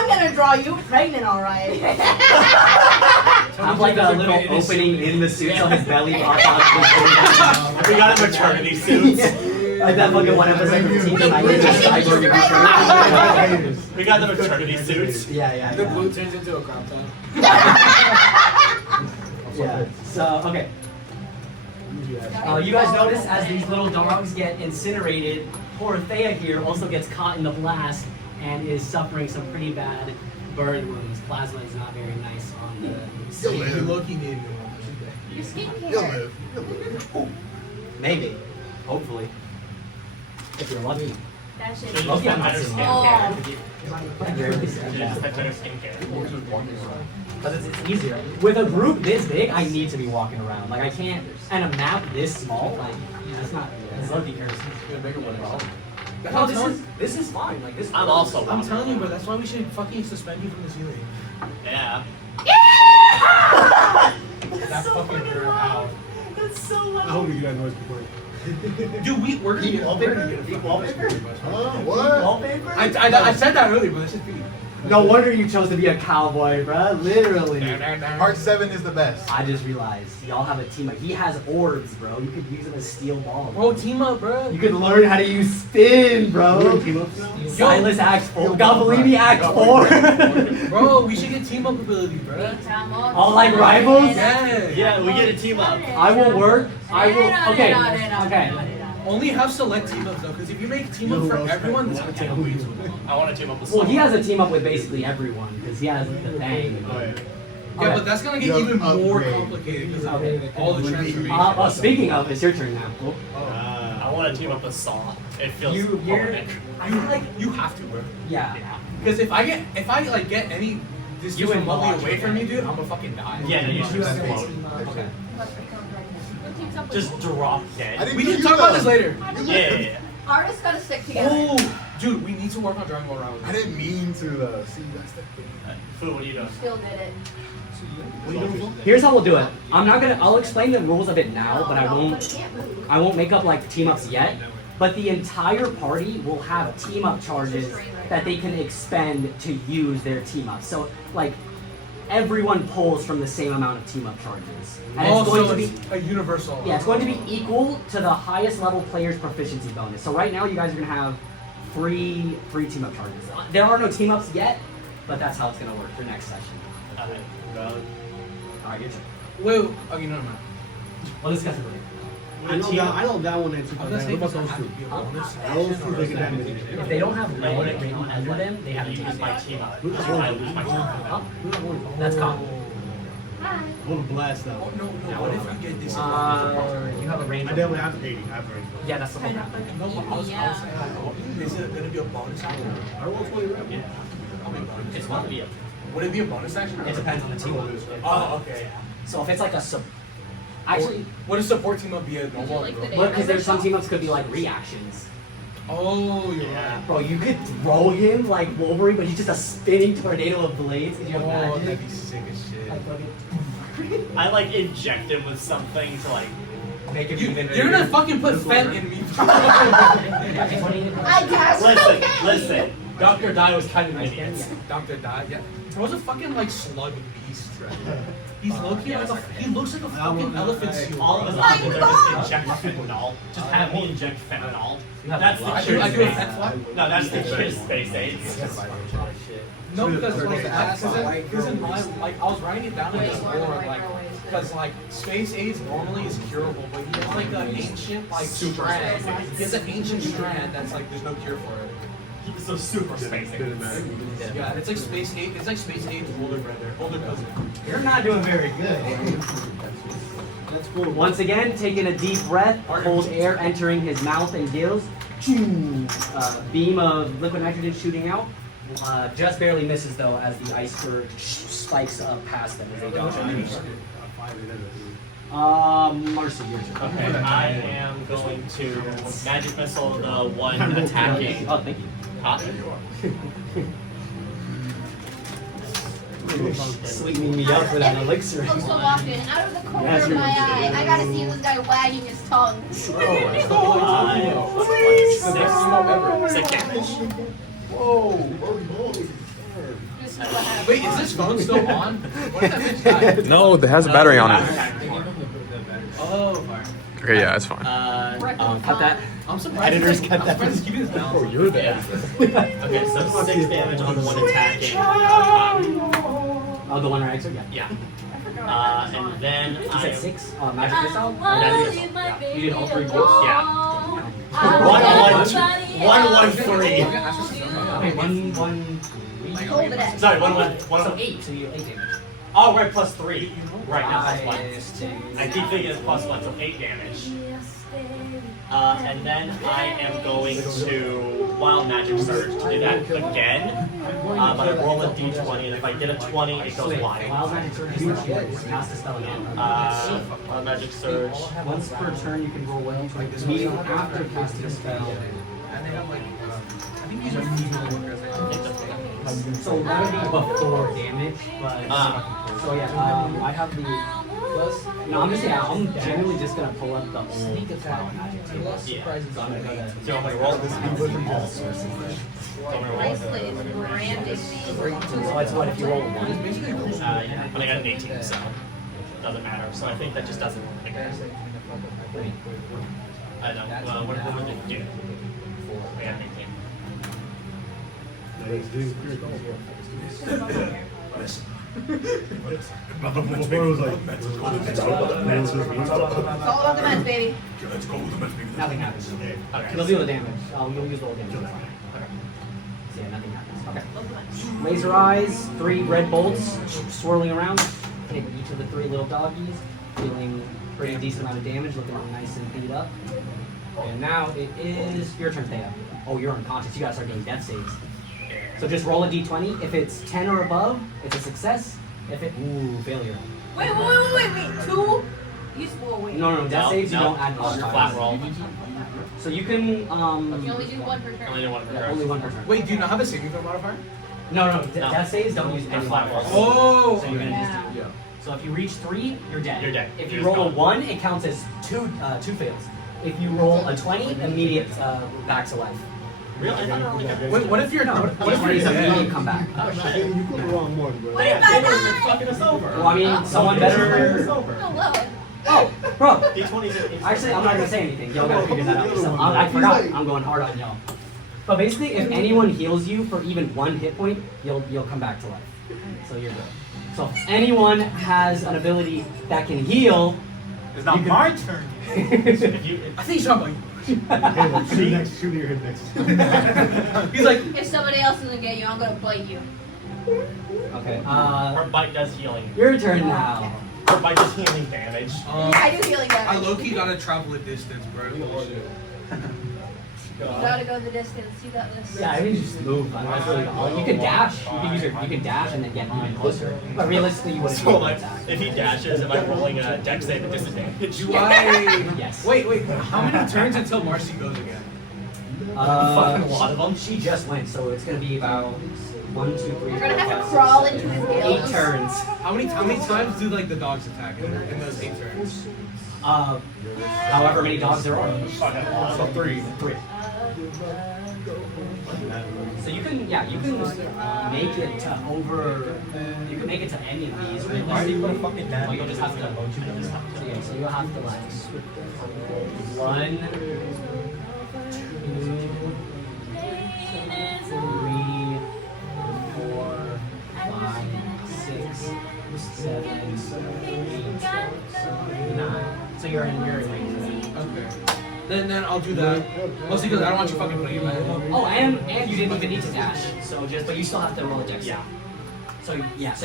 gonna draw you pregnant, alright. have like a little opening in the suit so his belly pops out. We got a maternity suit. Like that fucking one episode from Teen Titans. We got the maternity suit. Yeah. The blue turns into a crop top. Yeah. So okay. You guys notice as these little dogs get incinerated, poor Theia here also gets caught in the blast and is suffering some pretty bad burn wounds. Plasma is not very nice on the You'll skin. live. Loki needed one. Your skincare. You'll live. You'll live. Maybe. Hopefully. If you're lucky. That shit. Just Okay, I'm not better saying skincare. Yeah. Just better skincare. Because it's easier. With a group this big, I need to be walking around. Like I can't, and a map this small, like that's not. It's lucky curse. No, this is fine. Like this. I'm also. I'm telling you, bro, that's why we should fucking suspend you from the ceiling. Yeah. That fucking girl out. That's so loud. How old were you guys noise before? Dude, we're gonna get Wallpaper? What? Wallpaper? I said that earlier, but that's just me. No wonder you chose to be a cowboy, bruh. Literally. Part 7 is the best. I just realized y'all have a team. He has orbs, bro. You could use them as steel balls. Bro, team up, bro. You could learn how to use spin, bro. Team ups now? Silas Act 4. Galvalini Act 4. Bro, we should get team up ability, bro. All like rivals? Yeah. Yeah, we get a team up. I will work. I will. Okay. Okay. Only have select team ups though, because if you make team up for everyone, it's gonna take way too long. I want to team up with Well, he someone. has a team up with basically everyone because he has the thing. Yeah, but that's gonna get You even have more upgrade. complicated because of Okay. all the transformations. Speaking of, it's your turn now. I want to team up with Saw. It feels You're. horrific. I feel like. You have to, bro. Yeah. Because if I get any distance You and remotely Balatro. away from you, dude, I'm gonna fucking die. Yeah, no, you You should have explode. Okay. Just drop I dead. didn't We know can you talk about though. this later. Yeah. Artists gotta stick together. Oh, dude, we need to work on drawing more rounds. I didn't mean to though. See, that's the thing. Food, what are you doing? Still did it. Here's how we'll do it. I'll explain the rules of it now, but But it can't move. I won't make up like team ups yet. but the entire party will have team up charges that they can expend to use their team up. So like everyone pulls from the same amount of team up charges. And it's going to be a universal. Yeah, it's going to be equal to the highest level player's proficiency bonus. So right now you guys are going to have three team up charges. There are no team ups yet, but that's how it's going to work for next session. Alright, good job. Wait, okay, no. We'll discuss it later. I know that one ain't too bad. What about those two? Those two they can have it. If they don't have red written under them, they have to use my team up. So I lose my team up. That's common. I'm gonna blast that one. No. What if you get this? You have a range. I definitely have 80. I have range. Yeah, that's the whole map. No, but I was saying, is it gonna be a bonus action? I roll 20 rep. Yeah. It's going to be a. Would it be a bonus action? It depends on the team. Oh, okay. So if it's like a sub. Actually, what does support team up be a normal? Because there's some team ups could be like reactions. Oh, yeah. Bro, you could throw him like Wolverine, but he's just a spinning tornado of blades. Could you imagine? That'd be sick as shit. I like inject him with something to like make him You're gonna fucking put Fent in me. I guess. Listen. Dr. Dye was kind of an idiot. Dr. Dye, yeah. There was a fucking like slug beast, right? He's low-key like he looks like a fucking elephant seal. All of us out there just inject fentanyl. Just have me inject fentanyl. That's the cure space. No, that's the cure space AIDS. No, because in my like I was writing it down in this board like because like space AIDS normally is curable, but he has like an ancient like strand. He has an ancient strand that's like there's no cure for it. So super space AIDS. Yeah, it's like space AIDS. It's like space AIDS older brother, older cousin. You're not doing very good. That's cool. Once again, taking a deep breath, cold air entering his mouth and gills. Beam of liquid nitrogen shooting out. Just barely misses though as the ice scourge spikes up past them as they dodge. M.A.R.C.I, yours. Okay, I am going to magic missile the one attacking. Oh, thank you. Huh? Sweetening me up for that elixir. I'm so often, out of the corner of my eye, I gotta see this guy wagging his tongue. 6 damage. Whoa! Wait, is this phone still on? What if that bitch died? No, it has a battery on it. Oh, Okay, yeah, it's fine. Cut that. I'm surprised. Editors cut that. I'm surprised he's keeping his balance. Oh, you're bad. Okay, so 6 damage on the one attacking. Oh, the one right? So yeah. Yeah. And then You said 6? Magic missile? Magic missile. Yeah. You did all 3 bolts? Yeah. 1-1-3. Okay, 1-1. Hold it at. Sorry, 1-1. So 8. So you do 8 damage. Oh, right, plus 3. Right now, plus 1. -2. I keep thinking it's plus 1, so 8 damage. And then I am going to Wild Magic Surge to do that again. But I roll a d20, and if I get a 20, it goes wild. Wild Magic Surge is what? Cast a spell again. Wild Magic Surge. Once per turn, you can roll well. Immediately after casting a spell. And they have like, I think these are female workers. So that would be before damage, but so yeah, I have the. No, I'm just I'm generally just gonna pull up the sneak attack magic too. Yeah. So I'm gonna roll this. Bracelet is branding me. So it's what if you roll a 1? Yeah, but I got an 18, so doesn't matter. So I think that just doesn't make sense. I don't. Well, what would it do? I got an 18. It's all about the meds, baby. Nothing happens. Okay. We'll deal with damage. We'll use roll damage. Okay. So yeah, nothing happens. Okay. Laser eyes, 3 red bolts swirling around, hitting each of the 3 little doggies, dealing pretty decent amount of damage, looking all nice and beat up. And now it is your turn, Theia. Oh, you're unconscious. You gotta start getting death saves. So just roll a d20. If it's 10 or above, it's a success. If it failure. Wait. 2? You swore wait. No, death saves you don't add Flat modifiers. roll. So you can You only do 1 per turn. Only do 1 per turn. only 1 per turn. Wait, do you not have a saving throw modifier? No. Death saves don't use any Flat rolls. Oh! So you're gonna just so if you reach 3, you're dead. You're dead. If you You're roll a gone. 1, it counts as two fails. if you roll a 20, immediate back to life. Really? I thought I only got What if you're No, what if you're it's immediate dead? comeback. Oh, shit. You put the wrong one, bro. What if I die? Fucking us over. Well, I mean, someone better. Oh, Lord. Oh, bro. D20's Actually, I'm not gonna say anything. Y'all gotta figure that out yourself. I forgot. I'm going hard on y'all. But basically, if anyone heals you for even 1 hit point, you'll come back to life. So you're good. So if anyone has an ability that can heal, It's not my turn. If you, I think he's talking about Shoot next. Shoot your hit next. you. He's like, If somebody else doesn't get you, I'm gonna bite you. okay. her bite does healing. Your turn now. Her bite does healing damage. Yeah, I do healing damage. I low-key gotta travel a distance, bro. Holy shit. You gotta go the distance. You got this. Yeah, I mean just move. That's really all. You can dash. You can dash and then get even closer. But realistically, you wouldn't be So able to like, attack. if he dashes, am I rolling a dex save at disadvantage? Do I? Yes. Wait. How many turns until M.A.R.C. goes again? Fucking a lot of them. She just went, so it's gonna be about 1, 2, 3, 4, You're gonna have 5, to 6, crawl 7, into his 8 gills. turns. How many times do like the dogs attack in those 8 turns? However many dogs there are. Fucking a lot. So 3. 3. So you can make it to you can make it to any of these. Why do you put a fucking Well, you'll just have to. So you'll have to like 1, 2, 3, 4, 5, 6, 7, 8, 9. So you're in range. Okay. Then I'll do that. Mostly because I don't want you fucking putting it back. Oh, and you didn't even need to dash. So but you still have to roll a dex. Yeah. So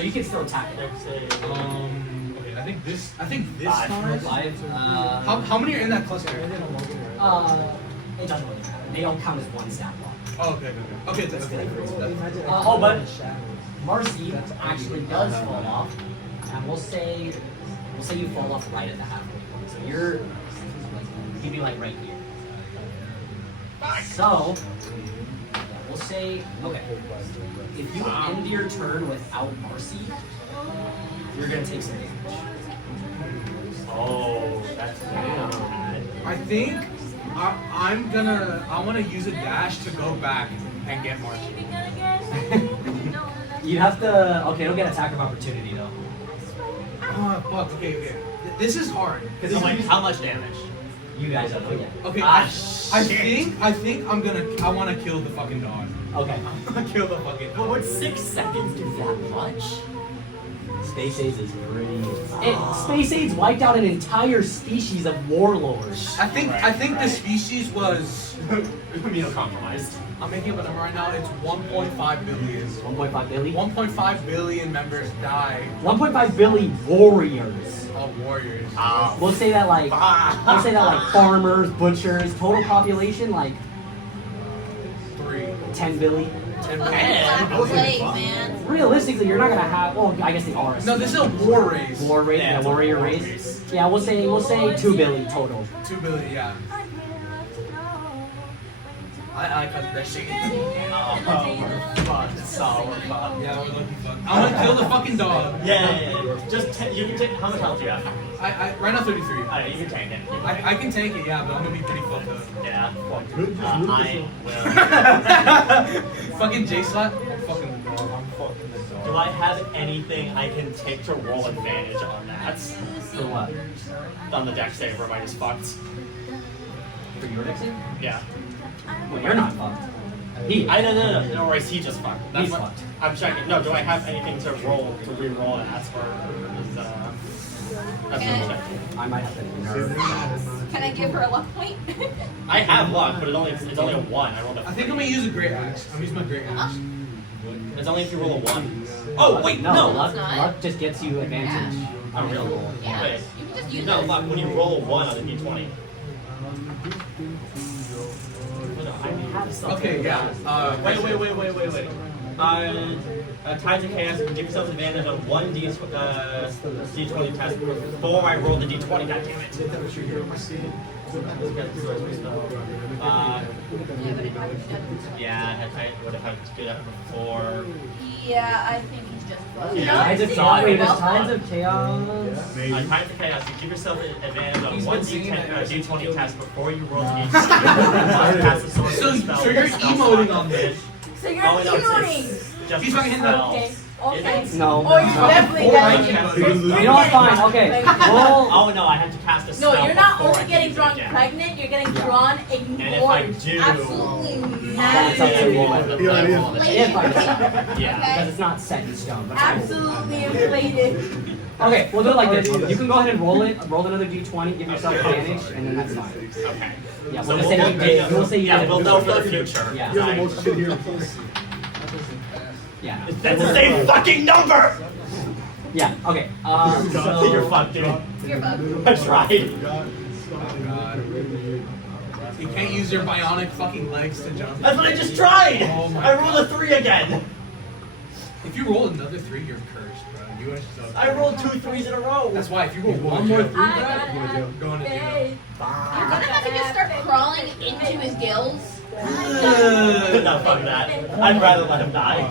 you can still attack it. Okay. I think this time. 5. How many are in that cluster? It doesn't really matter. They don't count as one stat block. Oh, okay. That's good. But M.A.R.C. actually does fall off, and we'll say you fall off right at the halfway point. So you'd be like right here. So we'll say if you end your turn without M.A.R.C., you're gonna take some damage. Oh, that's bad. I think I want to use a dash to go back and get M.A.R.C. You'd have to. Okay, don't get attack of opportunity though. Oh fuck. Okay. This is hard. Because I'm like, how much damage? You guys don't know yet. Okay. Ah, I think I want to kill the fucking dog. Okay. I'm gonna kill the fucking But dog. would 6 seconds do that much? Space Aids is pretty. Space Aids wiped out an entire species of warlords. I think the species was Immunocompromised. I'm making up a number right now. It's 1.5 billion. 1.5 billion. 1.5 billion members die 1.5 billion warriors. of warriors. We'll say that like farmers, butchers, total population like 10 billion. 10 Fucking billion. black plague, man. Realistically, you're not gonna have. Well, I guess they are. No, this is a war race. War race, Yeah, it's a warrior war race. race. Yeah, we'll say 2 billion total. 2 billion, yeah. I cut that shit. Oh, we're fucked. So we're fucked. Yeah, we're lucky fuck. I'm gonna kill the fucking dog. Yeah. Just you can take. How much health do you have? I right now 33. Alright, you can tank it. I can tank it, yeah, but I'm gonna be pretty fucked up. Yeah. Fuck. I will. Fucking J-Slap? I'm fucking the dog. Do I have anything I can take to roll advantage on that? For what? On the deck save, or am I just fucked? For your next save? Yeah. Well, you're not fucked. No worries, he just fucked. That's He's what fucked. I'm checking. No, do I have anything to re-roll and ask for? That's what I'm checking. I might have to nerve. Can I give her a luck point? I have luck, but it's only a 1. I rolled a 3. I think I'm gonna use a great axe. I'm using my great axe. It's only if you roll a 1. Oh, wait, no. Luck just gets you advantage. Oh, really? Yeah. Wait. You can just use No, it. luck, when you roll a 1 on the d20. Okay, yeah. Wait. Tides of Chaos, give yourself advantage on 1 d20 test before I roll the d20, goddammit. Yeah, but it might Yeah, what if I do that before? Yeah, I think he's just bugged. Yeah. Tides of Chaos. Wait, there's Tides of Chaos. Tides of Chaos, you give yourself an advantage on one D20 test before you roll to each So you're emoting on this. So you're emoting. He's fucking hitting that. Okay. Okay. No. Or you're definitely getting You know what? Fine. Okay. Roll. Oh no, I have to cast a spell. No, you're not before only I getting can drawn use it again. pregnant, you're getting drawn ignored. And if I do, absolutely That's up to you. Yeah. Because it's not set in stone. But absolutely inflated. Okay, we'll do it like this. You can go ahead and roll it. Roll another d20, give yourself advantage, and then that's fine. Okay. Yeah, So we'll just say you did. We'll say you did. we'll know for the future. Yeah. You're the most shit here. Yeah. That's the same fucking number! Yeah, okay. So you're fucked, dude. You're bugged. I tried. You can't use your bionic fucking legs to jump. That's what I just tried! Oh my I rolled a 3 again! If you roll another 3, you're cursed, bro. You actually I rolled 2 3s in a row! That's why, if you roll one more 3, bro, I you're going to jail. You're gonna have to just start crawling into his gills. No, fuck that. I'd rather let him die.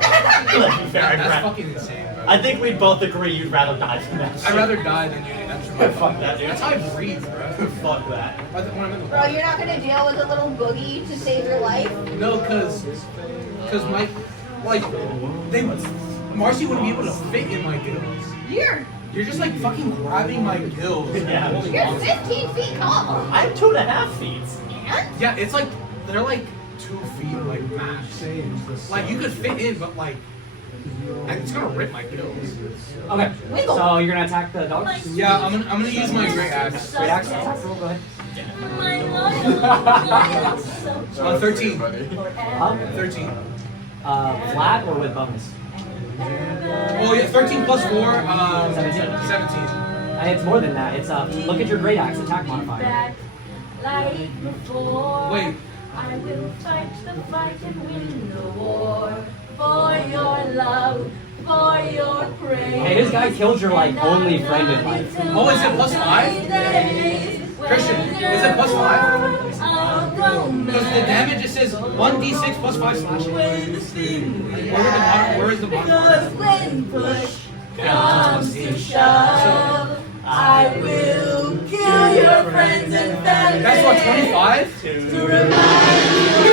Let's be fair, That's fucking insane, bro. I think we both agree you'd rather die than that. I'd rather die than you. That's Fuck that, dude. That's how I breathe, bro. Fuck that. Bro, you're not gonna deal with a little boogie to save your life? No, cause my, like, M.A.R.C.I wouldn't be able to fit in my gills. You're just like fucking grabbing my gills. Yeah. You're 15 feet tall. I'm 2.5 feet. And? Yeah, it's like, they're like 2 feet, like, max. Like, you could fit in, but like, it's gonna rip my gills. Okay, so you're gonna attack the dogs? Yeah, I'm gonna use my great axe. Great axe attack roll, go ahead. 13. Huh? 13. Flat or with bonus? Oh yeah, 13 plus 4, 17. And it's more than that. It's look at your great axe attack modifier. Wait. I will fight the fight and win the war for your love, for your praise. Hey, this guy killed your like only friend in life. Oh, is it plus 5? Christian, is it plus 5? Because the damage, it says 1d6 plus 5 slashing. Where is the Because when push comes to shove, I will kill your friends and family. That's what, 25? To remind you.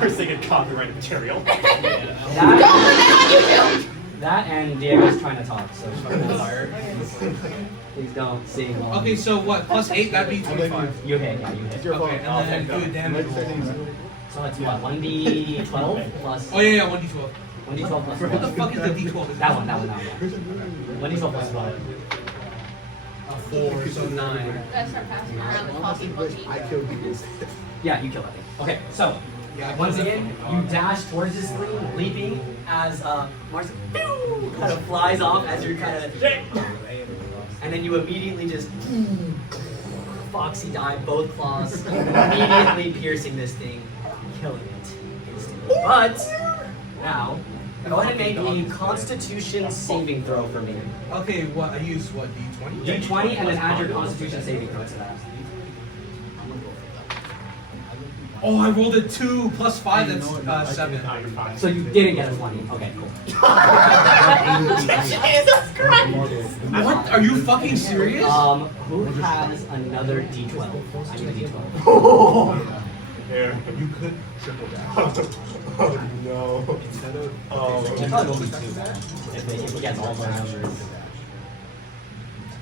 We're singing copyrighted material. That and Diego's trying to talk, so please don't sing. Okay, so what? Plus 8, that'd be 25. You hit, yeah, you hit. Okay, and then do a damage roll. So it's what, 1d12 plus? Oh yeah, 1d12. 1d12 plus What the fuck is the d12? That one. 1d12 plus what? 4, so 9. Gotta start passing around the coffee boogie. I killed people. Yeah, you kill that thing. Okay, so once again, you dash towards this thing, leaping as M.A.R.C.I kind of flies off as you're kind of, and then you immediately just Foxy dive, both claws, immediately piercing this thing, killing it instantly. But now, go ahead and make a Constitution saving throw for me. Okay, what? I use what? D20? D20 and then add your Constitution saving throw to that. Oh, I rolled a 2 plus 5, that's 7. So you didn't get a 20. Okay, cool. Jesus Christ! What? Are you fucking serious? Who has another D12? I need a D12. You could triple that. Oh no. Instead of It's probably only 2 if he gets all my numbers.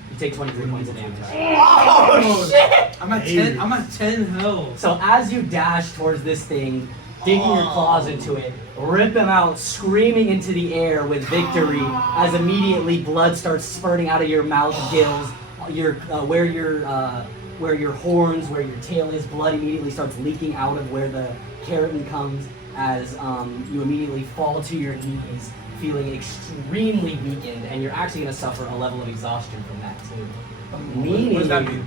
You take 23 points of damage. Oh shit! I'm at 10 health. So as you dash towards this thing, digging your claws into it, rip them out, screaming into the air with victory, as immediately blood starts spurting out of your mouth, gills, where your horns, where your tail is, blood immediately starts leaking out of where the keratin comes, as you immediately fall to your knees, feeling extremely weakened, and you're actually going to suffer a level of exhaustion from that too. Meaning, what does that mean?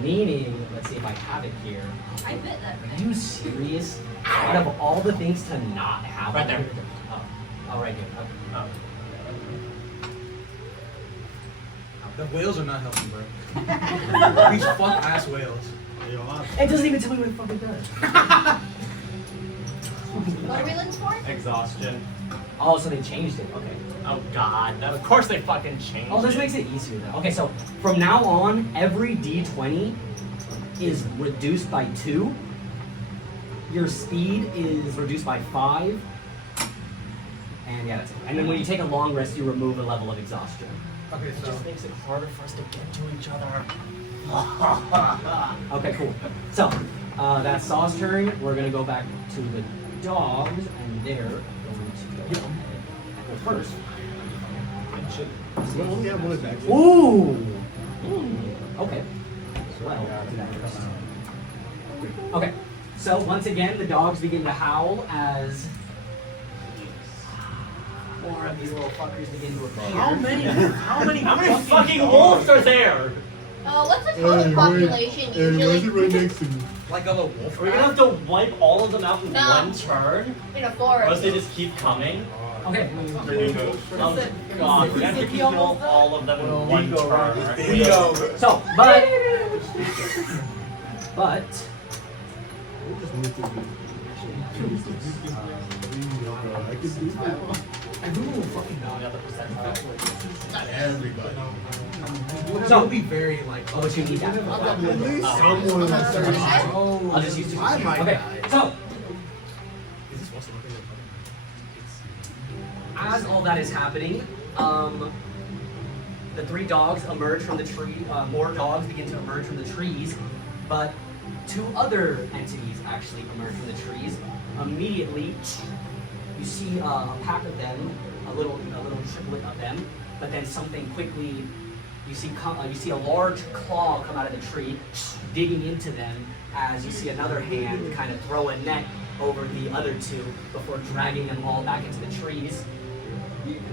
Meaning, let's see if I have it here. I bet that. Are you serious? Out of all the things to not have Right there. Oh, right here. Okay. The whales are not helping, bro. These fuck ass whales. It doesn't even tell me what it fucking does. What are we looking for? Exhaustion. Oh, so they changed it. Okay. Oh god. Of course they fucking changed Oh, this it. makes it easier though. Okay, so from now on, every D20 is reduced by 2. Your speed is reduced by 5. And yeah, that's it. And then when you take a long rest, you remove a level of exhaustion. Okay, It so just makes it harder for us to get to each other. Okay, cool. So, that's Saw's turn. We're gonna go back to the dogs, and they're going to go ahead and go first. We only have one attack. Ooh! Okay. Well, do that first. Okay, so once again, the dogs begin to howl as more of these little fuckers begin to appear. How many fucking wolves are there? What's the total population usually? right next to me. like a little wolf. Are we gonna have to wipe all of them out in No. one turn? In a Or else forest. they just keep coming? Okay. Oh god, we have to kill all of them in one turn. So, but I can do that. Everyone will fucking know the other percentile. Not everybody. So- It'll be very like. oh, but you need that. At least someone that's I'll just use 2. I might Okay, die. so Is this supposed to look as all that is happening, the 3 dogs emerge from the tree. More dogs begin to emerge from the trees, but 2 other entities actually emerge from the trees. Immediately, you see a pack of them, a little triplet of them, but then something quickly. You see a large claw come out of the tree, digging into them. As you see another hand kind of throw a net over the other 2 before dragging them all back into the trees,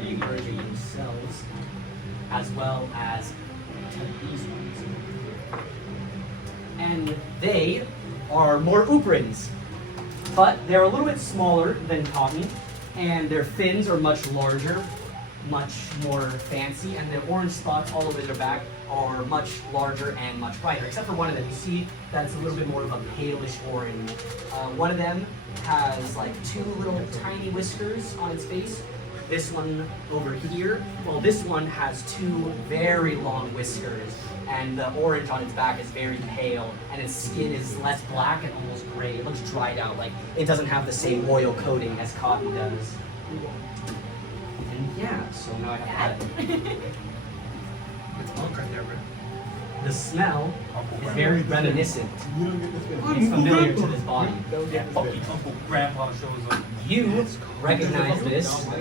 emerging themselves, as well as these ones. And they are more Uprins, but they're a little bit smaller than Khot'un, and their fins are much larger, much more fancy, and the orange spots all over their back are much larger and much brighter, except for one of them. You see that's a little bit more of a palish orange. One of them has like 2 little tiny whiskers on its face. This one over here, well, this one has 2 very long whiskers, and the orange on its back is very pale, and its skin is less black and almost gray. It looks dried out, like it doesn't have the same oil coating as Khot'un does. And yeah, so now I have to add it. It's monk right there, bro. The smell is very reminiscent. It's familiar to this body. Yeah, fucking Uncle Grandpa shows up. You recognize this You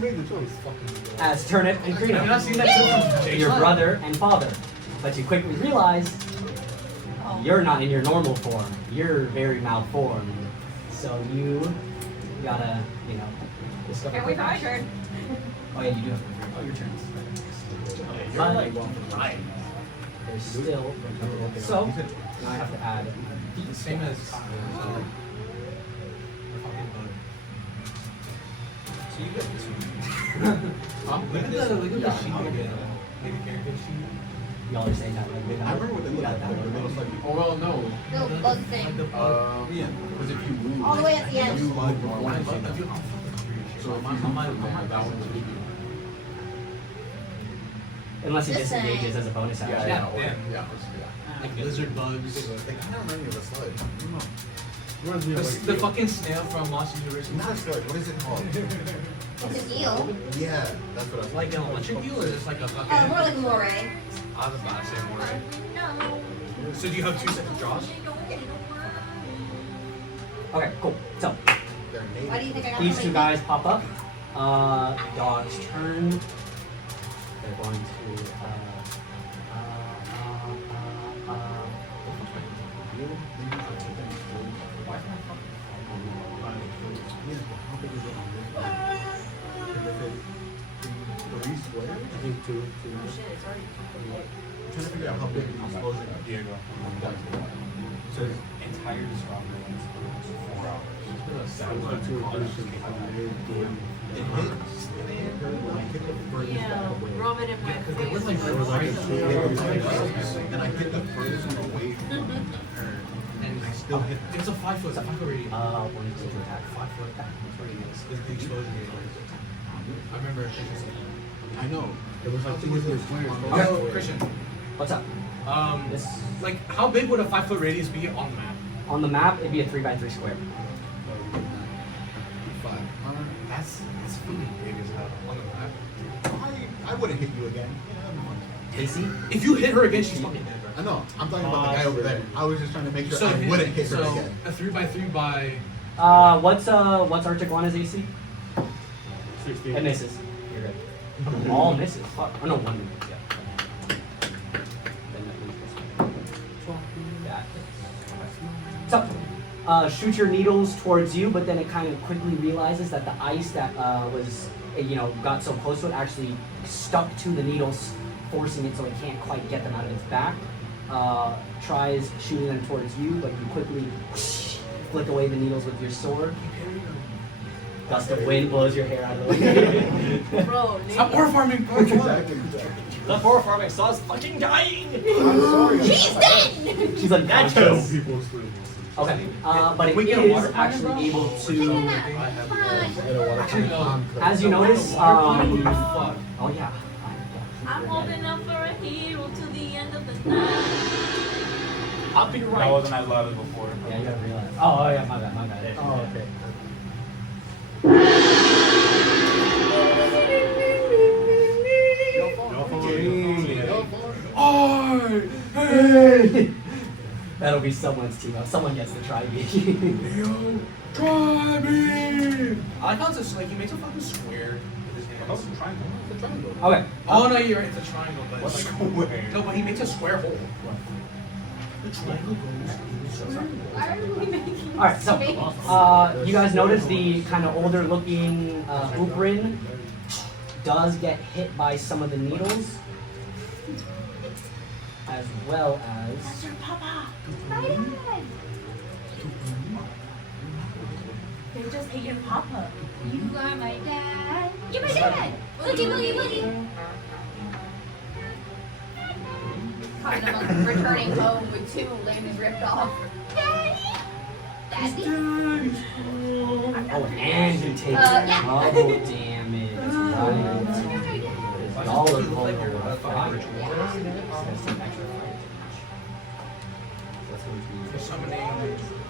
made the choice. as Turnip and Have you not Krina, seen that show from Jason? your brother and father. But you quickly realize you're not in your normal form. You're very malformed. So you gotta, discover. Can't wait for my turn. Oh yeah, you do have to. Oh, your turns. You're like right. There's still. So now I have to add. The same as. So you get this one. Look at the sheet again. Like the character sheet. Y'all are saying that like I remember what they looked like. They looked like, Oh well, no. Little bug thing. Yeah. Because if you lose, All the way at the end. you lose more I life. love that. So if you lose, then that one will be. Unless he Just disengages saying. as a bonus action. Yeah. Like lizard bugs. they kind of remind me of a sludge. I don't know. Reminds me of The fucking snail from Lost in Original. Not a sludge. What is it called? It's an eel. Yeah, that's what I was Like an electric eel or just like a fucking. More like a moray. I was about to say more. No. So do you have 2 separate draws? Okay, cool. So They're Why do you think I got these so 2 many guys pop up. Dog's turn. They're going to. I think 2. I'm trying to figure out how big the explosion is. Diego. So his entire disruptor was 4 hours. I was like 2 or 3 It hits. hit the furthest Yeah, one away. rub it in my Because there face. was like There was like a right shade there. of and I hit the furthest one away from her, and I still hit her. It's a 5 foot radius. When you take your attack. 5 foot radius. It's the explosion radius. I remember thinking something. I know. It was like 2 or 3 squares. Oh, Christian. What's up? This Like, how big would a 5 foot radius be on the map? on the map, it'd be a 3x3 square. 5. That's fucking big as hell on the map. I wouldn't hit you again. AC? If you hit her again, she's fucking dead, bro. I know. I'm talking about the guy over there. I was just trying to make sure I wouldn't hit her again. A 3x3 by. What's Arctic Lana's AC? 16. It misses. You're good. All misses. Fuck. Oh no, one misses. Yeah. Then that leaves this one. So, shoot your needles towards you, but then it kind of quickly realizes that the ice that was, got so close to it actually stuck to the needles, forcing it so it can't quite get them out of its back. Tries shooting them towards you, but you quickly flick away the needles with your sword. Gust of wind blows your hair out of the way. Bro, Stop ore farming, bro. The poor farming saw is fucking dying! I'm sorry. She's dead! She's unconscious. Tell people still. Okay, but it We get a is water fountain, actually able Take a to, nap. Fine. as you notice, Fuck. oh yeah. I'm holding up for a hero to the end of the night. I'll be That right. wasn't as loud as before. Yeah, you gotta realize. Oh yeah, my bad. Oh, okay. That'll be someone's team up. Someone gets to try me. Try me! I like how it's just like he makes a fucking square with his hands. It's a triangle. It's a triangle. Okay. Oh no, you're right. It's a triangle, but What's like, square? no, but he makes a square hole. The triangle goes inside. Why are we making All right. So, mistakes? you guys notice the kind of older-looking Ooprin does get hit by some of the needles, as well as. That's your papa. My dad. They just ate your papa. You are my dad. You're my dad. Boogie, boogie, boogie. Khot'un returning home with 2 limbs ripped off. Daddy. Daddy. Oh, and you take Yeah. double damage. Right. All of fire. Yeah. So that's some extra fire damage. So that's going to For summoning,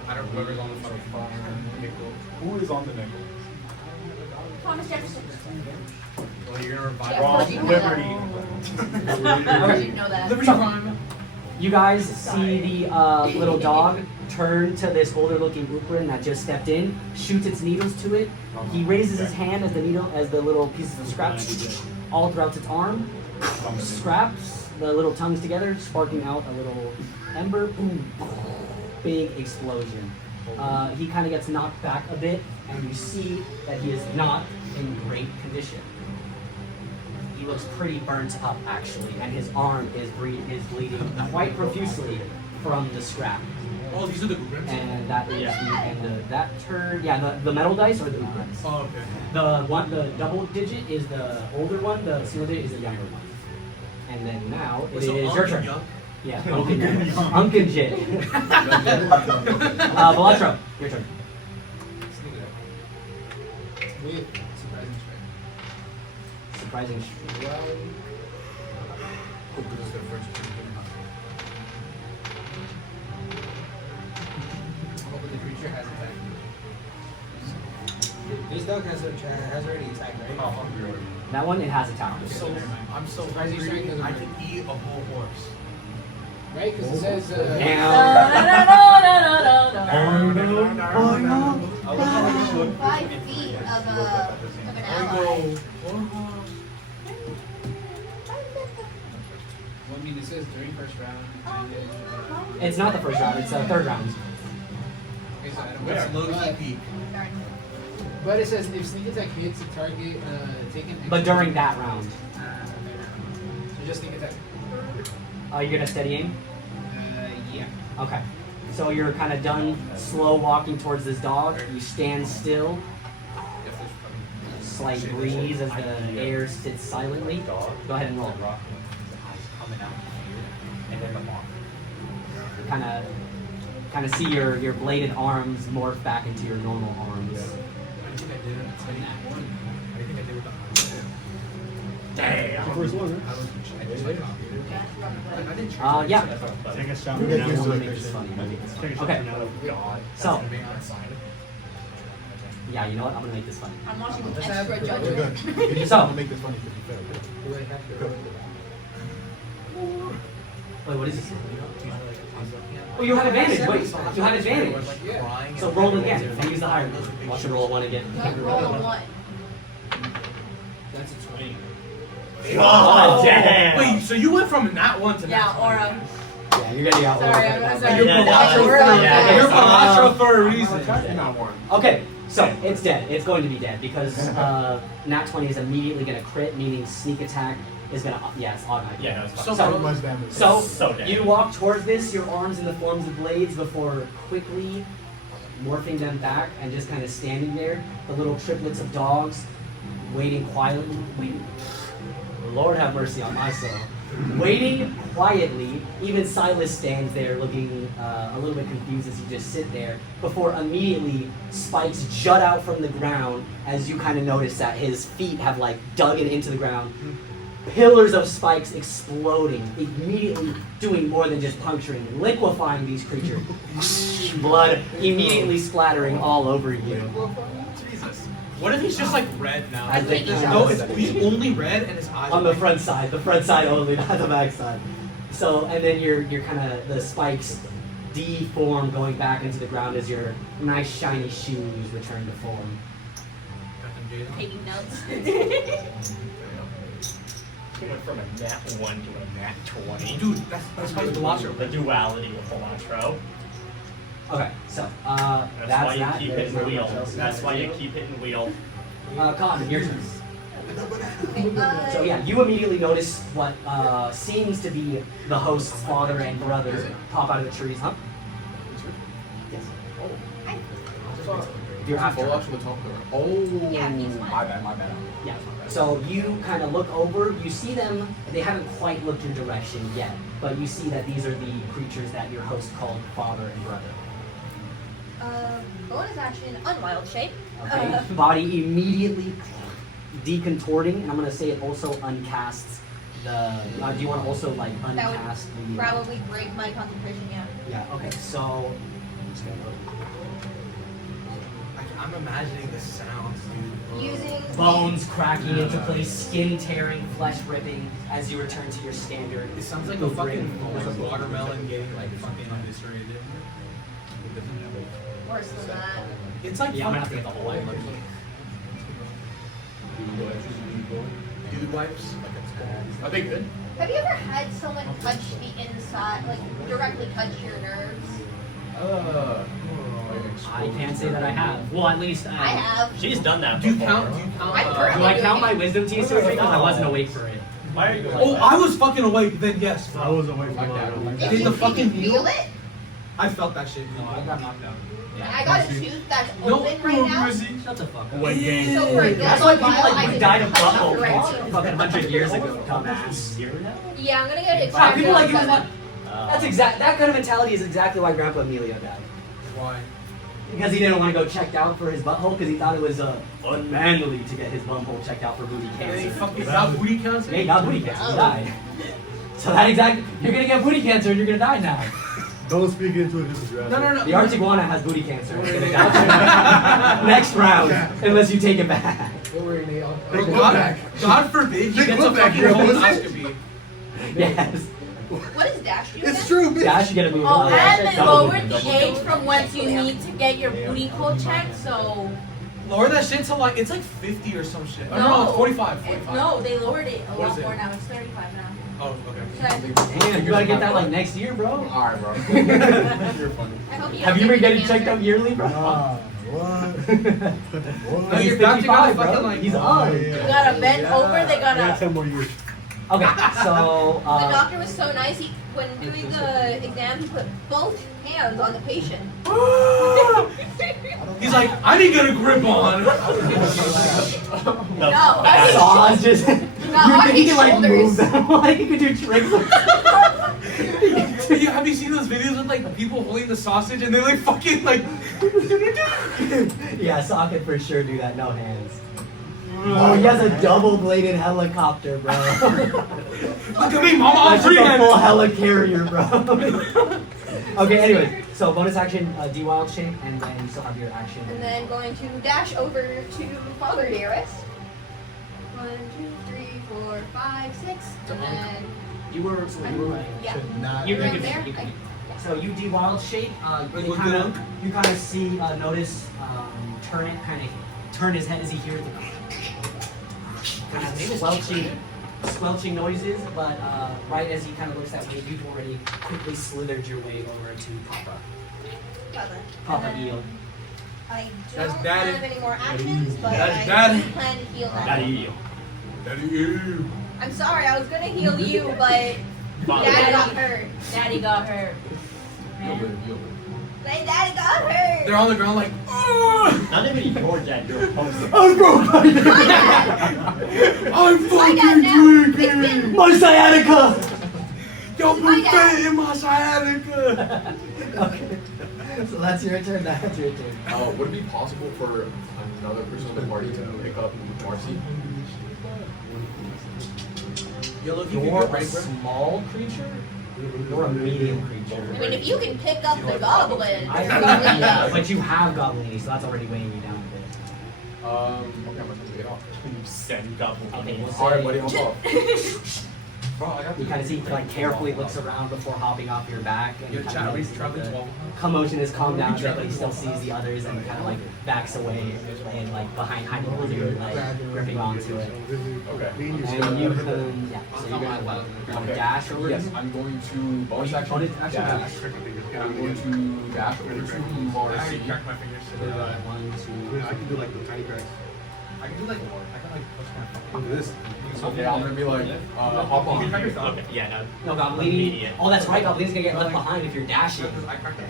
I don't know whoever's on the fucking nickel. Who is on the nickel? Thomas Jefferson. Well, you're gonna revive. Yeah, Wrong. you know Liberty. I didn't know that. Liberty So- crime. You guys see the little dog turn to this older-looking Ooprin that just stepped in, shoots its needles to it. He raises his hand as the little pieces of scrap all throughout its arm, scraps the little tongues together, sparking out a little ember. Boom! Big explosion. He kind of gets knocked back a bit, and you see that he is not in great condition. He looks pretty burnt up, actually, and his arm is bleeding quite profusely from the scrap. Oh, these are the grips. And that is the end of that turn. Yeah, the metal dice or the Ooprins. Oh, okay. The double digit is the older one. The single digit is the younger one. And then now it So is your Uncle turn. Young? Yeah, Uncle Balatro, your turn. With surprising strength. Surprising strike. This is the first two. Hoping the creature has attacked. This dog has already attacked, right? I'm hungry already. That one, it has attack. I'm so Surprising hungry, strength doesn't I work. can eat a whole horse. Right? Because it says. Da, Damn. da, da, da, da, da. 5 feet of an ally. Well, I mean, it says during first round. It's not the first round. It's the third round. Okay, so I don't That's low-key peak. But it says if sneak attack hits a target, taken. But during that round, So just sneak attack. you're gonna steady aim. Yeah. Okay. So you're kind of done slow walking towards this dog. You stand still, slight breeze as the air sits silently. Go ahead and roll. Kind of see your bladed arms morph back into your normal arms. Damn. The first one, right? Yeah. Take a shot. Yeah, I'm gonna make this funny. Okay. So. Yeah, you know what? I'm gonna make this funny. I'm watching with extra You're judgment. good. You just So- want to make this funny because you failed. Wait, what is this? Oh, you have advantage. Wait, you have advantage. So roll again and use the higher. Watch him roll one again. Don't roll a 1. That's a 20. God damn. Wait, so you went from that one to Yeah, that one? or Yeah, you're getting out. sorry, I'm sorry. You're Yeah, Balatro for yeah, you're yeah. Balatro for a reason. Okay, so it's dead. It's going to be dead because Nat 20 is immediately going to crit, meaning sneak attack is going to. Yeah, it's automatic. Yeah, no, it's So fine. So much damage. So, So dead. you walk towards this, your arms in the forms of blades, before quickly morphing them back and just kind of standing there. The little triplets of dogs waiting quietly. Lord have mercy on my soul. Waiting quietly. Even Silas stands there looking a little bit confused as you just sit there before immediately spikes jut out from the ground as you kind of notice that his feet have like dug it into the ground. Pillars of spikes exploding, immediately doing more than just puncturing, liquefying these creatures. Blood immediately splattering all over you. Jesus. What if he's just like red now? As they No, he's only red and his eyes. on the front side only, not the back side. So, and then you're kind of, the spikes deform going back into the ground as your nice shiny shoes return to form. Taking notes. Went from a nat 1 to a nat 20. Dude, that's why Balatro. The duality with Balatro. Okay, so, That's that's why you that. keep hitting wheel. That's why you keep hitting wheel. Khot'un, your turn. Okay, So yeah, you immediately notice what seems to be the host's father and brother pop out of the trees. Huh? Yes. You're after. Fall out to the top of the Oh, Yeah, he's fine. my bad. Yeah. So you kind of look over. You see them. They haven't quite looked your direction yet, but you see that these are the creatures that your host called father and brother. Bonus action, unwild shape. Okay. Body immediately decontorting, and I'm gonna say it also uncasts the. Do you want to also like That uncast would the? probably break my concentration, yeah. Yeah. Okay. So. I'm just gonna go. I'm imagining the sounds, dude. Using Bones cracking into place, skin tearing, flesh ripping as you return to your standard. It sounds like a fucking like a watermelon getting like fucking eviscerated. worse than that. It's like Yeah, I'm gonna have to get the whole fucking line. dude wipes. Are they good? Have you ever had someone touch the inside, like directly touch your nerves? I can't say that I have. Well, at least I have. She's done that Do you before. count? Do you count? I'm currently Do I doing count it. my wisdom to you surgery because I wasn't awake for it? Why are you like Oh, that? I was fucking awake. Then yes. I was away from Like that, that. like Did Did you, the did fucking you feel needle? it? I felt that shit. No, I got knocked out. I got a tooth that's No, open right now. Shut the fuck up. Wait, gang. So for a good That's why people while, I like didn't died of touch butthole the right cancer tooth. fucking 100 years ago, dumbass. Yeah, I'm gonna go to Wow, people like check you. That's exact. That kind of mentality is exactly why Grandpa Emilio died. Why? Because he didn't want to go checked out for his butthole because he thought it was unmanly to get his bumhole checked out for booty And he cancer. fucking got booty cancer. Yeah, he got booty cancer. He died. So that exactly, you're gonna get booty cancer and you're gonna die now. Don't speak into it. This is Jurassic. No. The Arctic iguana has booty cancer. It's gonna die. Next round, unless you take it back. God forbid he Big gets a look back fucking here, what is it? colonoscopy. Yes. What is Dash do It's again? true, bitch. Dash, you gotta move. Oh, on. and they Double lowered move. the age from once you need to get your booty hole checked, so Lower that shit to like, it's like 50 or some shit. Oh, No. no, it's 45. no, they lowered it a What lot is it? more now. It's 35 now. Oh, okay. So I- Damn, you gotta get that like next year, bro. Alright, bro. You're funny. I hope you Have you don't been get getting the checked cancer. out yearly, bro? What? No, He's you're about to 55, go bro. fucking, like, He's oh, on. yeah. You gotta bend over. They Yeah, gotta. 10 more years. Okay, so The doctor was so nice. When doing the exam, he put both hands on the patient. He's like, I didn't get a grip on. No, Saws just he can like move them, like he can do tricks. Have you seen those videos with like people holding the sausage and they're like fucking like? Yeah, Saw can for sure do that. No hands. Oh, he has a double-bladed helicopter, bro. Look at me, mama, I'm That's just free a hand. full helicarrier, bro. Okay, anyway, so bonus action, D-Wild shape, and then you still have your action. And then going to dash over to Father Dearest. 1, 2, 3, 4, 5, 6, and then You were yeah. You Right can- there? you can- So you D-Wild shape, Like you look kind at of see, notice, turn his head as he hears the kind of squelching noises, but right as he kind of looks that way, you've already quickly slithered your way over to Papa Eel. I That's don't daddy. have any more actions, but That's I daddy. do plan to heal that. Daddy. I'm sorry, I was gonna heal you, but Daddy got hurt. Daddy got hurt. Daddy got hurt. They're on the ground like, Not even your dad, your opponent. I broke my I'm My dad fucking now. It's drinking. been My sciatica! Yo, My put dad. fat in my sciatica. Okay. So that's your turn, that's your turn. Would it be possible for another person on the party to pick up M.A.R.C.I? Yellow, if you You're get a ready, small creature? You're a medium creature. I mean, if you can pick up the goblin, Yeah, but you have Goblini, so that's already weighing you down a bit. Okay, I'm gonna get off. You send goblin. Okay, we'll Alright, say buddy, I'm off. Bro, I got you kind of see he like carefully looks around before hopping off your back, and Yo, kind chat, of are we notices traveling the 12? commotion has calmed down a bit, but he still sees the others and kind of like backs away and like behind you, like gripping onto it. Okay. And you can, yeah. So you're gonna dash over. Yes, I'm going to bonus action Bonus action dash. I'm going to dash over to M.A.R.C.I. cracked my fingers. 1, 2. I can do like the tiny cracks. I can do like more. I can like what's my this. Okay, I'm gonna be like, hop on. Okay, yeah, No, Goblini. Oh, that's right. Goblini's gonna get left behind if you're dashing. I cracked it.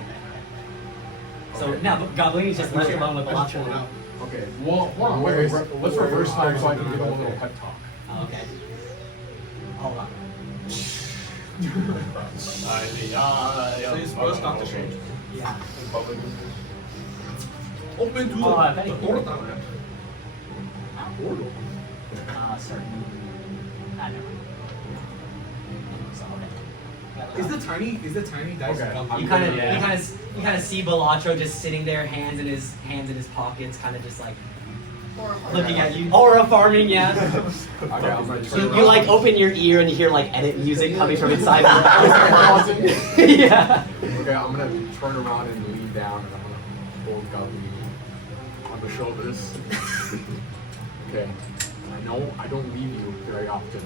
So now Goblini's just left alone with Balatro now. Okay, well, hold on, wait, let's reverse time so I can give him a little pep talk. Oh, okay. Hold on. So you're supposed to Dr. Strange. Yeah. Open to Oh, if the anything. portal. Certain. I never. So, okay. Is the tiny dice Okay. goblin? You kind of, Yeah. you kind of see Balatro just sitting there, hands in his pockets, kind of just like looking at you. Aura farming, yeah. Okay, I'm gonna turn You like open your ear and you hear like edit music coming from inside the house. Yeah. Okay, I'm gonna turn around and lean down and I'm gonna hold Goblin on the shoulders. Okay, I know I don't leave you very often,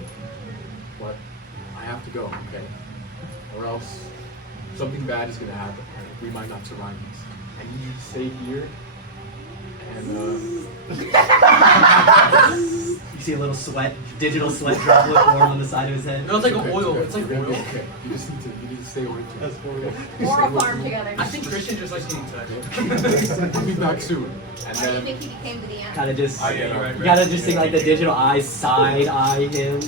but I have to go, okay? Or else something bad is gonna happen. We might not survive this. I need you to stay here and You see a little digital sweat droplet form on the side of his head. No, it's like an oil. It's like oil. Okay, you just need to stay away from That's horrible. Or a farm together. I think Christian just likes getting touched. I'll be back soon. And Why do you then think he came to the end? Kind of just, Oh, yeah, you're right, you gotta just see like the digital eyes side eye him.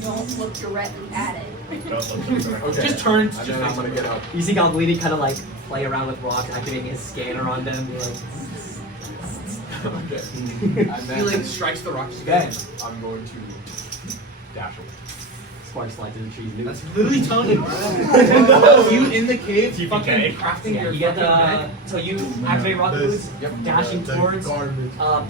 Don't look directly at it. okay. Just turn. And then I'm gonna get up. You see Goblini kind of like play around with rocks, activating his scanner on them. You're like, Okay. And He then like strikes the rocks. then I'm going to dash away. spark slides in the trees. That's literally telling you. That's you in the cave, fucking crafting Yeah, your you get fucking the so you activate rock boots, dashing towards,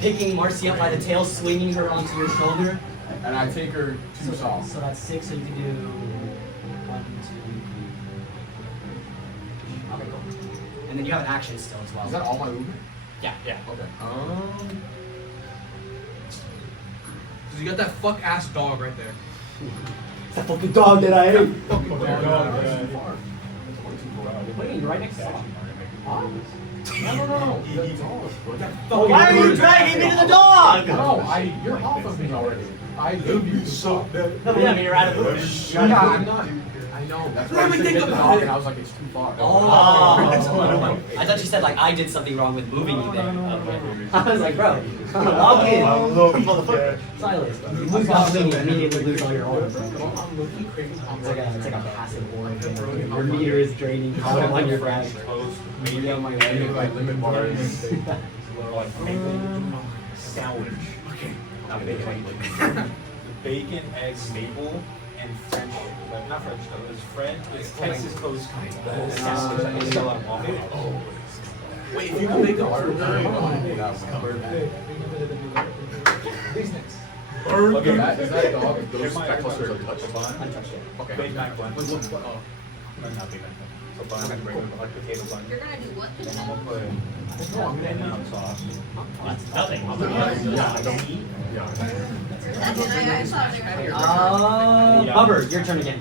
picking M.A.R.C.I up by the tail, swinging her onto your shoulder. And I take her to Saul. So that's 6. So you can do 1, 2, 3. Okay, cool. And then you have an action still as well. Is that all my movement? Yeah. Okay. So you got that fuck ass dog right there. It's that fucking dog that I ate. Fucking dog. What are you right next to him? No. Why are you dragging me to the dog? No, You're off of me already. I love you so. No, but yeah, I mean, you're out of movement. Yeah, I'm not. I know. That's why I said get the dog, and I was like, it's too far. Oh. I thought you said like I did something wrong with moving you there. I was like, bro, log in. Silas, you lose off and you immediately lose all your aura. It's like a passive aura. Your meter is draining on your back. Maybe on my limit bar is like sandwich. Okay. Not bacon. Bacon, eggs, maple, and French. Not French toast. It's French. It's Texas toast. Wait, if you can make a burger. Okay, is that dog? Those that clusters are touched. Untouched. Okay. Big Mac bun. Wait, what? Not big Mac bun. So bun, like potato bun. You're gonna do what? And then I'm gonna put and sauce. That's nothing. Yeah, I don't eat. Yeah. That's it. I saw it right here. Bubber, your turn again.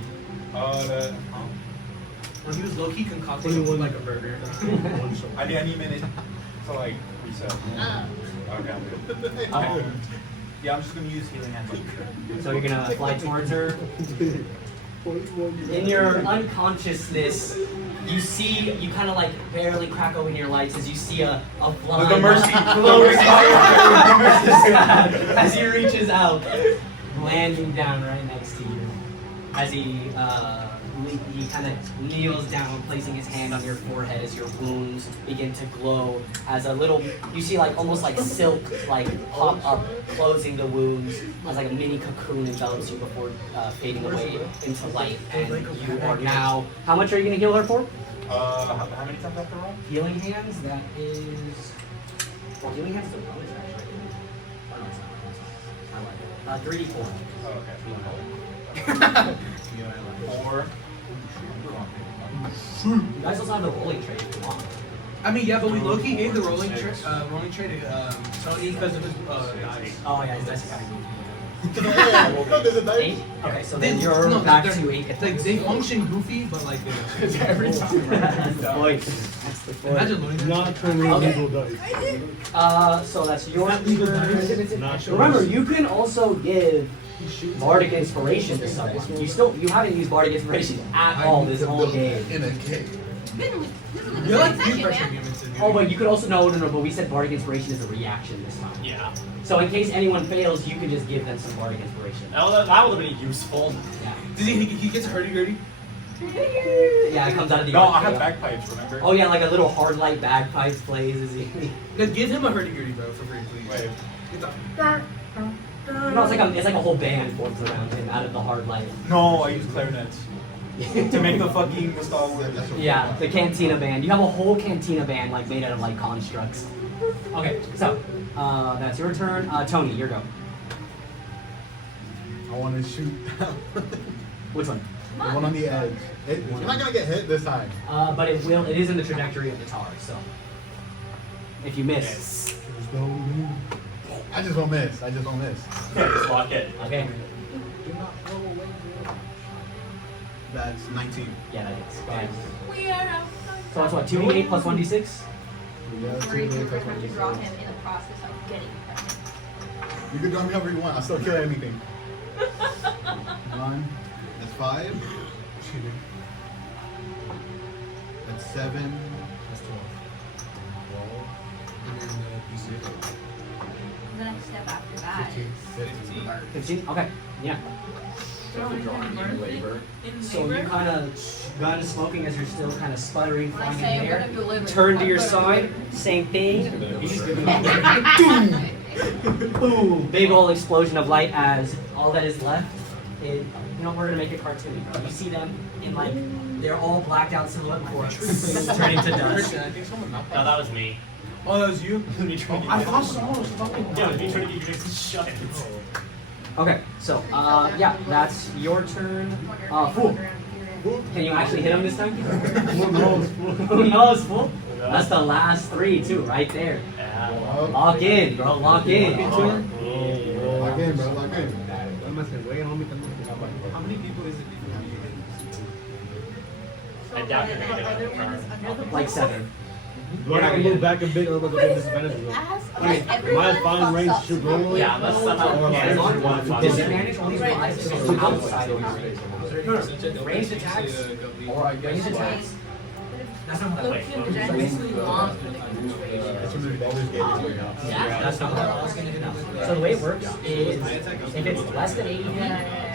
When he was low-key concocting like a burger. I need a minute to like reset. Okay. Yeah, I'm just gonna use healing hand. So you're gonna fly towards her. In your unconsciousness, you see, you kind of like barely crack open your lights as you see a fly. The mercy. As he reaches out, landing down right next to you. As he kind of kneels down, placing his hand on your forehead as your wounds begin to glow. As a little, you see like almost like silk like pop up, closing the wounds. As like a mini cocoon envelops you before fading away into light. And you are now. How much are you gonna heal her for? How many times after roll? Healing hands. That is. Well, healing hands is a bonus actually. Oh no, it's not. 3d4. Oh, okay. 4. You guys also have the rolling trade if you want. I mean, yeah, but we low-key gave the rolling trade to Tony because of his dice. Oh yeah, his dice are kind of There's a dice. 8? Okay, so then you're back to 8. It's like they function goofy, but like It's every time. That's the point. That's the point. imagine learning Not turning Okay. evil dice. So that's your turn. Remember, you can also give Bardic Inspiration to someone. You haven't used Bardic Inspiration at all this whole game. In a cave. You're like peer pressure humans. Oh, but you could also no. But we said Bardic Inspiration is a reaction this time. Yeah. So in case anyone fails, you can just give them some Bardic Inspiration. That would have been useful. Yeah. Does he gets hurdy-gurdy? Yeah, it comes out of the. No, I have bagpipes, remember? Oh yeah, like a little hard light bagpipes plays as he. No, give him a hurdy-gurdy, bro, for free, please. Wait. Get the- No, it's like a whole band forms around him out of the hard light. No, I use clarinets. To make the fucking Star Wars. Yeah, the Cantina band. You have a whole Cantina band like made out of like constructs. Okay, so that's your turn. Tony, your go. I want to shoot Which one? the one on the edge. You're not gonna get hit this time. But it will. It is in the trajectory of the tar. So if you miss, There's no move. I just won't miss. I just won't miss. Just lock it. okay. That's 19. Yeah, that is. Go ahead. We are out. So that's what 2d8 plus 1d6. Or you can pretty much draw him in the process of getting pregnant. You can draw me however you want. I'll still kill anything. 1. That's 5. That's 7. That's 12. The next step after that is 15. Okay. Yeah. Labor. So you kind of gun smoking as you're still kind of sputtering, when I flying say in I'm the air. gonna deliver. Turn to your side. Same thing. Boom! Boom! Big old explosion of light as all that is left. Is, you know, we're gonna make it cartoony. You see them in like they're all blacked out silhouette before turning to dust. I think someone knocked No, that was me. Oh, that was you? I thought someone was fucking. Yeah, me trying to get you guys to shut it. Okay, so yeah, that's your turn. Fool. Can you actually hit him this time? Who knows? Who knows, fool? That's the last 3 too, right there. Yeah. Lock in, bro. Lock in. Lock in, bro. Lock in. How many people is it? I doubt you're gonna get it. Like 7. Do I gotta move back a bit or about to get disadvantage? Wait, am I fine range to shoot normally? Yeah, unless somehow. Or am I Yeah, as long as fine? Disadvantage only applies if it's outside of your range. Ranged attacks. Or I guess Ranged like, attacks. That's not how that works. Yeah, that's not how that works. So the way it works is if it's less than 80 feet,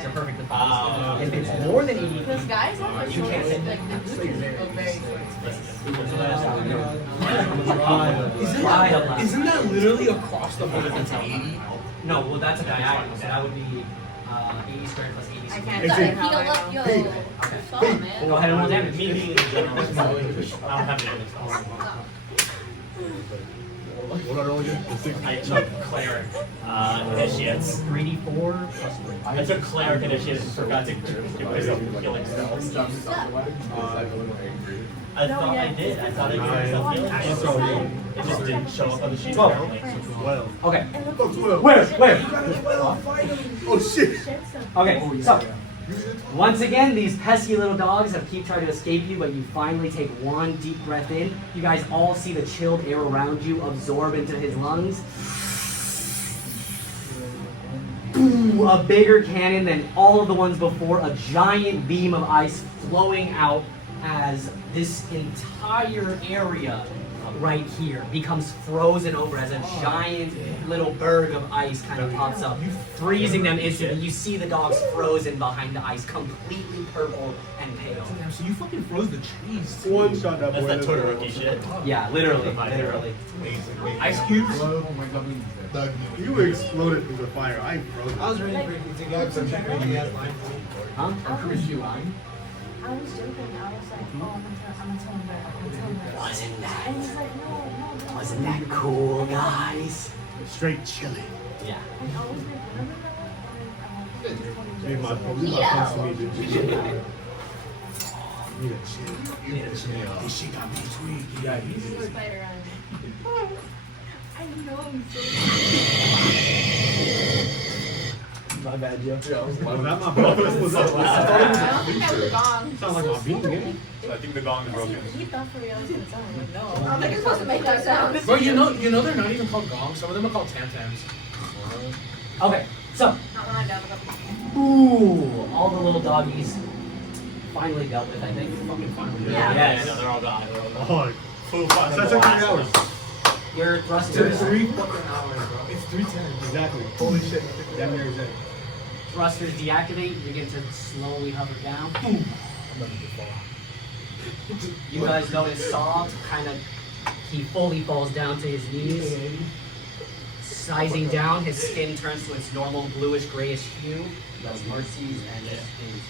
you're perfectly fine. If it's more than 80 feet, Because guys have you can't hit them. Isn't that literally across the board? It's 80? No, well that's a diagonal, so that would be 80 squared plus 80 I squared. can't It's say a- heal up yo. Stop, man. Go ahead and roll damage. Me, I don't have any spells. What are all again? I took cleric initiates. 3d4 plus 3. I took cleric initiates and forgot to give myself healing spells. I thought I did. I thought I gave myself healing spells. It just didn't show up on the sheet. 12. apparently. Well. Okay. Where? Where? Oh shit! Okay, so once again, these pesky little dogs have keep trying to escape you, but you finally take one deep breath in. You guys all see the chilled air around you absorb into his lungs. Ooh, a bigger cannon than all of the ones before, a giant beam of ice flowing out as this entire area right here becomes frozen over as a giant little berg of ice kind of pops up, freezing them instantly. You see the dogs frozen behind the ice, completely purple and pale. Damn, so you fucking froze the trees. One shot that boy. That's that Todoroki shit. Yeah, literally, literally. Ice cubes? You exploded through the fire. I froze. I was ready for you to get some check rating as mine. Huh? I was joking. I was like, oh, I'm gonna tell him that. I'm gonna tell him that. Wasn't And he's like, no. Wasn't that cool, guys? Straight chili. Yeah. Hey, my friends to me, dude. Need a chill. This shit got me tweaked. Yeah, Spider on. I know. My bad, Joe. Was that my brother? Was that I don't think I was gone. Sounds like my beat game. So I think the gong is broken. He thought for real I was gonna tell him. Like, no. I don't think you're supposed to make that sound. Bro, you know they're not even called gongs. Some of them are called tam-tams. Okay, so, Not when I'm down. ooh, all the little doggies finally dealt with, I think. Fucking fine. Yeah. Yes. Yeah, no, they're all gone. Oh, Who fought that the took 3 last hours. one? Your thrusters, 3 fucking hours, bro. It's 310. Exactly. Holy shit. Damn near exact. thrusters deactivate, you begin to slowly hover down. Boom. You guys notice Saw kind of, he fully falls down to his knees. Sizing down, his skin turns to its normal bluish grayish hue. That's M.A.R.C.'s and this is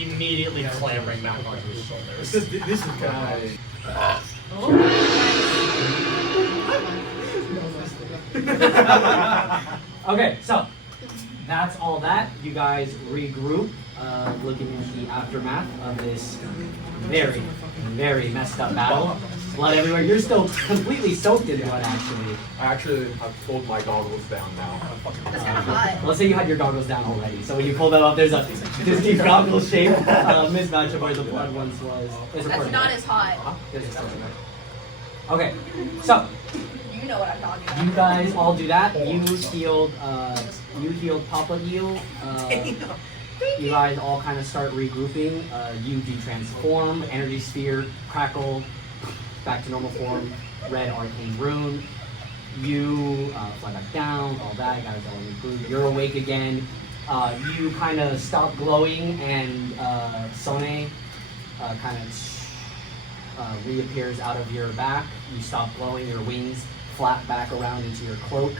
Immediately clambering back onto his shoulders. This is guy. Okay, so that's all that. You guys regroup, looking at the aftermath of this very, very messed up battle. Blood everywhere. You're still completely soaked in blood, actually. I've pulled my goggles down now. That's kind of hot. Let's say you had your goggles down already. So when you pull them up, there's a Disney goggle shape mismatch of where the blood once was. There's a That's further- not as hot. there's a further- Okay, so You know what I'm talking about. you guys all do that. You healed Papa Eel. You guys all kind of start regrouping. You detransform, energy sphere, crackle, back to normal form, red arcane rune. You fly back down, all that. You guys all regroup. You're awake again. You kind of stop glowing, and Sone kind of reappears out of your back. You stop glowing. Your wings flap back around into your cloak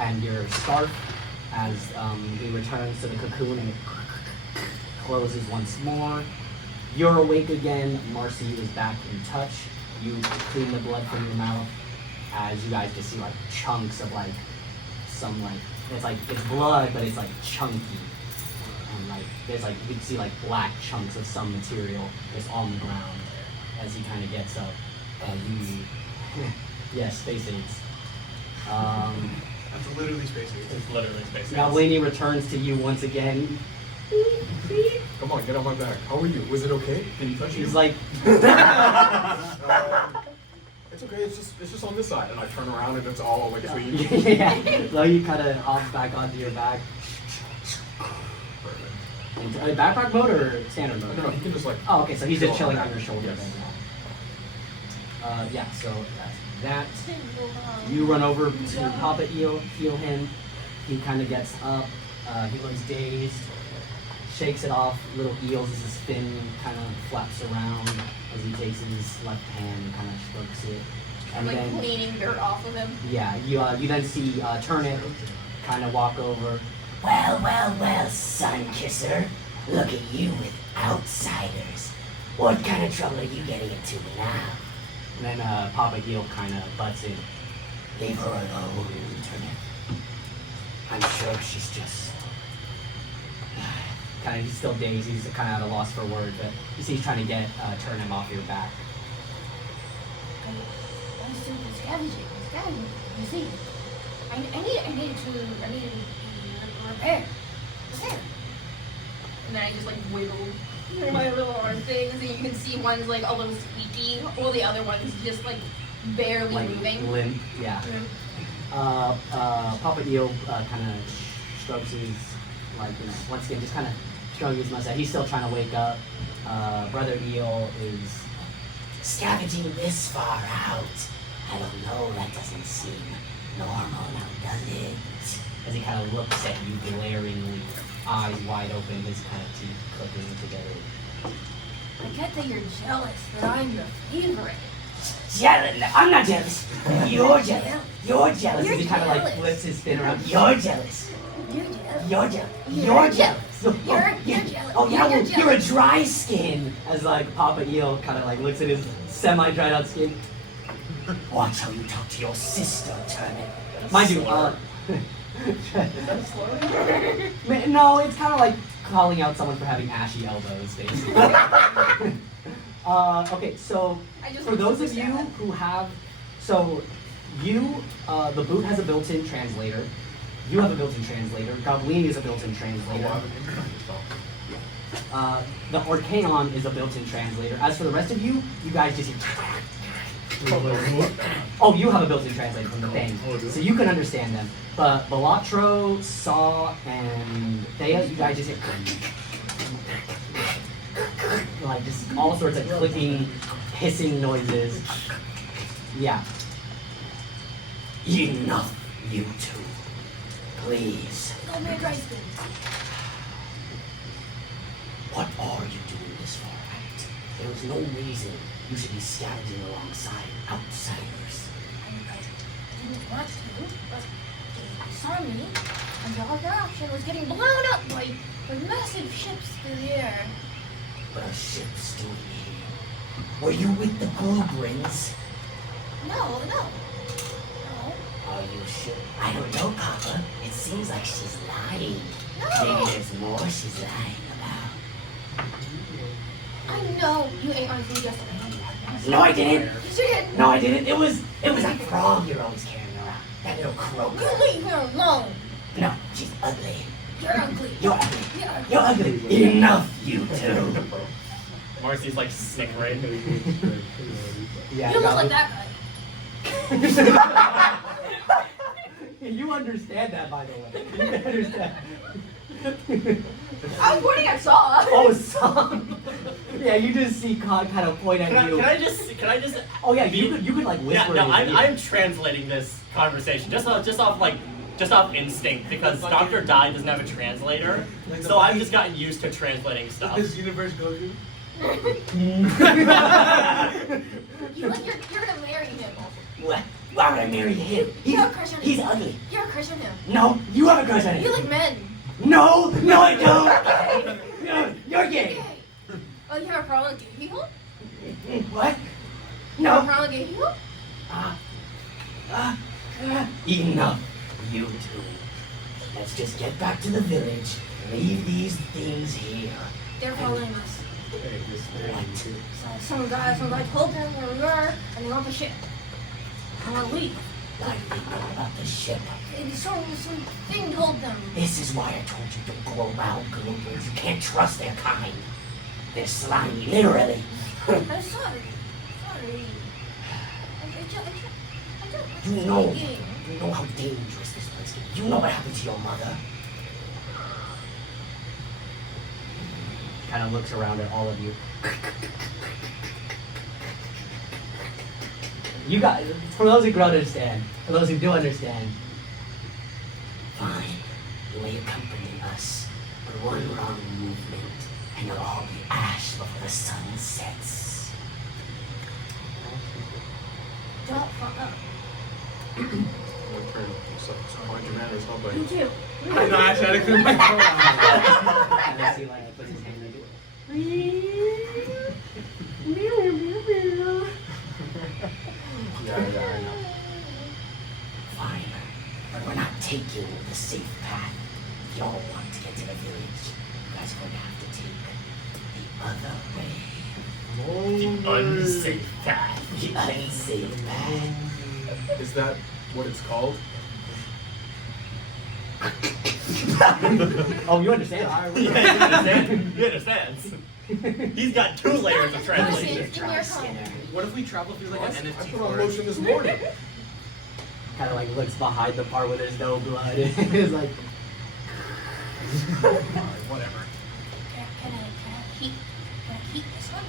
and your scarf as he returns to the cocoon and it closes once more. You're awake again. M.A.R.C. is back in touch. You clean the blood from your mouth as you guys just see like chunks of like some like it's blood, but it's like chunky. And like there's like you can see like black chunks of some material just on the ground as he kind of gets up. Yes, space aids. That's literally space age. It's literally space. Now Lainey returns to you once again. Come on, get on my back. How are you? Was it okay? Can you touch it? He's like, It's okay. It's just on this side, and I turn around and it's all like clean. yeah. So he kind of hops back onto your back. Backpack mode or standard mode? No, he can just like. Oh, okay. So he's just chilling on your shoulder. Yes. Yeah. So that's that. You run over to Papa Eel, heal him. He kind of gets up. He looks dazed. Shakes it off. Little eels as his fin kind of flaps around as he takes his left hand and kind of strokes it. And like then, cleaning dirt off of him. yeah, you then see Turnip kind of walk over. Well, sun kisser. Look at you with outsiders. What kind of trouble are you getting into now? And then Papa Eel kind of butts in. Leave her alone, Turnip. I'm sure she's just... Kind of, he's still dazed. He's kind of at a loss for words, but you see he's trying to get Turnip off your back. I'm still scavenging. You see, I need to repair. And then I just like wiggle my little arm things, and you can see one's like a little squeaky, while the other one's just like barely Like moving. limp, yeah. Papa Eel kind of strokes his, like, once again, just kind of stroking his mustache. He's still trying to wake up. Brother Eel is Scavenging this far out. I don't know, that doesn't seem normal now, does it? as he kind of looks at you glaringly, eyes wide open, his kind of teeth clicking together. I get that you're jealous that I'm your favorite. Jealous? I'm not jealous. You're jealous. You're jealous. You're He kind of like jealous. flips his spin around. You're jealous. You're jealous. You're jealous. You're You're jealous. jealous. You're yeah. jealous. Oh yeah, well, You're you're a dry skin. As like Papa Eel kind of like looks at his semi-dried out skin. Watch how you talk to your sister, Turnip. Mind you, no, it's kind of like calling out someone for having ashy elbows, basically. Okay, so for those of you who have, so you, the boot has a built-in translator. You have a built-in translator. Goblini is a built-in translator. The Archaon is a built-in translator. As for the rest of you, you guys just hear. Oh, you have a built-in translator from the thing, so you can understand them. But Balatro, Saw, and Theia, you guys just hear like just all sorts of clicking, hissing noises. Yeah. Enough, you two. Please. No more dry spin. What are you doing this for, right? There was no reason you should be scavenging alongside outsiders. I didn't want to, but they saw me, and the other option was getting blown up by massive ships through the air. But a ship's doing here. Were you with the Goblins? No. Are you sure? I don't know, Papa. It seems like she's lying. No. Maybe there's more she's lying about. I know you ain't honestly just. No, I didn't. Yes, you did. No, I didn't. It was that frog you're always carrying around. That little croaker. You leave her alone. No, she's ugly. You're ugly. You're ugly. You're ugly. You're ugly. Enough, you two. Marcy's like snickering. Yeah. You look like that guy. You understand that, by the way. You understand. I was pointing at Saw. Oh, some. Yeah, you just see Cod kind of point at you. Can I just? Oh yeah, you could like whisper. Yeah, no, in his ear. I'm translating this conversation just off instinct because Dr. Dye doesn't have a translator, so I've just gotten used to translating stuff. This universe goes you. You're gonna marry him. What? Why would I marry him? You have a crush on him. He's ugly. You have a crush on him. No, you have a crush on him. You like men. No, I don't. No, you're gay. Oh, you have a problem with gay people? What? You have a No. problem with gay people? Enough, you two. Let's just get back to the village. Leave these things here. They're following us. What? So some guy told them where we were, and they want the ship. I want to leave. Like they know about the ship. Something told them. This is why I told you don't go around Columbus. You can't trust their kind. They're slimy, literally. I'm sorry. Sorry. You know how dangerous this place is. You know what happened to your mother. Kind of looks around at all of you. You got, for those who don't understand, for those who do understand. Fine. You may accompany us, but one wrong movement, and you'll all be ash before the sun sets. Don't fuck up. One turn. So mind your manners, huh, buddy? You too. I know, I tried to clear my throat. And I see like puts his hand like it. Yeah, I know. Fine. But we're not taking the safe path. If y'all want to get to the village, you guys are going to have to take the other way. The unsafe path. The unsafe path. Is that what it's called? Oh, you understand? Yeah, he understands. He understands. He's got 2 layers of translation. What if we travel through like an I NFT put on forest? lotion this morning. Kind of like looks behind the part where there's no blood. It's like, Whatever. Can I keep this one?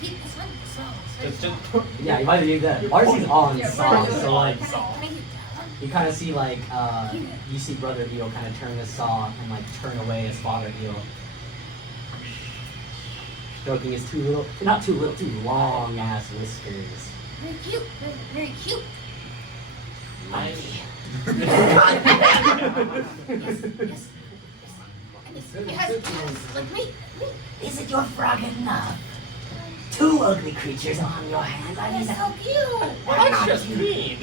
Keep this one? yeah, you might have used that. R.C.'s on Saw, so like, Can I keep that one? you kind of see like, you see Brother Eel kind of turn the saw and like turn away as Father Eel. Stroking his two long ass whiskers. Very cute. Very cute. Monkey. Yes. It has like me. Isn't your frog enough? 2 ugly creatures on your hand. I mean, That's so cute. That's just mean.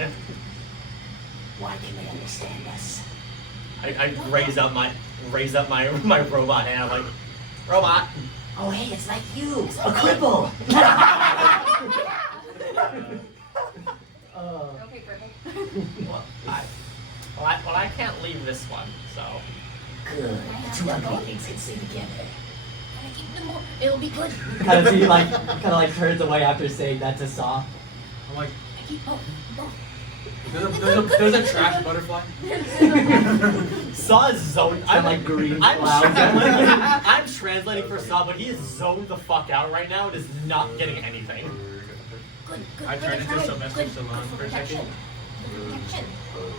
why can they understand us? I raise up my robot hand. I'm like, robot. Oh, hey, it's like you, a cripple. Okay, purple. Well, I can't leave this one, so. Good. The 2 ugly things can stay together. Can I keep them all? It'll be good. Kind of see like, turns away after saying that to Saw. I'm like, I keep both. there's a trash butterfly. Saw is zoned. I'm like green I'm clouds. I'm translating for Saw, but he is zoned the fuck out right now and is not getting anything. Good. I turned into Sylvester Stallone for a second. Protection.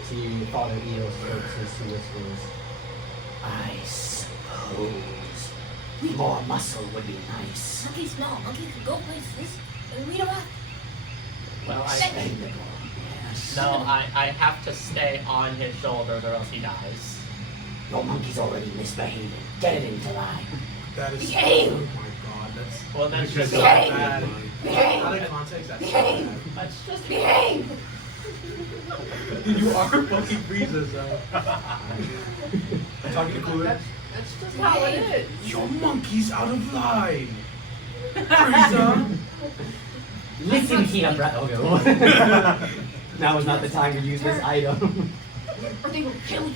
See Father Eel strokes his whiskers. I suppose more muscle would be nice. Monkey's small. Monkey can go places. And we don't have. Well, Expendable, yes. no, I have to stay on his shoulders or else he dies. Your monkey's already misbehaving. Get it into line. That is. Behave. Oh my god, that's. Well, that's That's just so Behave. bad. Behave. Out of context, that's so Behave. bad. that's just Behave. You are fucking Frieza, so. I'm talking to Khot'un. that's just how it is. Your monkey's out of line. Frieza. Listen here, brother. Okay. Now is not the time to use this item. Or they will kill you.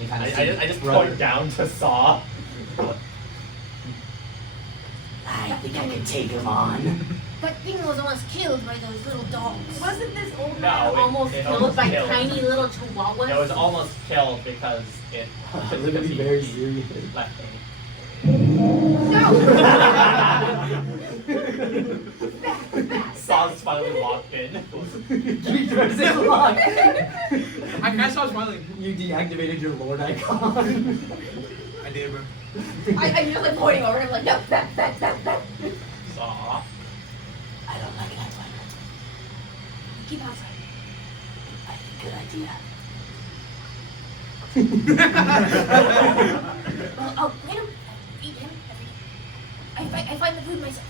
You kind of I just point down to Saw. I think I can take him on. That thing was almost killed by those little dogs. Wasn't this old No, man it- almost it killed almost by killed. tiny little chihuahuas? It was almost killed because it. Literally very serious. Left me. Saw's finally walked in. I saw smiling. You deactivated your Lord icon. I did, bro. I'm just like pointing over him like, no, that. Saw. I don't like that one. Keep outside. I think good idea. Oh, wait him. Feed him every day. I find the food myself.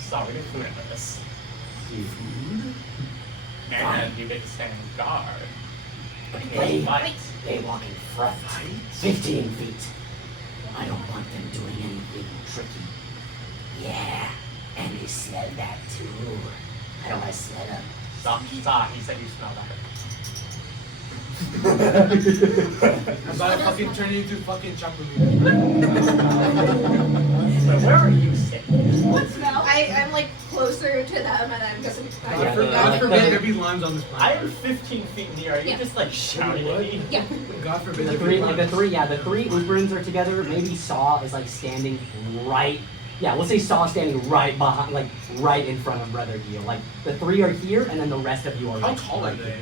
Saw, we get food after this. And you get to stand guard. They Fight. walk in front. 15 feet. I don't want them doing anything tricky. Yeah. And you smell that too. How do I smell them? Stop. He said you smell that. I'm about to fucking turn you into fucking chocolate. But where are you sitting? What smell? I'm like closer to them, and I'm guessing. God forbid there be limes on this I planet. am 15 feet in the air. Are you Yeah. just like shouting at me? Yeah. God forbid The there three, be like limes. the three Uberans are together. Maybe Saw is like standing right. Yeah, we'll say Saw standing right behind, like right in front of Brother Gil. Like the three are here, and then the rest of you are. How like, tall are right they? here.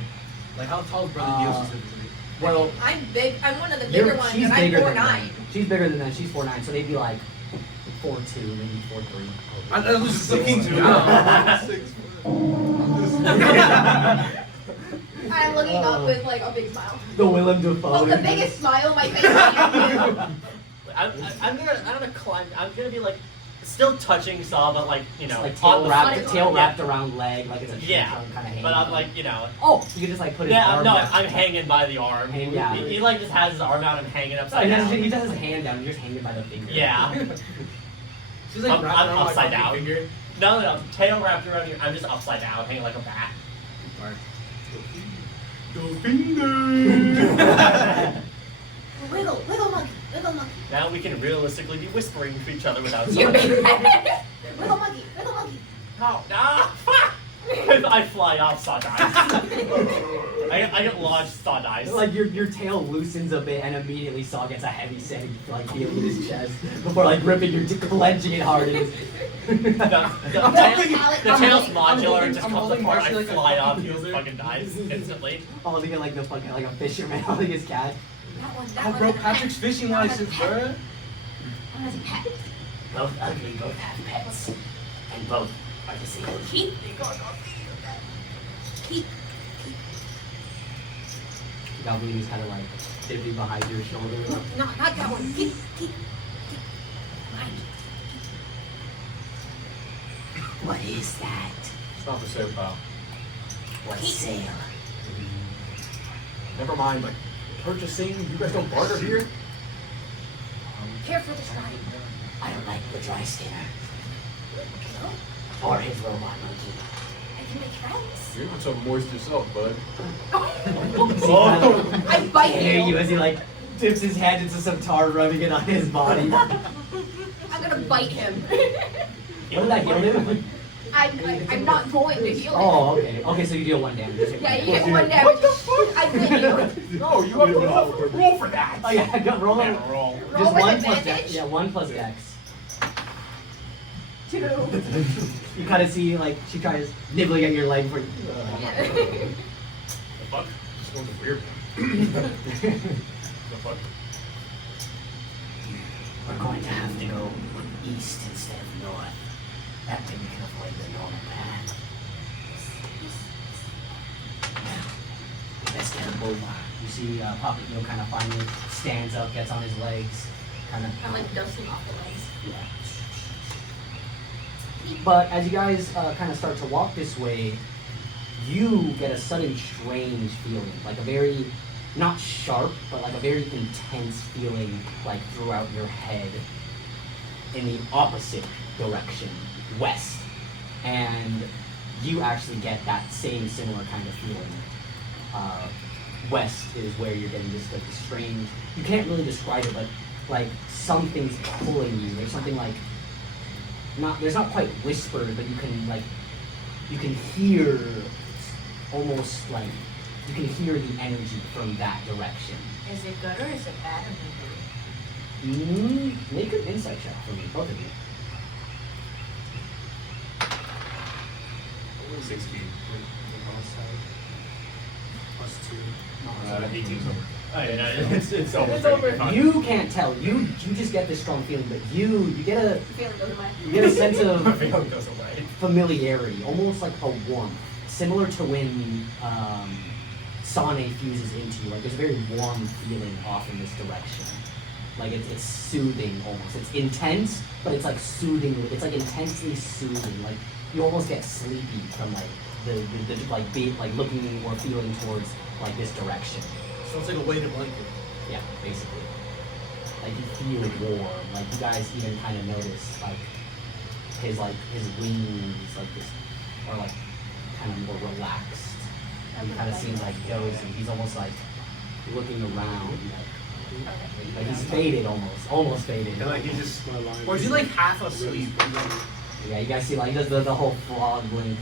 Like how tall is Brother Gil specifically? Well, I'm big. I'm one of the bigger ones, she's and I'm bigger 4'9". than them. She's bigger than them. She's 4'9", so they'd be like 4'2", maybe 4'3". I was just looking to I'm looking up with like a big smile. The Willem Dafoe. Well, the biggest smile on my face. I'm gonna climb. I'm gonna be like still touching Saw, but like you know, like on the tail front. wrapped around leg, like it's a Yeah, kind of hanging. but I'm like you know. Oh, you can just like put his Yeah, arm no, down. I'm hanging by the arm. Yeah. He like just has his arm out and hanging So upside he down. just has his hand down. You're just hanging by the finger. Yeah. She's like wrapped I'm around my upside fucking down. finger. No, tail wrapped around you. I'm just upside down, hanging like a bat. Little monkey. Now we can realistically be whispering to each other without You talking. little monkey. No, fuck! I fly off Sawdice. I get launched Sawdice. Like your tail loosens a bit, and immediately Saw gets a heavy sand like feeling in his chest before like ripping your clenching it hard. In his... The tail's modular and just comes apart. I fly off, he fucking dies instantly. Holding it like the fucking like a fisherman holding his cat. I broke Patrick's fishing license, bruh. Both ugly, both have pets. And both are disabled. Keep. Goblin is kind of like dipping behind your shoulder. No, not that one. Keep. What is that? It's not for sale, pal. What sale? Never mind, like, purchasing, you guys don't barter here? Care for this guy. I don't like the dry skinner. Or his robot monkey. I can make friends. You're not so moist yourself, bud. I bite Hear you you. as he like dips his hand into some tar, rubbing it on his body. I'm gonna bite him. What did that heal him? I'm not going to heal him. Oh, okay. Okay, so you deal 1 damage. Yeah, you get 1 damage. What the fuck? I bit you. No, you have to roll for that! Oh yeah, go roll him. Yeah, roll. Roll Just with 1 plus advantage? dex. Yeah, 1 plus dex. 2. You kind of see like she tries nibbling at your leg before you. Yeah. The fuck? Just going to weird. The fuck? We're going to have to go east instead of north. That way we can avoid the normal path. Let's get a bullbar. You see Papa Gil kind of finally stands up, gets on his legs, kind of. I'm like dusting off the legs. Yeah. But as you guys kind of start to walk this way, you get a sudden strange feeling, like a very, not sharp, but like a very intense feeling, like throughout your head, in the opposite direction, west. And you actually get that same similar kind of feeling. West is where you're getting this like strange, you can't really describe it, but like something's pulling you. There's something like, there's not quite whispered, but you can hear almost like, you can hear the energy from that direction. Is it good or is it bad? Make an insight check for me, both of you. 16. Plus 2. 18's over. Oh, yeah, no, it's over. It's over. You can't tell. You just get this strong feeling, but you get a Feeling goes away. you get a sense of Feeling goes away. familiarity, almost like a warmth, similar to when Sane fuses into you. Like there's a very warm feeling off in this direction. Like it's soothing almost. It's intense, but it's like soothing. It's like intensely soothing. Like you almost get sleepy from like the looking or feeling towards like this direction. So it's like a weighted blanket. Yeah, basically. Like you feel warm. Like you guys even kind of notice like his wings like this are like kind of more relaxed. He kind of seems like dozing. He's almost like looking around. Like he's faded almost faded. And like he just, or is he like half asleep? Yeah, you guys see like he does the whole frog blink.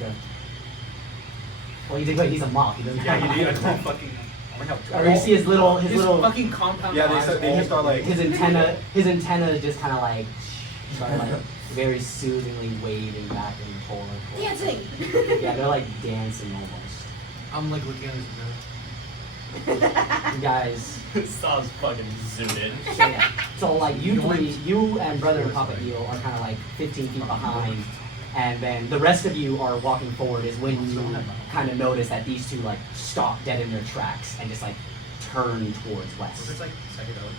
Well, he's a moth. He doesn't. Yeah, have you need a a fucking. Or you see his little fucking compound. Yeah, eyes they just are like his antenna just kind of like start like very soothingly waving back and forth. Dancing! Yeah, they're like dancing almost. I'm like looking at his You guys. Saw's fucking zoomed in. So like you and Brother and Papa Eel are kind of like 15 feet behind, and then the rest of you are walking forward. Is when you kind of notice that these two like stop dead in their tracks and just like turn towards west. It's like psychedelic.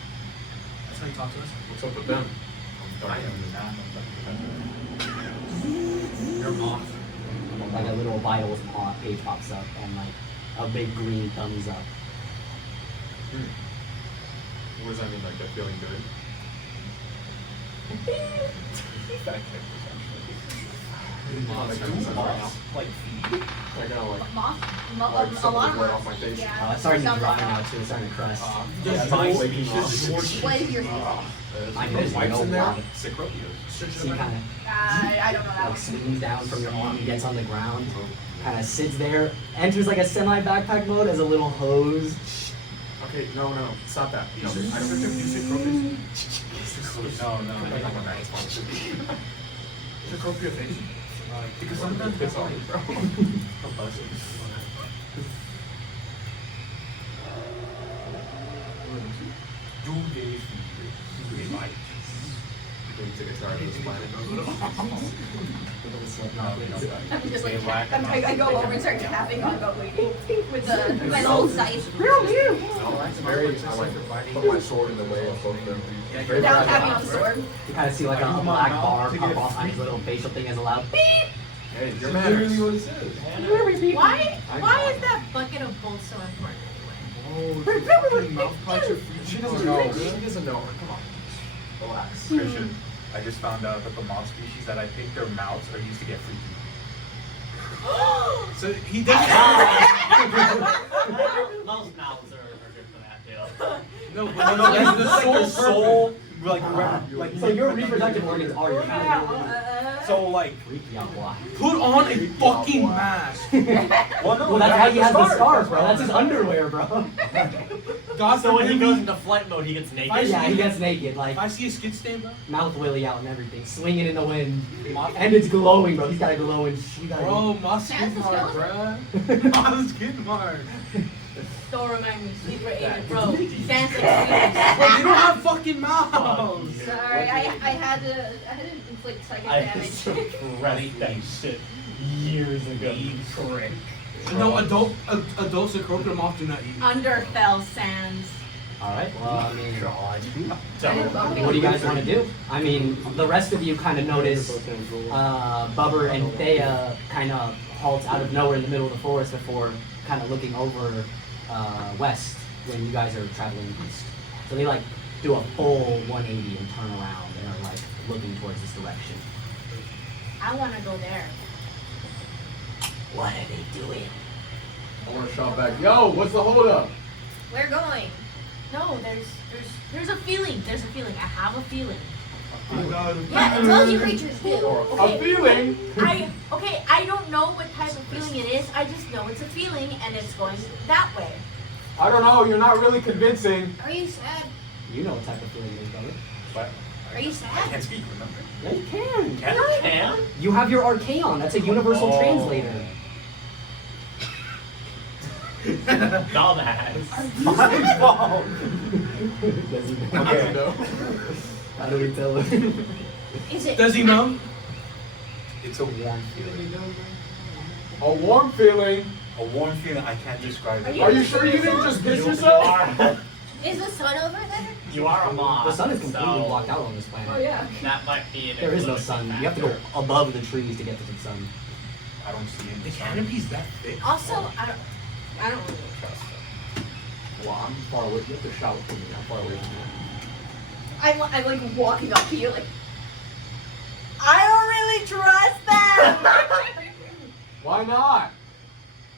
That's how you talk to us. What's up with them? Your mom. Like a little vitals page pops up and like a big green thumbs up. What does that mean? Like they're feeling good? Like I gotta like. Moth? Like A lot something of right moths. off my face. Yeah. It's starting to Sounds dry like now too. It's starting to crust. What is your I know there's no water. Cecropia. So you kind of I don't know that like one. swings down from your arm and gets on the ground. Kind of sits there, enters like a semi-backpack mode as a little hose. Okay, no, stop that. No, I don't have to do Cecropia. No. Cecropia face. Because sometimes It's on, bro. I'm just like, I go over and start tapping on the with my little dice. I like put my sword in the way of both of them. Without tapping on the sword. You kind of see like a black bar pop off on his little facial thing as a loud beep. Hey, your That's manners. literally what it says. Why is that bucket of bolts so important She doesn't know. She doesn't know. Come on. Relax. Christian, I just found out that the moth species that I picked, their mouths are used to get freaky. So he does. Those mouths are good for that too. No, that's Like their soul, like So your reproductive organs are your mouth. so like. Yeah, why? put on a fucking mask. Well, that's how he has the scarf, bro. That's his underwear, bro. God, So when he goes into flight mode, he gets naked. Yeah, he gets naked, like If I see a skid stain, bro. mouth willy out and everything, swinging in the wind, and it's glowing, bro. He's got a glowing. Bro, my skid mark, bruh. My skid mark. Don't remind me, sleeper agent, bro. Fancy sleepers. Bro, they don't have fucking mouths. Sorry, I had to inflict psychic I damage. suppressed that shit years ago. Correct. No, adults of Cecropia do not eat. Underfell sands. Alright, well, I mean, So, what do you guys want to do? I mean, the rest of you kind of notice Bubber and Theia kind of halt out of nowhere in the middle of the forest before kind of looking over west when you guys are traveling east. So they like do a full 180 and turn around and are like looking towards this direction. I want to go there. What are they doing? I want to shout back. Yo, what's the holdup? We're going. No, there's a feeling. There's a feeling. I have a feeling. Yeah, it's all you creatures do. A feeling. I don't know what type of feeling it is. I just know it's a feeling and it's going that way. I don't know. You're not really convincing. Are you sad? You know what type of feeling it is, Bubber. But Are you I sad? can't speak, remember? Yeah, you can. can? You have your Archaon. That's a universal Oh. translator. Dumbass. My fault. Okay. No. How do we tell him? Is it? Does he know? It's a warm feeling. A warm feeling. A warm feeling I can't describe it. Are you sure you didn't just piss yourself? Is the sun over there? You are a moth. The sun is completely so blocked out on this planet. Oh yeah. That might be an There is no influence sun. factor. You have to go above the trees to get to the sun. I don't see The it. canopy's that thick. Also, I don't really trust them. Well, I'm far away. You have to shout for me. I'm far away from you. I'm like walking up to you like. I don't really really trust them. Why not?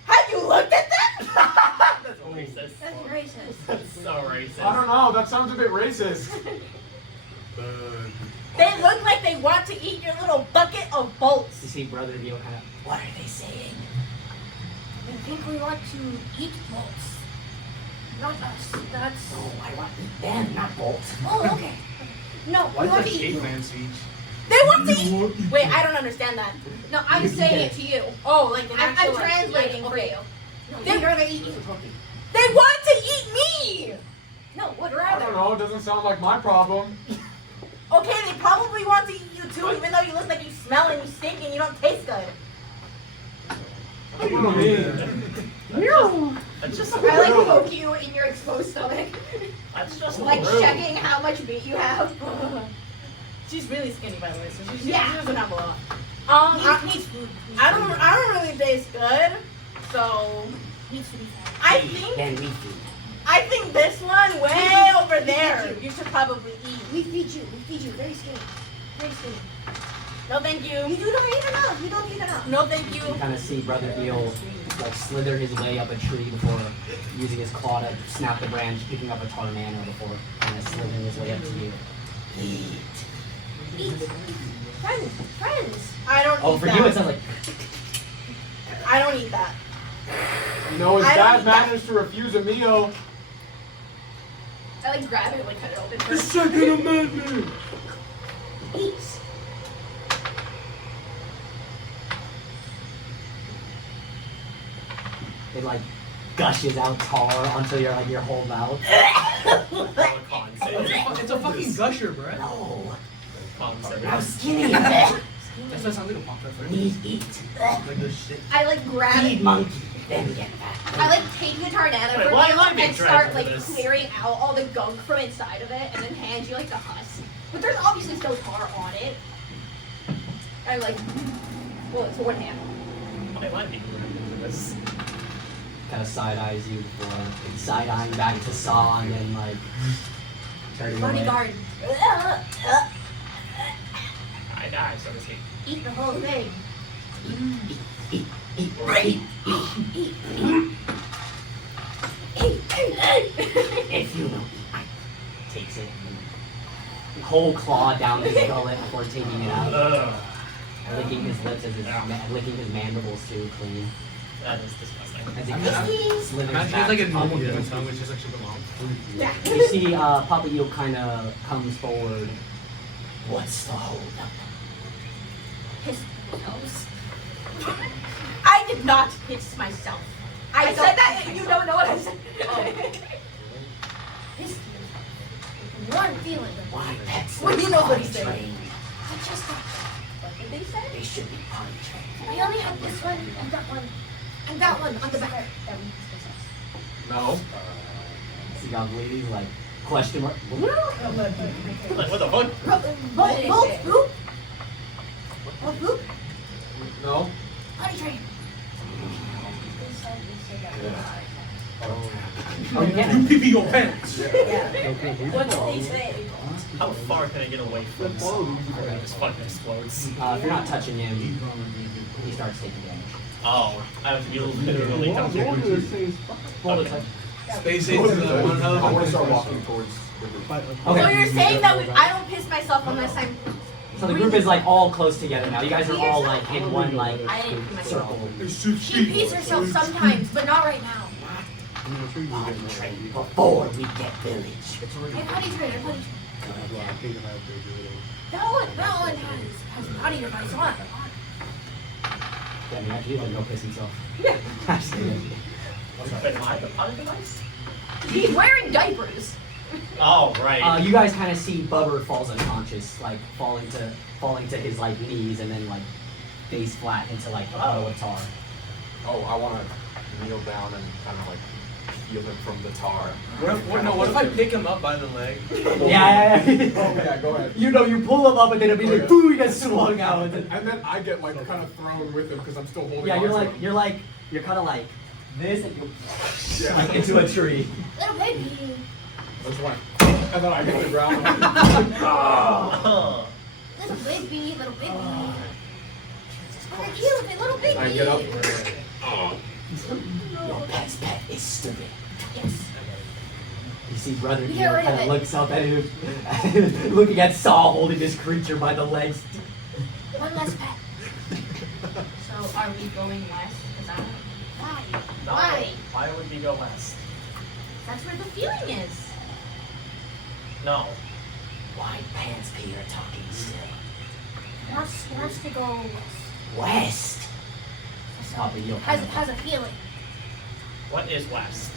Have you looked at them? That's racist. That's racist. That's so racist. I don't know. That sounds a bit racist. They look like they want to eat your little bucket of bolts. You see Brother Dio kind of, what are they saying? I think we want to eat bolts. Not us. That's. No, I want to eat them, not bolts. Oh, okay. No, we want to eat you. They want to eat. Wait, I don't understand that. No, I'm saying it to you. Oh, like an I'm actual. like, translating like, for okay. you. No, they're gonna eat you. They want to eat me. No, would I rather. don't know. It doesn't sound like my problem. Okay, they probably want to eat you too, even though you look like you smell and you stink and you don't taste good. What do you mean? That's just I like poke you in your exposed stomach. That's just Like rude. checking how much meat you have. She's really skinny, by the way, so she Yeah. doesn't have a lot. Needs food. I don't really taste good, so Needs to be fed. I think this one way over there you should probably eat. We feed you. We feed you. Very skinny. Very skinny. No, thank you. You don't eat enough. You don't eat enough. No, thank you. You kind of see Brother Dio like slither his way up a tree before using his claw to snap the branch, picking up a Tarmana before kind of slithering his way up to you. Eat. Friends. Friends. I don't Oh, eat for that. you it sounds like. I don't eat that. You know, his I don't dad eat that. managed to refuse a meal. I like grab it and like cut it open The first. second amendment. Eat. It like gushes out tar onto your whole mouth. It's a fucking gusher, bro. No. Concept. How skinny. That's what sounds like a pop tart. Eat. Like this shit. I like grab Feed it. monkey. Then get back. I like take the Tarnana Wait, from why you am I being and start dragged like into this? clearing out all the gunk from inside of it and then hand you like the husk. But there's obviously still tar on it. I like, well, it's one hand. Why am I being dragged into this? Kind of side eyes you before side eyeing back to Saw and then like turning away. Bodyguard. I die, so to speak. Eat the whole thing. Eat. If you don't Takes it. Whole claw down his gullet before taking it out. Licking his lips as his licking his mandibles too clean. That is disgusting. As he kind of slithers Imagine back. it's like a up normal you. human tongue, which is like super long. Yeah. You see Papa Eel kind of comes forward. What's the holdup? His nose. I did not piss myself. I don't said that piss and you myself. don't know what I said. His one feeling. Why, that's Well, you know what he said. trained. I just what did they say? They should be potty trained. We only have this one and that one. And that one on the back. No. See God bleeding like question mark. Like, what the fuck? Boop. No. Potty train. Oh, you can't. You pee your pants. Okay. What did they say? How far can I get away from this? It just fucking explodes. If you're not touching him, he starts taking damage. Oh, I have to be literally touching. Roll the touch. Space Ace is one hell of I a want to start business. walking towards the group. Okay. So you're saying that I don't piss myself unless I'm. So the group is like all close together now. You guys are all like in one like I didn't pee myself. circle. She pees herself sometimes, but not right now. Potty trained before we get village. I potty train. That one has potty device on it. Yeah, I mean, he doesn't go piss himself. Yeah. Actually. Wait, am I the potty device? He's wearing diapers. Oh, right. You guys kind of see Bubber falls unconscious, like falling to his like knees and then like face flat into like a puddle of tar. Oh, I want to kneel down and kind of like heal him from the tar. What if I pick him up by the leg? Yeah. Oh yeah, go ahead. You know, you pull him up and then it'll be like, boom, he gets swung out. And then, And then I get like kind of thrown with him because I'm still holding. yeah, on you're to like, him. you're kind of like this and you Yeah. like into a tree. Little baby. That's why. And then I hit the ground. Oh. Little baby. I heal with a little baby. I get up. Your pet's pet is stupid. Yes. You see Brother Get Eel rid of kind of it. looks up at him, looking at Saw holding this creature by the legs. One less pet. So are we going west? Why? No. Why? Why would we go west? That's where the feeling is. No. Why pants Peter talking still? He wants to go west. West. Papa Eel Has a feeling. What is west?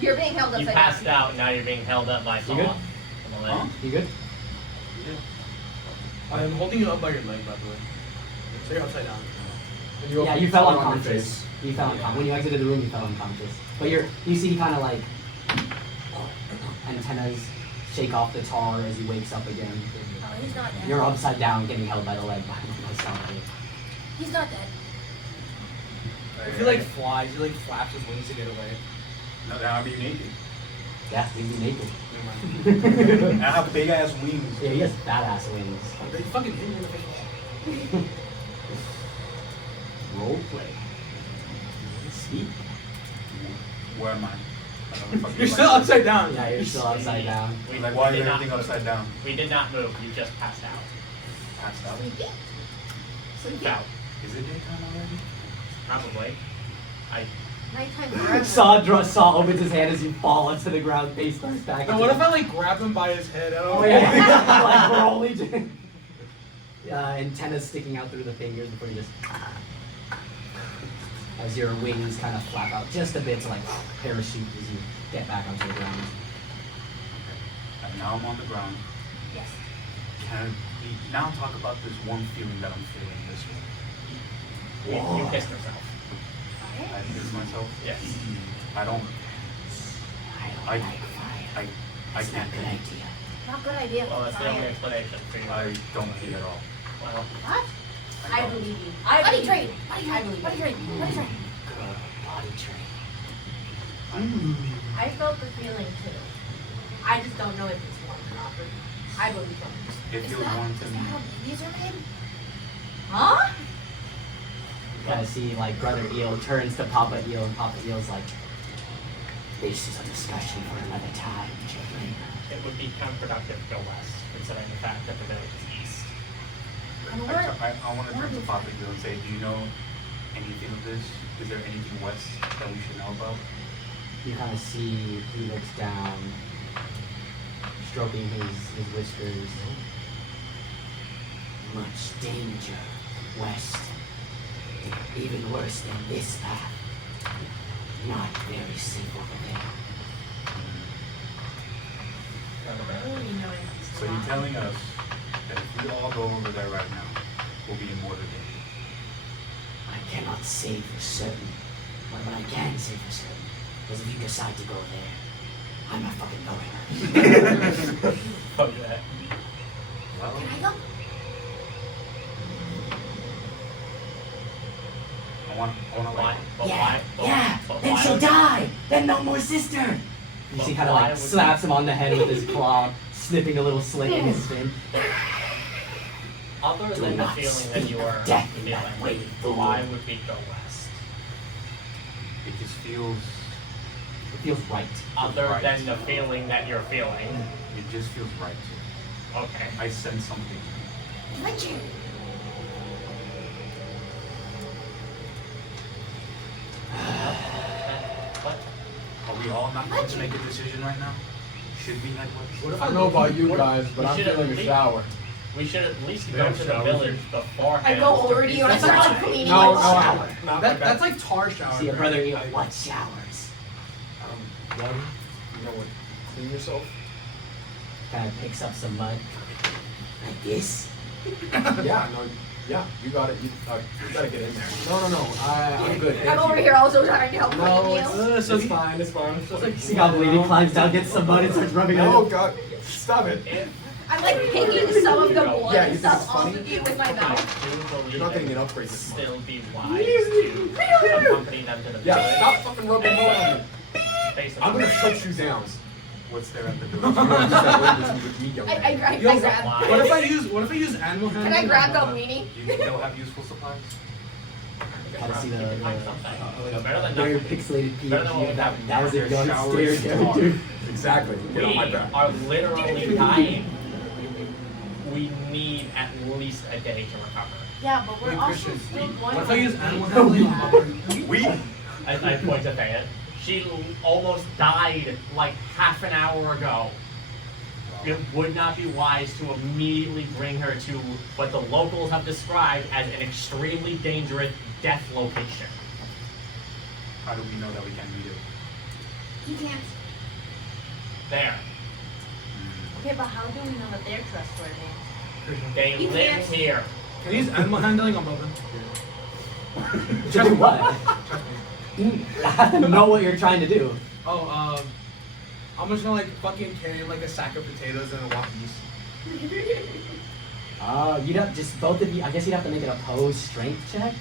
You're being held You upside passed down. out, and now you're being held up by You Saw. good? on the leg. You good? I'm holding you up by your leg, by the way. So you're upside down. Yeah, you fell on your unconscious. face. You fell unconscious. When you exited the room, you fell unconscious. But you see kind of like antennas shake off the tar as he wakes up again. No, he's not dead. You're upside down, getting held by the leg by somebody. He's not dead. If he like flies, he like flaps his wings to get away. No, then I'll be naked. Yeah, he'd be naked. I have big ass wings. Yeah, he has badass wings. They fucking hit me in the face. Role play. Speak. Where am I? I don't know if I can You're do still my- upside down. Yeah, you're still upside down. Like, why is everything upside down? We did not move. You just passed out. Passed out. Sleep out. Is it daytime already? Probably. Nighttime Saw opens his hand as you fall onto the ground, face starts back. And what if I like grab him by his head? I don't know. Oh yeah, like Broly. Antennas sticking out through the fingers before you just. As your wings kind of flap out just a bit to like parachute as you get back onto the ground. And now I'm on the ground. Yes. Can we now talk about this one feeling that I'm feeling this way? You pissed yourself. I miss myself. Yes. I don't. I It's not can't. a good idea. Not a good idea. Well, that's the only explanation for you. I don't hate at all. Well, What? I I don't. believe you. Buddy train. I believe Buddy train. Buddy train. Good body train. I felt the feeling too. I just don't know if it's one proper. I believe it. It feels warm to me. These are made? Huh? You kind of see like Brother Eel turns to Papa Eel, and Papa Eel's like, This is a discussion for another time, children. it would be counterproductive to go west, considering the fact that the village is east. I want to turn to Papa Hill and say, do you know anything of this? Is there anything west that we should know about? you kind of see he looks down, stroking his whiskers. Much danger west. Even worse than this path. Not very safe over there. So you're telling us that if we all go over there right now, we'll be in mortar danger? I cannot say for certain. But what I can say for certain is if you decide to go there, I'm not fucking going. Oh, yeah. Well, Can I go? I want to Why? But Yeah, why? But, yeah. but Then why she'll would- die. Then no more sister. You see, But kind of why like would slaps him on the head with his claw, snipping a little slit in his fin. Other Do than the not feeling that you speak are of death in that way, feeling, fool. why would we go west? It just feels. It feels right. Other Right. than the feeling that you're feeling. It just feels right. Okay. I sense something. Adventure. What? Are we all not going to make a decision right now? Should we head west? I don't know about you guys, but We I'm should feeling at a least- shower. We should at least They go have to the showers village beforehand. I go over to you and I start like cleaning like shower. Not That's like tar shower. See, a brother Eel What showers? One, you know what? Clean yourself. kind of picks up some mud. Like this? Yeah, no, yeah, you got it. You gotta get in there. No, I'm good. I'm thank over you. here also trying to help No, clean it's you. it's fine. It's fine. It's just like See how Bleeding climbs down, gets some mud, and starts rubbing on Oh it. God, stop it. I'm like picking some of the blood Yeah, and you think stuff it's off funny? of you with my I mouth. do believe You're not getting it an would upgrade this month. still be wise to accompany them to the Yeah, village. stop fucking rubbing mud on me. Based I'm on gonna shut you down. What's there at the door? You don't just have witnesses with me yelling. I grab. What if I use animal Can handling? I grab the on Bubba? weenie? You don't have useful supplies? Kind of see the Better than very nothing. pixelated Better than what we have. that was a gun Showers, stare character. Exactly. Get on my We back. are literally dying. We need at least a day to recover. Yeah, but we're Wait, also Christian, still going. what if I use animal handling on Bubba? We. I point to Theia. She almost died like half an hour ago. It would not be wise to immediately bring her to what the locals have described as an extremely dangerous death location. How do we know that we can beat it? You can't. There. Okay, but how do we know that they're trustworthy? They You live can't. here. Can I use animal handling on Bubba? Do what? I have to know what you're trying to do. Oh, I'm just gonna like fucking carry like a sack of potatoes and a walk east. You'd have just both of you. I guess you'd have to make an opposed strength check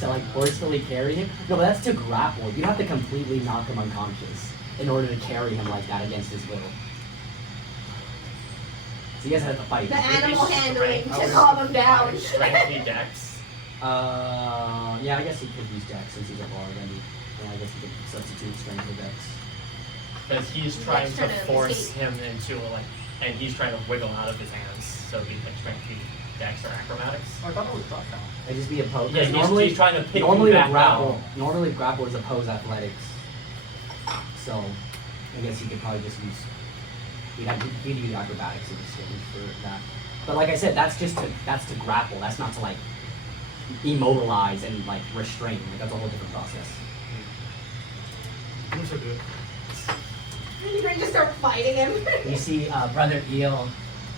to like forcefully carry him. No, but that's to grapple. You'd have to completely knock him unconscious in order to carry him like that against his will. So you guys have to fight. The animal handling strength. to calm him down. Strength be dex. Yeah, I guess he could use Dex since he's a bard. I mean, yeah, I guess he could substitute strength for Dex. Because he's trying to trying to force escape. him into like, and he's trying to wiggle out of his hands. So he's like strength be dex or acrobatics. I thought it was drop down. It'd just be opposed. Yeah, normally he's trying to pick normally you the back grapple. up. Normally grapple is opposed athletics. So I guess you could probably just use. You'd use acrobatics in exchange for that. But like I said, that's to grapple. That's not to like immobilize and like restrain. Like that's a whole different process. I'm so good. You're going to just start fighting him. You see, Brother Eel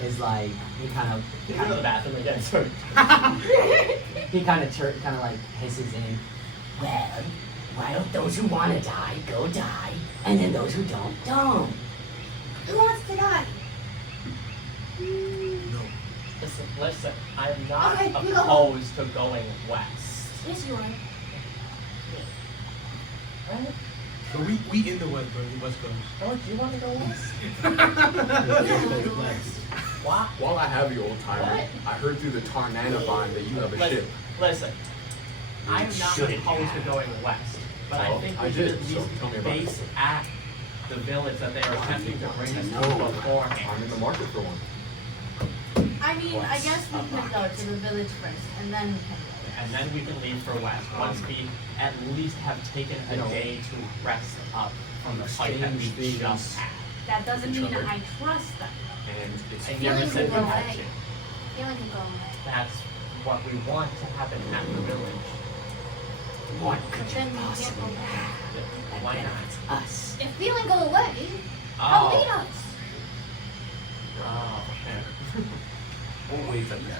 is like he kind of Can you go to the bathroom again? Sorry. he kind of like hisses in. Well, why don't those who want to die go die, and then those who don't? Who wants to die? Listen, I'm not Okay, you go home. opposed to going west. Yes, you are. Right? But we in the West, bro. The West Coast. Oh, do you want to go west? Why? While I have you, old timer, What? I heard through the Tarnana vine that you have a ship. Listen, I'm not shouldn't opposed to have. going west, but I Well, think I we should did, at so least tell me about it. base at the village that they are attempting to bring us to I'm in beforehand. the market for one. I mean, I guess we could go to the village first, and then we can go. And then we can leave for west once we at least have taken a day to rest up from the fight that we Strange just had. That doesn't mean I trust them. And it's I Feeling never can said we go had away. to. Feeling can go away. That's what we want to happen at the village. What But could then you we can't go possibly back. have Why that not? benefits us? If feeling go away, I'll lead Oh, us. oh, okay. we'll wait at that.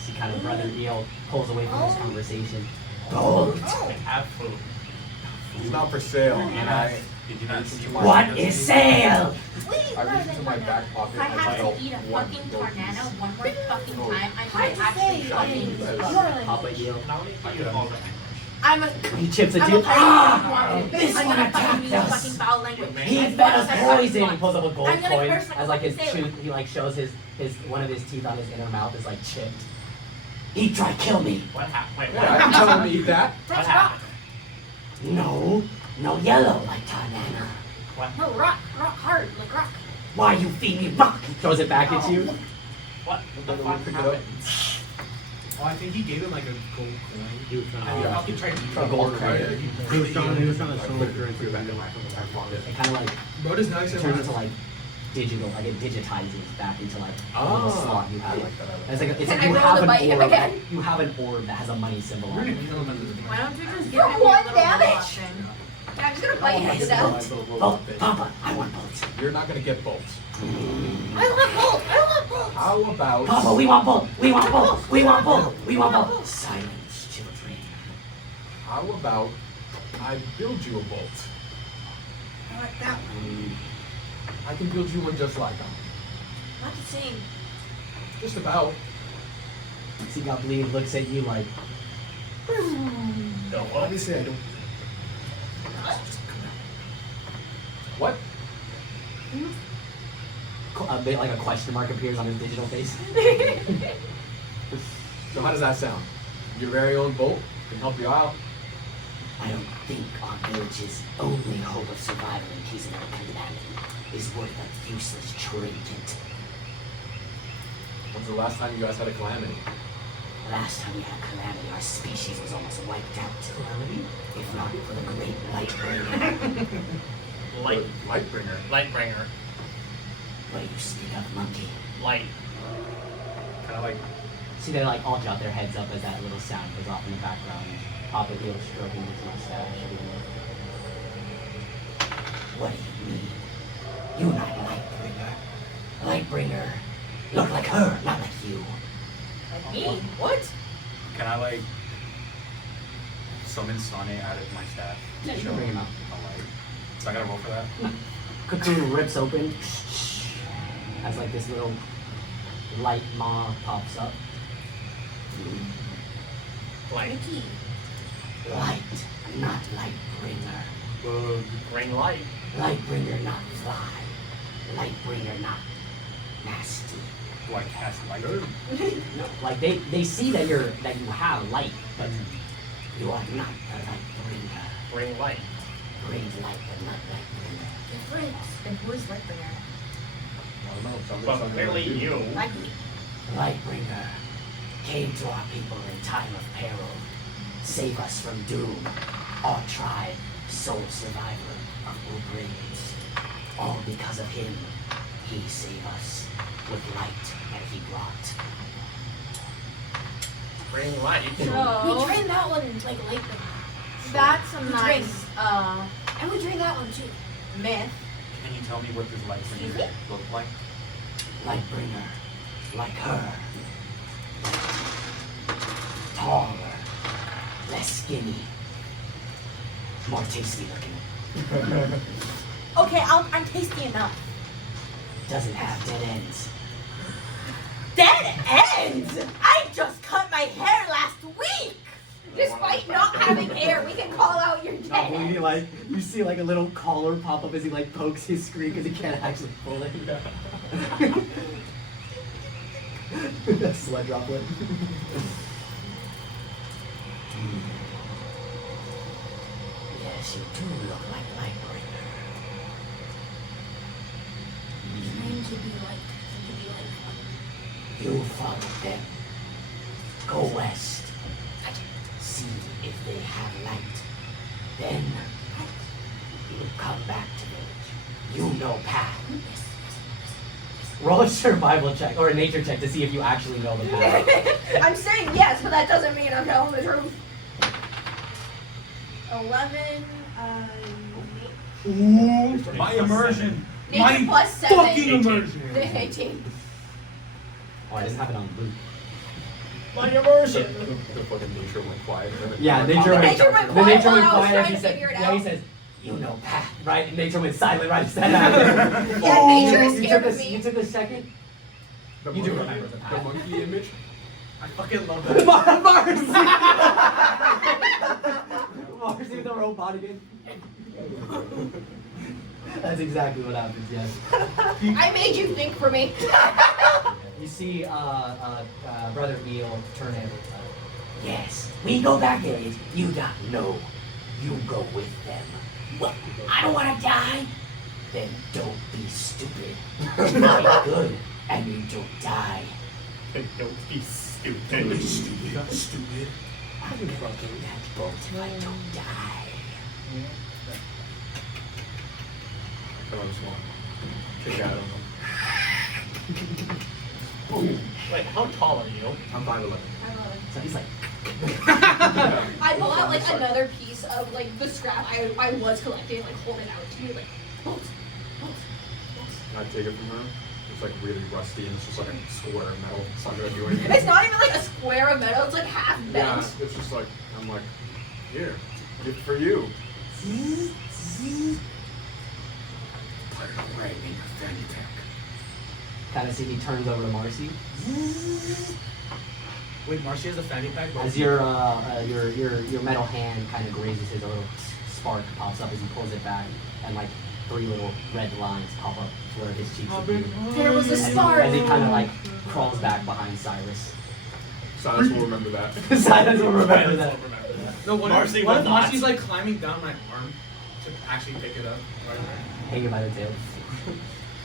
See, kind of Brother Eel pulls away from this conversation. Gold. Oh. We have food. It's not for sale, and I Did you not reached see into my What is sale? Please, I rather reached into than my go back down. pocket If I and I have felt to eat a one fucking gold tornado piece. one more fucking time, I Hard might to actually say, fucking like, fuck. you are like- Papa Eel. How many do you hold? I'm a. He chips a I'm tooth. a fucking This I'm one gonna fucking attacked use us. fucking foul language. He I fed swear us to God, poison. He fuck. pulls up a gold I'm gonna coin curse like as a like his fucking sailor. tooth. He like shows his one of his teeth on his inner mouth is like chipped. He tried to kill me. What happened? Wait, Yeah, what I didn't happened? tell him to eat that. What That's happened? No, no yellow like Tarnana. What? No, rock hard, like rock. Why you feed me rock? He throws it back at you. What the Pick fuck it up. happened? Oh, I think he gave him like a gold coin. He was trying And he to. fucking tried to eat A it. gold Right, coin. yeah, He was trying to I sell put it it during through that. the I found it. It kind of like Bro, this nice it turns into like digital, like it digitizes back into like a little Ah. slot you have. I like that. It's like it's Can like I you roll have to an bite him orb. again? You have an orb that has a money symbol on it. Why don't you just give For him one your little damage? robot thing? I'm just gonna bite his out. Oh, Papa, I want bolts. You're not gonna get bolts. I don't want bolt. I don't want bolt. How about Papa, we want bolt. We want bolt. We want bolt. We want bolt. Silence, children. how about I build you a bolt? I like that one. I can build you one just like them. Not the same. Just about. See, Goblin looks at you like, No, what? Obviously I don't. What? a bit like a question mark appears on his digital face. So how does that sound? Your very own bolt can help you out. I don't think our village's only hope of survival in case of our calamity is worth a useless trinket. When's the last time you guys had a calamity? Last time we had calamity, our species was almost wiped out. Calamity? If not for the great Lightbringer. Lightbringer? Lightbringer. What do you speak of, monkey? Light. Kind of like. See, they like all jut their heads up as that little sound goes off in the background. Papa feels stroking his mustache. What do you mean? You're not Lightbringer. Lightbringer. Look like her, not like you. Like me? What? Can I like summon Sane out of my staff? Yeah, you can bring him out. Alright. So I gotta roll for that? Cocoon rips open. As like this little light maw pops up. Light. Light, not Lightbringer. Bring light. Lightbringer, not fly. Lightbringer, not nasty. Do I cast light? No, like they see that you have light, but You are not the Lightbringer. Bring light. Bring light, but not Lightbringer. Different. And who is Lightbringer? I don't know. Well, clearly you. Like me. Lightbringer came to our people in time of peril. Save us from doom. Our tribe, sole survivor of Ubrains. All because of him, he saved us with light that he brought. Bring light. So, We trained that one like Lightbringer. that's a We nice, And we trained that one too. myth. Can you tell me what this light Excuse bringer looked like? Lightbringer, like her. Taller, less skinny, more tasty looking. Okay, I'm tasty enough. Doesn't have dead ends. Dead ends? I just cut my hair last week! Despite not having hair, we can call out your dead. he like you see like a little collar pop up as he like pokes his screen because he can't actually pull it. Sled droplet. Yes, you do look like Lightbringer. Trying to be like. You follow them. Go west. See if they have light. Then you come back to village. You know path. Roll a survival check or a nature check to see if you actually know the path. I'm saying yes, but that doesn't mean I'm telling the truth. 11, Ooh, my immersion. nature My plus 7. fucking immersion. 18. Oh, I didn't have it on loop. My immersion. The fucking nature went quiet. Yeah, The nature nature went the quiet nature while went I was quiet trying as he to said. figure it Yeah, he out. says, "You know path," right? And nature went silent right as that happened. Yeah, nature you scared took me. You took a second. The You do monkey- remember the The path. monkey image? I fucking love that. Marcy with a robot again. That's exactly what happens, yes. I made you think for me. You see Brother Beal turn in. Yes, we go back village. You don't know. You go with them. What? I don't want to die. Then don't be stupid. Be good, and you don't die. Don't be stupid. Stupid. I'm gonna get that bolt if I don't die. Come on, small. Kick out of him. Wait, how tall are you? I'm 5'11". So he's like, I pull out like another piece of like the scrap I was collecting, like hold it out to you, like bolts. I take it from her. It's like really rusty and it's just like a square of metal. It's not gonna do anything. It's not even like a square of metal, it's like half Yeah, bent. it's just like, I'm like, here, gift for you. Put it away in your fanny pack. kind of see he turns over to Marcy. Wait, Marcy has a fanny pack? As your metal hand kind of grazes his, a little spark pops up as he pulls it back, and like 3 little red lines pop up to where his cheeks would be. There was a spark. As he kind of like crawls back behind Cyrus. Silas will remember that. Silas will remember that. No, what M.A.R.C. if will not. Marcy's like climbing down my arm to actually pick it up? Right there. Hanging by the tail.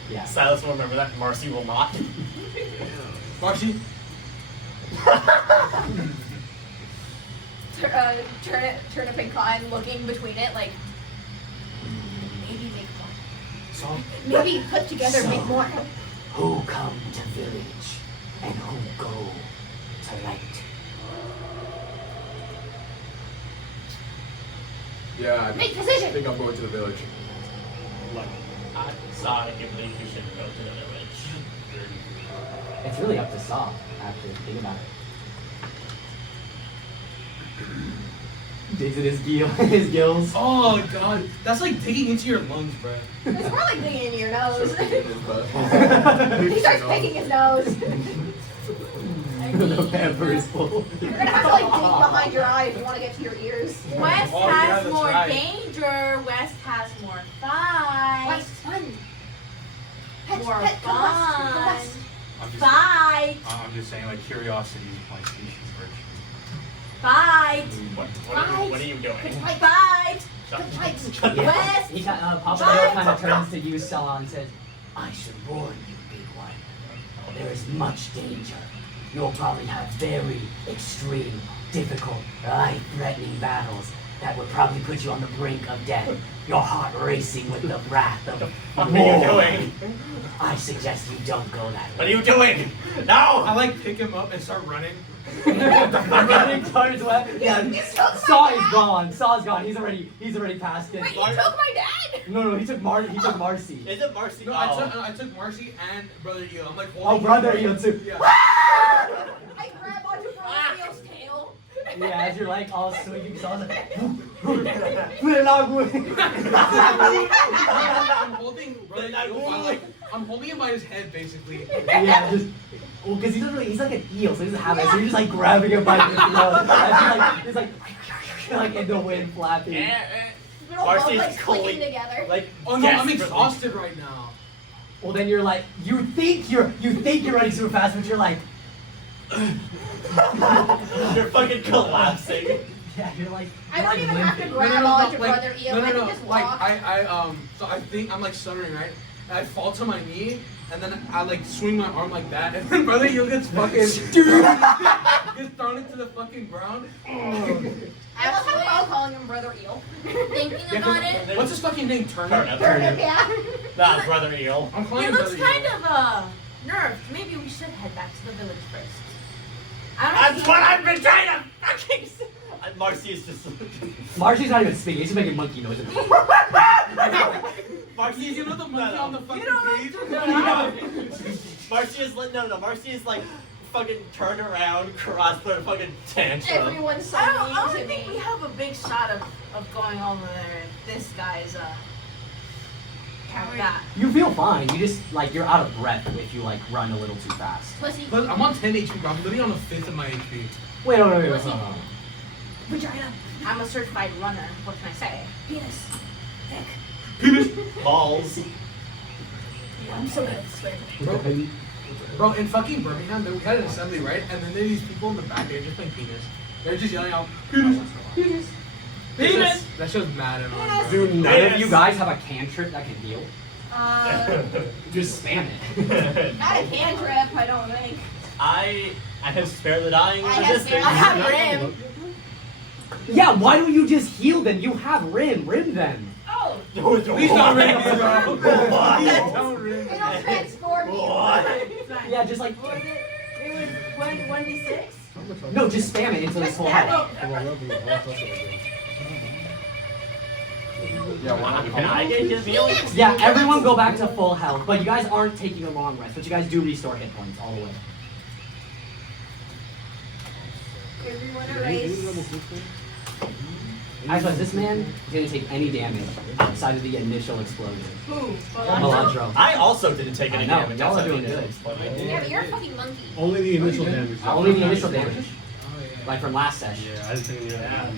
Yeah. Silas will remember that. M.A.R.C. will not. Marcy, Turn up and climb, looking between it, like maybe make more. so Maybe put together, make more. Who come to village and who go to light? Yeah, I Make decision. think I'm going to the village. Look, I think you should go to the village. It's really up to Saw, actually. Think about it. Digs in his gills. oh god, that's like digging into your lungs, bro. It's more like digging into your nose. His butt. He starts picking his nose. The pamper is full. You're gonna have to like dig behind your eye if you want to get to your ears. West Oh, yeah, has that's more right. danger. West has more fight. West, fun. Pet, More pet, come west, come fun. west. Fight. I'm just saying, like, curiosity is my species virtue. Fight. What are you doing? Good fight. Fight. Good fight. West. He Papa Bear kind of turns to you, Saw, and says, I should warn you, big one. There is much danger. You'll probably have very extreme, difficult, life-threatening battles that would probably put you on the brink of death. Your heart racing with the wrath of What are war. you doing? I suggest you don't go that way. What are you doing? No! I like pick him up and start running. running towards West. Yeah, You took Saw my is dad. gone. Saw's gone. He's already past it. Wait, you took my dad? No, he took He took M.A.R.C. Is it M.A.R.C.? No, Oh. I took Marcy and Brother Eo. I'm like Oh, holding brother, him. you too. Yeah. I grab onto Brother Neil's tail. Yeah, as you're like all swinging, Saw's like, I'm holding Brother Eo by like I'm holding him by his head basically. yeah, just. Well, because he's like an eel, so he doesn't have it. So you're just like grabbing him by the throat. And he's like in the wind flapping. We're all both Marcy's like clicking cold. together. Like, Oh no, I'm desperately. exhausted right now. Well, then you're like, you think you're running super fast, but you're like, You're fucking collapsing. yeah, you're like. I you're don't like even have to limping. grab onto Brother Eo. I can just Like walk. so I think I'm like stuttering, right? And I fall to my knee, and then I like swing my arm like that, and then Brother Eo gets fucking gets thrown into the fucking ground. I love how we're all calling him Brother Eel. Thinking about it. What's his fucking name? Turner. Turnip, yeah. Nah, Brother Eel. I'm calling He him looks Brother kind Eo. of nerved. Maybe we should head back to the village first. I don't That's think- what I've been trying to fucking say. M.A.R.C. is just. Marcy's not even speaking. He's just making monkey noises. M.A.R.C. is You know the monkey on the fucking cage? M.A.R.C. is like M.A.R.C. is like fucking turned around, cross the fucking tantrum. Everyone's so I mean don't to think we me. have a big shot of going over there. This guy's that. You feel fine. You just like you're out of breath if you like run a little too fast. Pussy. But I'm on 10 HP, bro. I'm literally on a fifth of my HP. Wait, no. Vagina. I'm a certified runner. What can I say? Penis. Dick. Balls. I'm so good at swearing. Bro, in fucking Birmingham, we had an assembly, right? And then there are these people in the back, they're just playing penis. They're just yelling out, penis, penis, penis. That show's mad annoying, bro. Dude, none of you guys have a cantrip that can heal. Just spam it. Not a cantrip, I don't think. I have spared the dying I have resistance. spared- I have Rim. Yeah, why don't you just heal then? You have Rim then. Oh. Please don't ring me, bro. Please What? don't ring me. It'll transform you. Yeah, just like It was 1d6? no, just spam it until it's full health. Can I get his healing? Yeah, everyone go back to full health, but you guys aren't taking a long rest, but you guys do restore hit points all the way. Everyone erase. Actually, this man is going to take any damage outside of the initial explosion. Who? Balatro. I also didn't take any I know, damage. y'all are outside doing of the good. exploding. Yeah, but you're a fucking monkey. Only the initial damage. Only the initial damage, Oh, yeah. like from last session. Yeah, I didn't think any of that.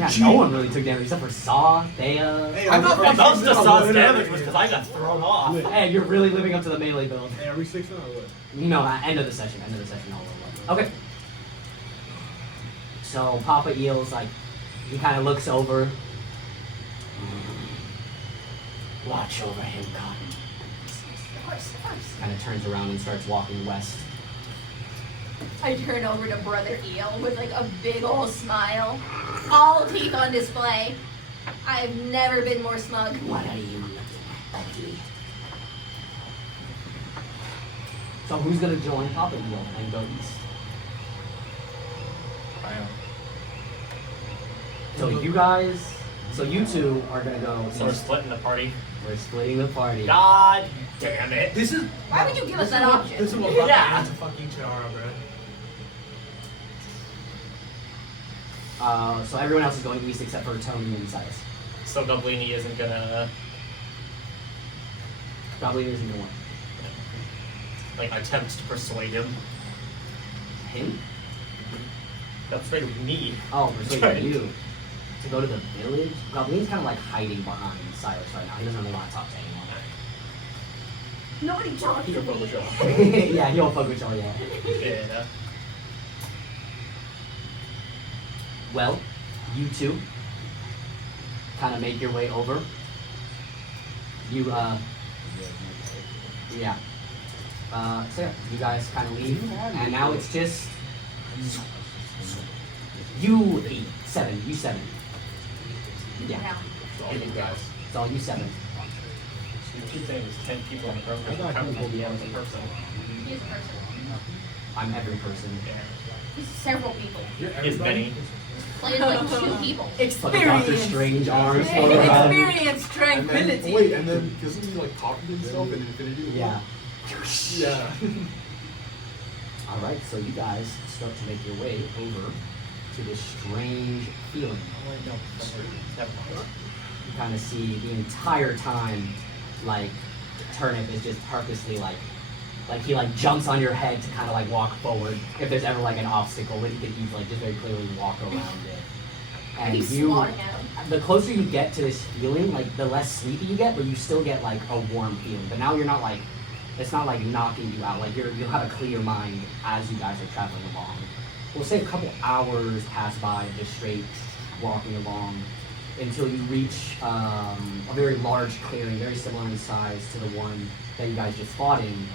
Yeah, no one really took damage except for Saw, Theia. Hey, I'm not Most fucking of Saw's damage was because I got thrown off. Hey, you're really living up to the melee build. Hey, are we 6 now or what? No, end of the session. End of the session. Okay. So Papa Eel's like, he kind of looks over. Watch over him, Khot'un. Of course. Kind of turns around and starts walking west. I turn over to Brother Eel with like a big old smile. All teeth on display. I've never been more smug. What are you looking at, buddy? So who's gonna join Papa Eel and go east? I am. So you guys, so you two are gonna go. So we're east. splitting the party. We're splitting the party. God damn it. This is. Why would you give us that option? This is what brought Yeah. me into fucking Chara, bro. So everyone else is going east except for Tony and Silas. So Dublini isn't gonna Probably isn't gonna win. like attempt to persuade him. Him? Persuade me. Oh, persuade you to go to the village. Goblin's kind of like hiding behind Silas right now. He doesn't really want to talk to anyone. Nobody talks to me. Yeah, he'll fuck with y'all. Yeah. Yeah. Well, you two kind of make your way over. You, yeah. So yeah, you guys kind of leave, and now it's just you 8, 7, you 7. Yeah, All you guys. it's all you 7. You keep saying there's 10 people in the room. There's counting the as a person. He's a person. I'm every person. He's several people. Is Benny. Played like 2 people. Fucking Doctor Strange arms. Experience, And tranquility. then, wait, and then doesn't he like copy himself in Infinity? Yeah. Yeah. Alright, so you guys start to make your way over to this strange feeling. Oh, wait, no. Never mind. You kind of see the entire time, like, Turnip is just purposely like he like jumps on your head to kind of like walk forward. If there's ever like an obstacle, he could like just very clearly walk around it. And He's you, swatting at him. the closer you get to this feeling, like the less sleepy you get, but you still get like a warm feeling. But now you're not like, it's not like knocking you out. Like you'll have a clear mind as you guys are traveling along. We'll say a couple hours pass by of just straight walking along until you reach a very large clearing, very similar in size to the one that you guys just fought in.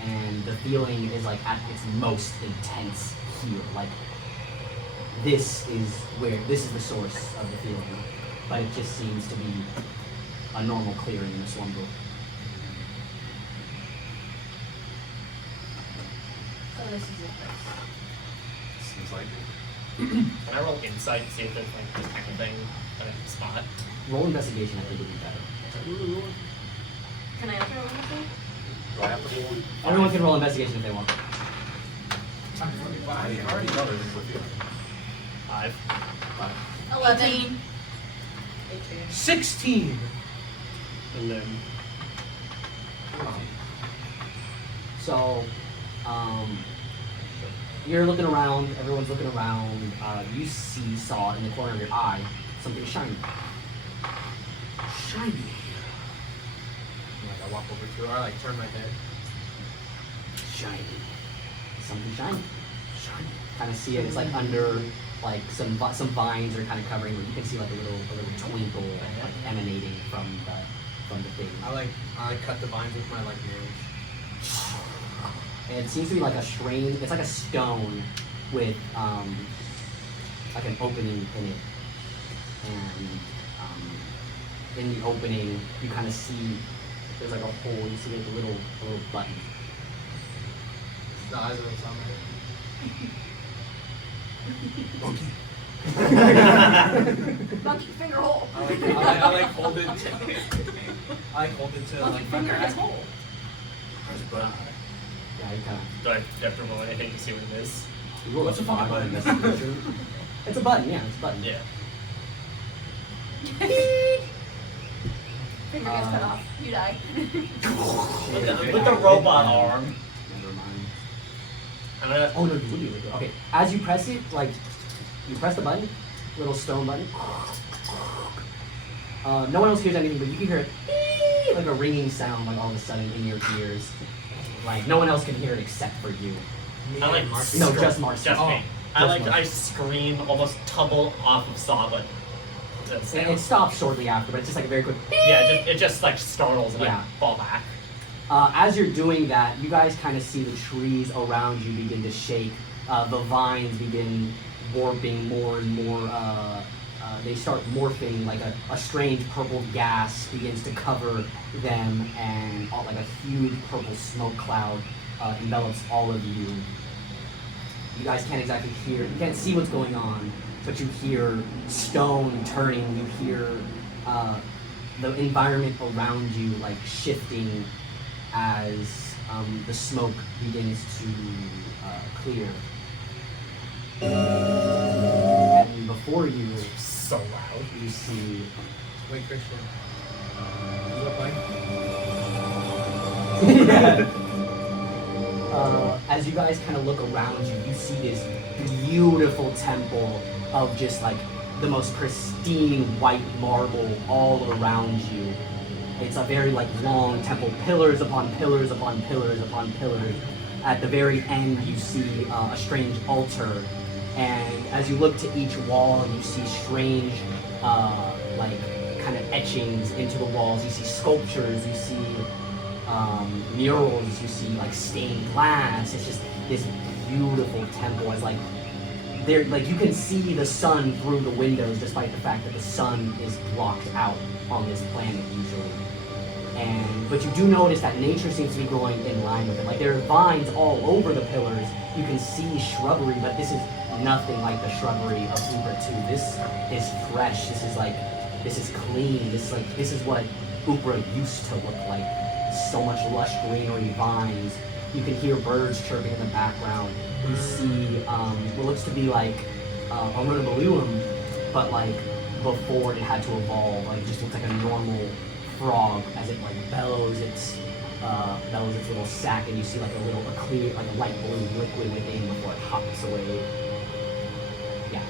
And the feeling is like at its most intense here. Like this is the source of the feeling. But it just seems to be a normal clearing in the slumber. So this is a place. Seems like it. Can I roll insight to see if there's like anything that I can spot? Roll investigation, I think would be better. Can I also roll anything? Do I have to roll? Everyone can roll investigation if they want. I already know this with you. 5. 11. 16. And then So, you're looking around, everyone's looking around, you saw in the corner of your eye something shiny. Shiny. Like I walk over to her, I like turn my head. Shiny. Something shiny. Shiny. Kind of see it, it's like under, like some vines are kind of covering it. You can see like a little twinkle like emanating from the thing. I like cut the vines with my like nails. And it seems to be like a strange, it's like a stone with like an opening in it. And in the opening, you kind of see there's like a hole. You see like a little button. The eyes of the summer. Monkey finger hole. I like hold it. I like hold it to Monkey like my finger back. his hole. Yeah, you kind of. do I have to roll anything to see what it is? What's a fucking button? It's a button, yeah, it's a button. Yeah. Finger gets cut off. You die. With the robot arm. Never mind. I'm gonna. Oh no, you would be able to. Okay, as you press it, like you press the button, little stone button. No one else hears anything, but you can hear it like a ringing sound, like all of a sudden in your ears. Like no one else can hear it except for you. I like No, just M.A.R.C.I. Just me. Just I scream, almost tumble off of Saw, but it stops shortly after, but it's just like a very quick. Yeah, it just like startles and Yeah. I fall back. As you're doing that, you guys kind of see the trees around you begin to shake. The vines begin warping more and more. They start morphing, like a strange purple gas begins to cover them, and like a huge purple smoke cloud envelops all of you. You guys can't exactly hear, you can't see what's going on, but you hear stone turning, you hear the environment around you like shifting as the smoke begins to clear. And before you, so loud, you see. Wait, Christian. Is that As you guys kind of look around you, you see this beautiful temple of just like the most pristine white marble all around you. It's a very like long temple, pillars upon pillars upon pillars upon pillars. At the very end, you see a strange altar, and as you look to each wall, you see strange, like kind of etchings into the walls. You see sculptures. You see murals. You see like stained glass. It's just this beautiful temple. It's like there, like you can see the sun through the windows, despite the fact that the sun is blocked out on this planet usually. But you do notice that nature seems to be growing in line with it. Like there are vines all over the pillars. You can see shrubbery, but this is nothing like the shrubbery of Uber 2. This is fresh. This is clean. This is what Uber used to look like. So much lush greenery, vines. You can hear birds chirping in the background. You see what looks to be like a Rotoballoon, but like before it had to evolve. Like it just looks like a normal frog as it like bellows its little sack, and you see like a clear, like a light blue liquid within before it hops away. Yeah.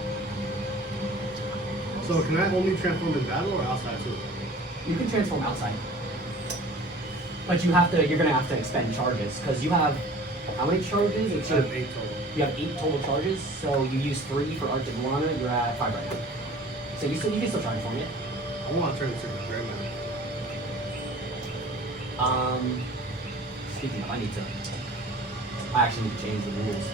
So can I only transform in battle or outside too? You can transform outside, but you're gonna have to expend charges because you have how many charges? I have 8 total. You have 8 total charges, so you use 3 for Arctic Moana. You're at 5 right now. So you can still transform it. I want to turn this into a Grandma. Speaking of, I actually need to change the rules.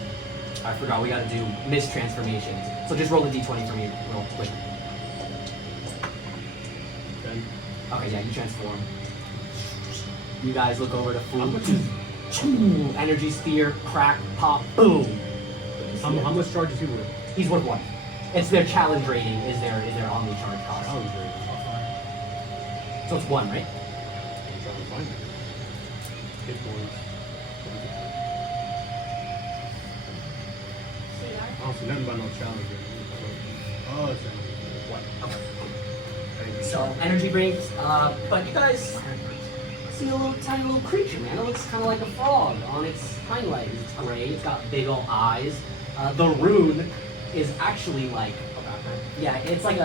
I forgot we gotta do mistransformations. So just roll a d20 for me real quick. 10. Okay, yeah, you transform. You guys look over to food. Energy sphere, crack, pop, boom. How much charge is he worth? He's worth 1. It's their challenge rating is their omni charge cost. Challenge rating. So it's 1, right? I'm trying to find it. Hit points. I don't see nothing about no challenge rating. Oh, it's So energy brings, but you guys see a tiny little creature, man. It looks kind of like a frog on its hind legs. It's gray. It's got big old eyes. The rune is actually like, yeah, it's like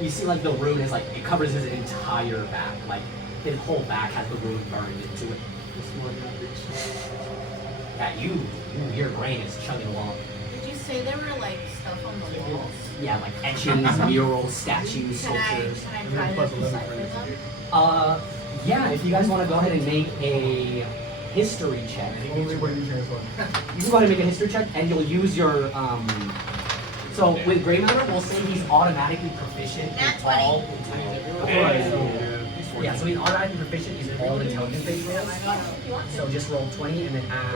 you see like the rune is like, it covers his entire back. Like his whole back has the rune burned into it. Yeah, your brain is chugging along. Did you say there were like stuff on the walls? Yeah, like etchings, murals, statues, sculptures. Can I try to decipher them? Yeah, if you guys want to go ahead and make a history check. Only when you transform. You can go ahead and make a history check, and you'll use your, so with Grey Matter, we'll say he's automatically proficient in all yeah, so he's automatically proficient in all intelligence-based rolls. So just roll 20 and then add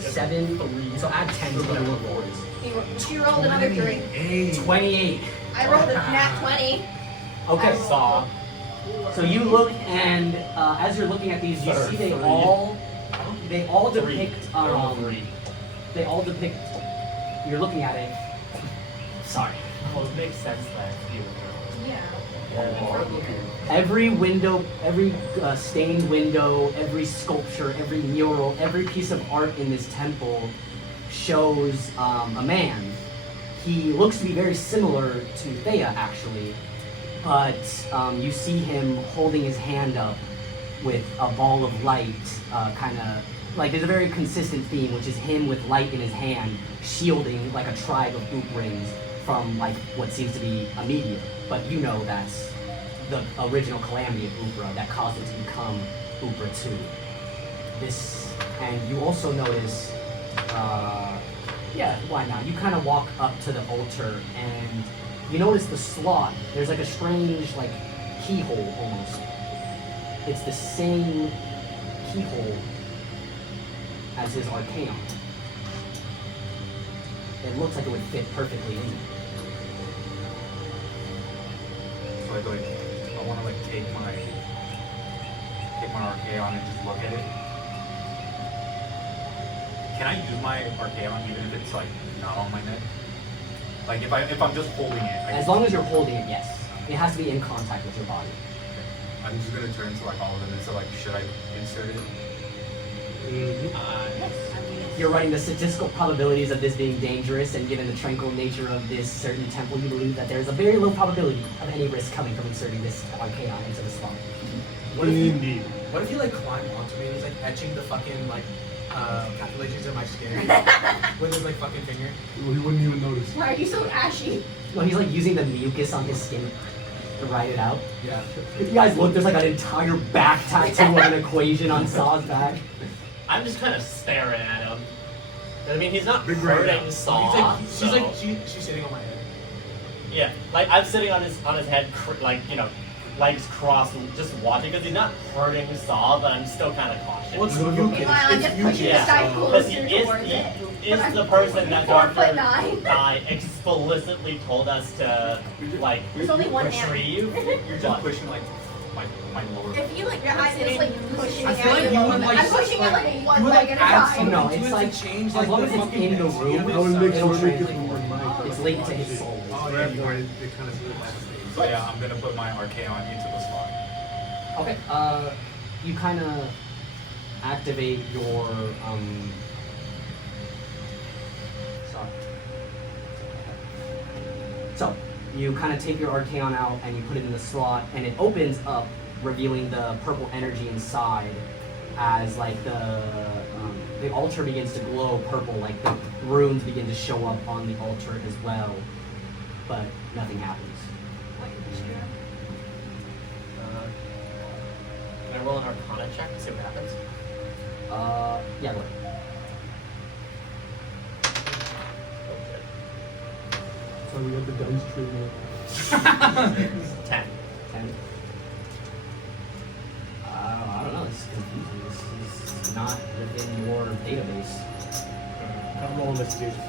7, so add 10 to whatever rolls. She rolled another 3. 28. I rolled a nat 20. Okay. So you look, and as you're looking at these, you see they all depict. They all depict. You're looking at it. Sorry. Well, it makes sense that you. Yeah. Every window, every stained window, every sculpture, every mural, every piece of art in this temple shows a man. He looks to be very similar to Theia, actually, but you see him holding his hand up with a ball of light, kind of like there's a very consistent theme, which is him with light in his hand, shielding like a tribe of Ooprings from like what seems to be a meteor. But you know that's the original calamity of Oopra that caused it to become Oopra 2. And you also notice, yeah, why not? You kind of walk up to the altar and you notice the slot. There's like a strange, like, keyhole almost. It's the same keyhole as his Archaon. It looks like it would fit perfectly in. So I want to like take my Archaon and just look at it. Can I use my Archaon even if it's like not on my neck? Like if I'm just holding it. As long as you're holding it, yes. It has to be in contact with your body. I'm just gonna turn to like all of them and so like should I insert it? Yes. You're writing the statistical probabilities of this being dangerous, and given the tranquil nature of this certain temple, you believe that there is a very low probability of any risk coming from inserting this Archaon into the slot. What if you like climb onto me and he's like etching the fucking like calculations in my skin with his like fucking finger? Well, he wouldn't even notice. Why are you so ashy? Well, he's like using the mucus on his skin to write it out. Yeah. If you guys look, there's like an entire back tattoo of an equation on Saw's back. I'm just kind of staring at him. I mean, he's not Big right hurting now. Saw. She's sitting on my head. Yeah, like I'm sitting on his head, like legs crossed, just watching because he's not hurting Saw, but I'm still kind of cautious. What's the Meanwhile, I'm just pushing the side Because he closer towards it. is the person that Dr. 4'9". Guy explicitly told us to like There's only one hand. retrieve. You're just pushing like my lower. If you like, your eyes just like pushing I it feel like out, you would like I'm pushing it like one leg at a add time. something No, to it's it like to change as like long the as it's fucking in the density room, of it. I would make it'll sure to make it translate. more light. It's linked to his soul. So therefore, it kind of solidifies. So yeah, I'm gonna put my Archaon into the slot. Okay. You kind of activate your Sorry. So you kind of take your Archaon out and you put it in the slot, and it opens up, revealing the purple energy inside. As like the altar begins to glow purple, like the runes begin to show up on the altar as well, but nothing happens. Can I roll an Arcana check to see what happens? Yeah, go ahead. So we have the dice tree now. 10. 10. I don't know. This is confusing. This is not within your database. I'll roll investigation.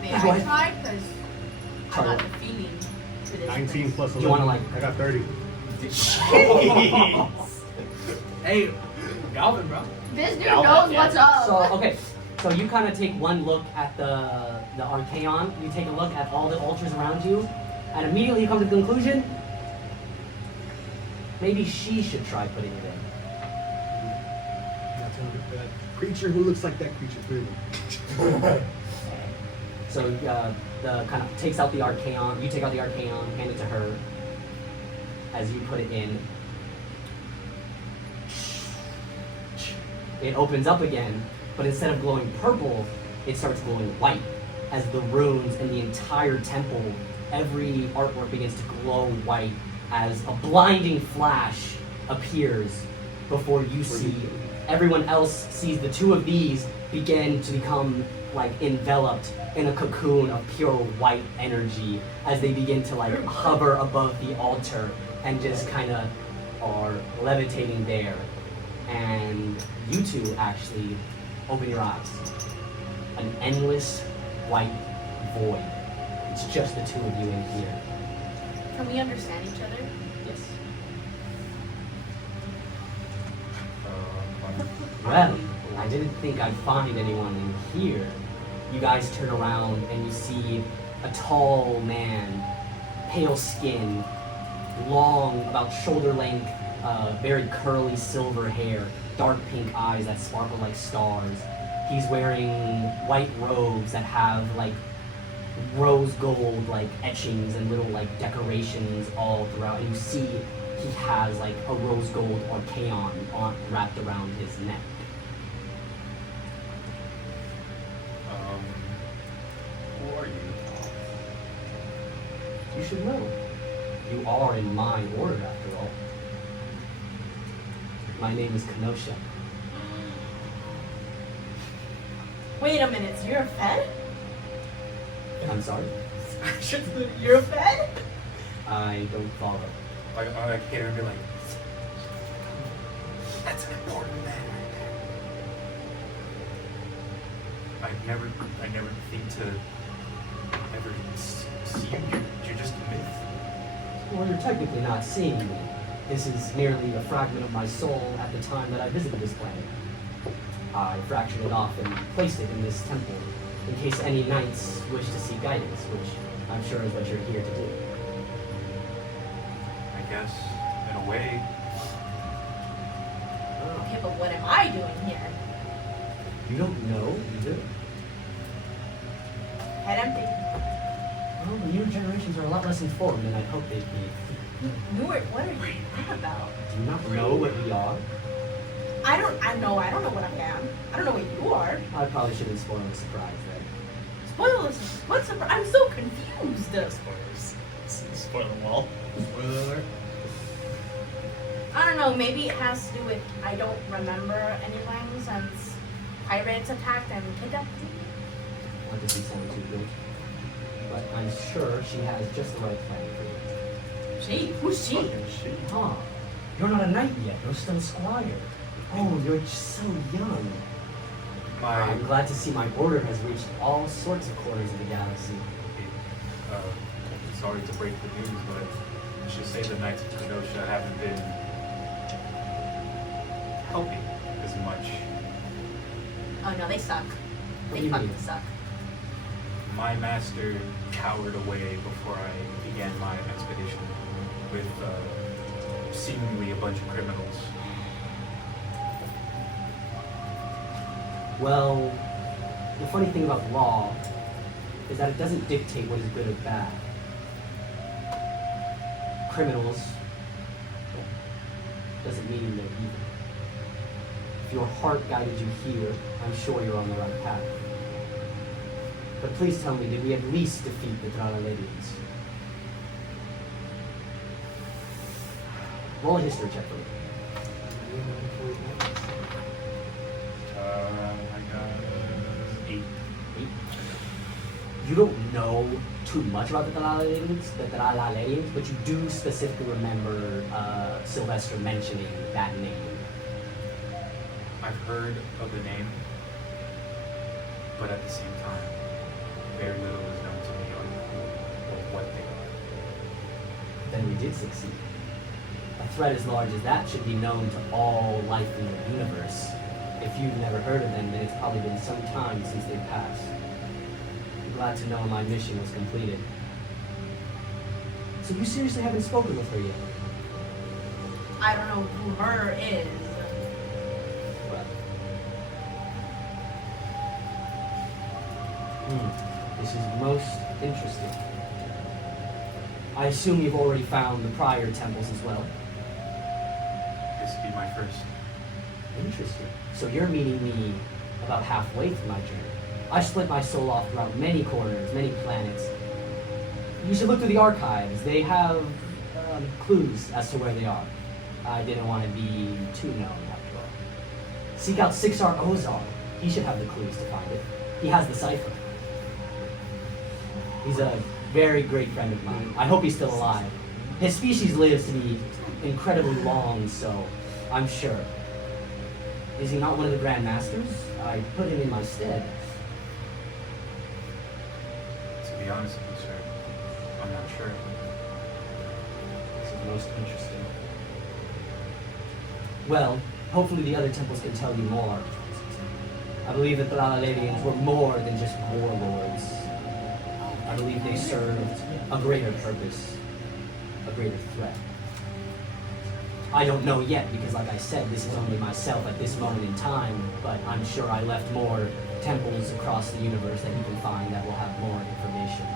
May Go I ahead. try? Because I Try got what? the feeling for this. 19 plus 11. Do you wanna, like- I got 30. Hey, Galvin, bro. This dude Galvin, knows yeah. what's up. So okay, so you kind of take one look at the Archaon. You take a look at all the altars around you, and immediately you come to the conclusion. Maybe she should try putting it in. That's that creature who looks like that creature, clearly. So the kind of takes out the Archaon. You take out the Archaon, hand it to her. As you put it in, it opens up again, but instead of glowing purple, it starts glowing white. As the runes in the entire temple, every artwork begins to glow white as a blinding flash appears before you see. Everyone else sees the two of these begin to become like enveloped in a cocoon of pure white energy as they begin to like hover above the altar and just kind of are levitating there. And you two actually open your eyes. An endless white void. It's just the two of you in here. Can we understand each other? Yes. Well, I didn't think I'd find anyone in here. You guys turn around and you see a tall man, pale skin, long, about shoulder length, very curly silver hair, dark pink eyes that sparkle like stars. He's wearing white robes that have like rose gold like etchings and little like decorations all throughout. And you see he has like a rose gold archaon wrapped around his neck. Who are you? You should know. You are in my order after all. My name is Kenosha. Wait a minute, so you're a Fed? I'm sorry? You're a Fed? I don't follow. I hear him be like, that's an important man right there. I never think to ever see you. You're just a myth. Well, you're technically not seeing me. This is merely a fragment of my soul at the time that I visited this planet. I fractured it off and placed it in this temple in case any knights wish to seek guidance, which I'm sure is what you're here to do. I guess, in a way. Okay, but what am I doing here? You don't know either? Head empty. Well, the newer generations are a lot less informed than I'd hoped they'd be. Newark, what are you on about? Do you not know what we are? I don't know what I am. I don't know what you are. I probably shouldn't spoil the surprise then. Spoilers, what's the, I'm so confused. Spoilers. Spoiler wall. Spoiler alert. I don't know, maybe it has to do with I don't remember anything since pirates attacked and kidnapped me. Not to be sounding too good. But I'm sure she has just the right plan for you. She? Who's she? Huh. You're not a knight yet. You're still a squire. Oh, you're so young. I'm glad to see my order has reached all sorts of corners of the galaxy. Sorry to break the news, but I should say the Knights of Kenosha haven't been helping as much. Oh no, they suck. What do They you fucking mean? suck. My master cowered away before I began my expedition with seemingly a bunch of criminals. Well, the funny thing about law is that it doesn't dictate what is good or bad. Criminals doesn't mean they're evil. If your heart guided you here, I'm sure you're on the right path. But please tell me, did we at least defeat the Tralaledians? Roll a history check for me. I got 8. You don't know too much about the Tralaledians, but you do specifically remember Sylvester mentioning that name. I've heard of the name, but at the same time, very little is known to me on what they are. Then we did succeed. A threat as large as that should be known to all life in the universe. If you've never heard of them, then it's probably been some time since they've passed. I'm glad to know my mission was completed. So you seriously haven't spoken with her yet? I don't know who her is. Well. This is most interesting. I assume you've already found the prior temples as well? This would be my first. Interesting. So you're meeting me about halfway through my journey. I've split my soul off throughout many corners, many planets. You should look through the archives. They have clues as to where they are. I didn't want to be too known after all. Seek out Sixar Ozar. He should have the clues to find it. He has the cipher. He's a very great friend of mine. I hope he's still alive. His species lives to be incredibly long, so I'm sure. Is he not one of the Grand Masters? I put him in my stead. To be honest with you, sir, I'm not sure. This is most interesting. Well, hopefully the other temples can tell you more. I believe that the Tralaledians were more than just warlords. I believe they served a greater purpose, a greater threat. I don't know yet because, like I said, this is only myself at this moment in time, but I'm sure I left more temples across the universe that you can find that will have more information.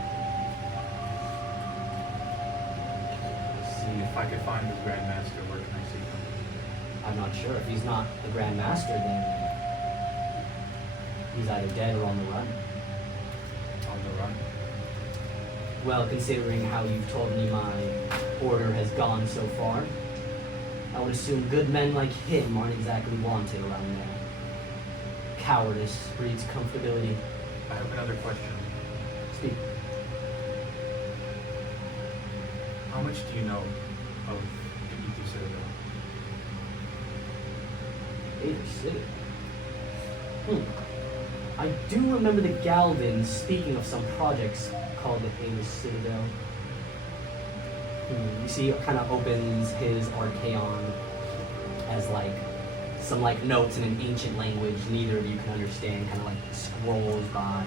See if I could find the Grand Master. Where can I see him? I'm not sure. If he's not the Grand Master, then he's either dead or on the run. On the run? Well, considering how you've told me my order has gone so far, I would assume good men like him aren't exactly wanted around there. Cowardice breeds comfortability. I have another question. Speak. How much do you know of the Aether Citadel? Aether Citadel? I do remember the Galvin speaking of some projects called the Aether Citadel. You see, it kind of opens his Archaon as like some like notes in an ancient language neither of you can understand, kind of like scrolls by.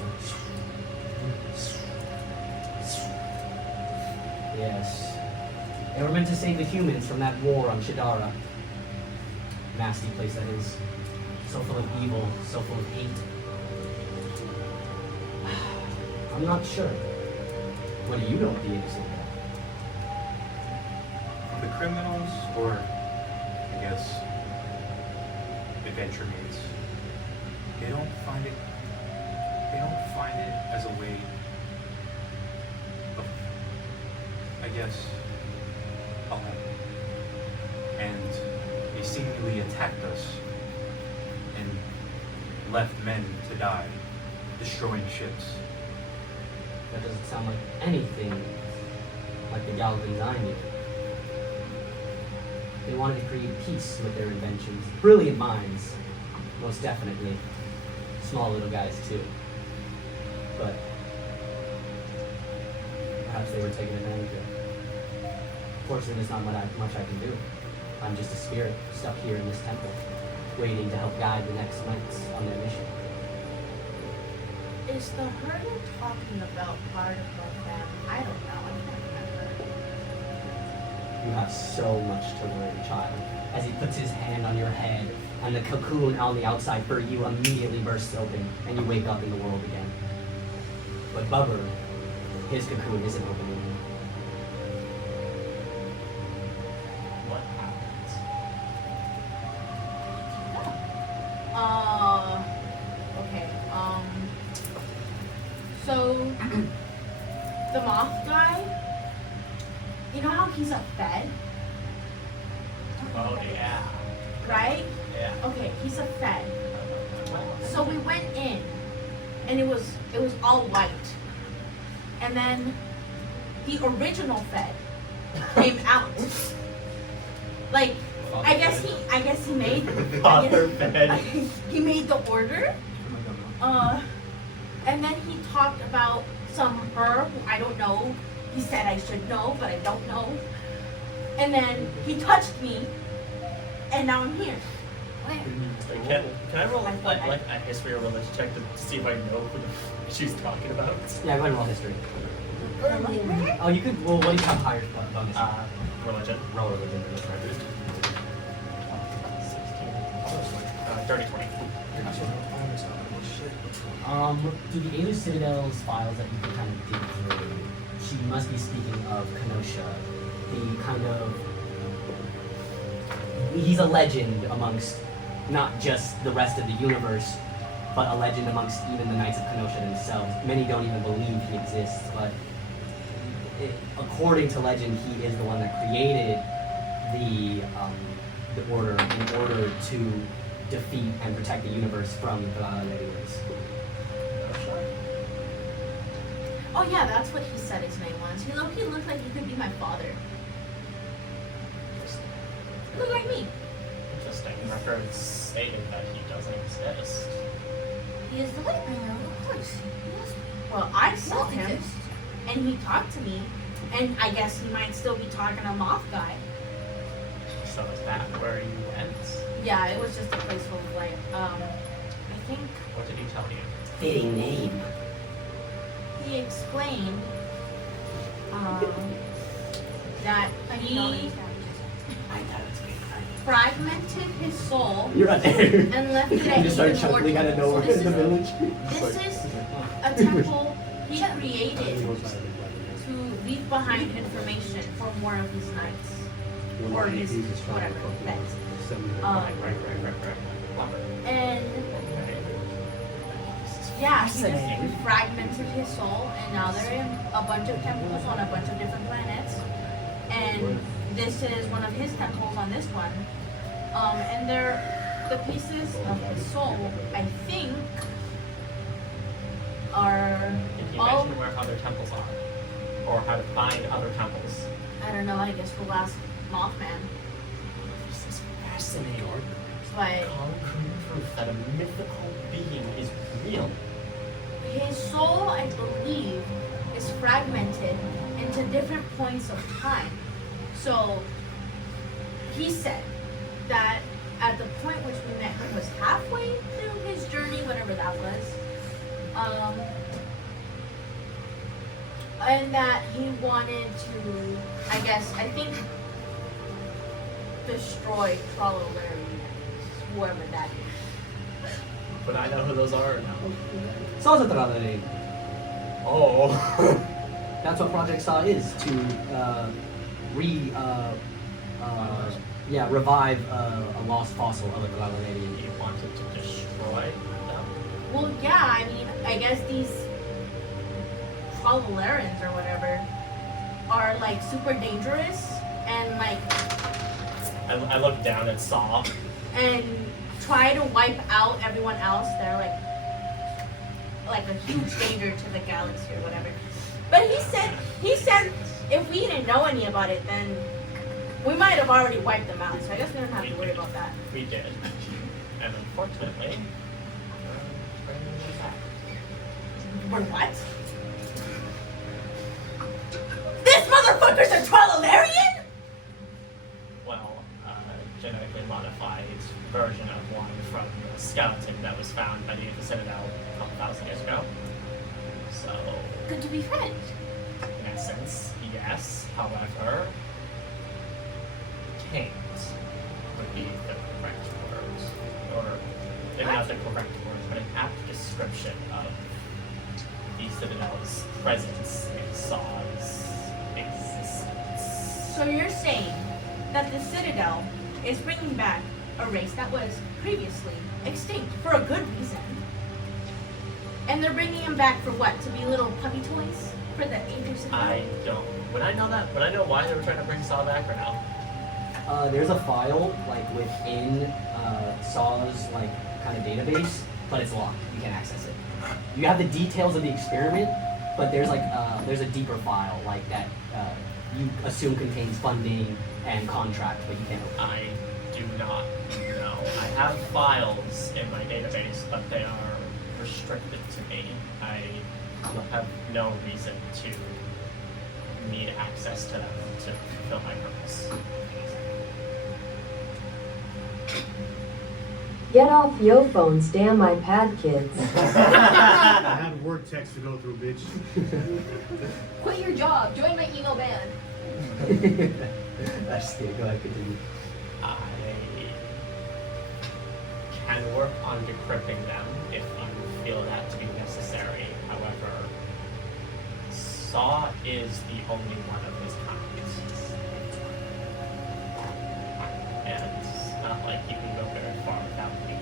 Yes. They were meant to save the humans from that war on Shadara. Nasty place that is. So full of evil, so full of hate. I'm not sure. What do you know of the Aether Citadel? From the criminals, or I guess adventure mates, they don't find it as a way of, I guess, a home. And they seemingly attacked us and left men to die, destroying ships. That doesn't sound like anything like the Galvins I knew. They wanted to create peace with their inventions. Brilliant minds, most definitely. Small little guys too. But perhaps they were taken advantage of. Fortunately, there's not much I can do. I'm just a spirit stuck here in this temple, waiting to help guide the next knights on their mission. Is the herd you're talking about part of them? I don't know. I can't remember. You have so much to learn, child. As he puts his hand on your head, and the cocoon on the outside for you immediately bursts open, and you wake up in the world again. But Bubber, his cocoon isn't opening. What happens? Okay. So the moth guy, you know how he's a fed, Oh yeah. right? Yeah. Okay, he's a fed. So we went in, and it was all white, and then the original fed came out. Like, I guess he made he made the order. And then he talked about some herb, I don't know. He said I should know, but I don't know. And then he touched me, and now I'm here. Can I roll like a history or religion check to see if I know who she's talking about? Yeah, go ahead and roll history. Oh, you could. Well, what do you have higher bonus? Religion. Roll religion. 30, 20. Through the Aether Citadel's files that you can kind of dig through, she must be speaking of Kenosha, the kind of... He's a legend amongst not just the rest of the universe, but a legend amongst even the Knights of Kenosha themselves. Many don't even believe he exists, but according to legend, he is the one that created the order in order to defeat and protect the universe from the Balatros. Oh yeah, that's what he said his name was. He looked like he could be my father. He looked like me. Interesting. Records stating that he doesn't exist. He is the Lightbringer, of course. Yes. Well, I saw Does him, exist. and he talked to me, and I guess he might still be talking to Moth Guy. So is that where you went? Yeah, it was just a place full of light. I think What did he tell you? Fitting name. he explained that he I thought it was very funny. fragmented his soul You're right there. and left it You at just started Aether chuckling out of portal. nowhere So in the village. this is a temple he created to leave behind information for more of his knights. Or his whatever pets. And yeah, he just fragmented his soul, and now they're in a bunch of temples on a bunch of different planets. And this is one of his temples on this one. And they're the pieces of his soul, I think, are Can you all. imagine where other temples are? Or how to find other temples? I don't know. I guess we'll ask Mothman. This is fascinating. But Concrete proof that a mythical being is real. his soul, I believe, is fragmented into different points of time. So he said that at the point which we met him was halfway through his journey, whatever that was. And that he wanted to, I think, destroy Trollolary, whoever that is. But I know who those are now. Citadel. Oh. That's what Project SAW is, to revive a lost fossil of a Galalanian. He wanted to destroy them? Well, yeah, I mean, I guess these Trollolarians or whatever are like super dangerous and like I looked down and saw. and try to wipe out everyone else. They're like a huge danger to the galaxy or whatever. But he said if we didn't know any about it, then we might have already wiped them out. So I guess we don't have to worry about that. We did. And unfortunately, Or what? This motherfucker's a Trollolarian? well, genetically modified version of one from the skeleton that was found by the Citadel a couple thousand years ago. So, Good to be friends. in essence, yes. However, taint would be the correct word. Or maybe not the correct word, but an apt description of the Citadel's presence in Saw's existence. So you're saying that the Citadel is bringing back a race that was previously extinct for a good reason. And they're bringing them back for what? To be little puppy toys for the Aether Citadel? I don't. Would I know that? Would I know why they were trying to bring Saw back or no? There's a file like within SAW's like kind of database, but it's locked. You can't access it. You have the details of the experiment, but there's like there's a deeper file like that you assume contains funding and contract, but you can't open. I do not know. I have files in my database, but they are restricted to me. I have no reason to need access to them to fulfill my purpose. Get off yo phones, damn iPad kids. I have work text to go through, bitch. Quit your job. Join my emo band. That's good. Go ahead, continue. I can work on decrypting them if you feel that to be necessary. However, Saw is the only one of his kind. And it's not like you can go very far without me.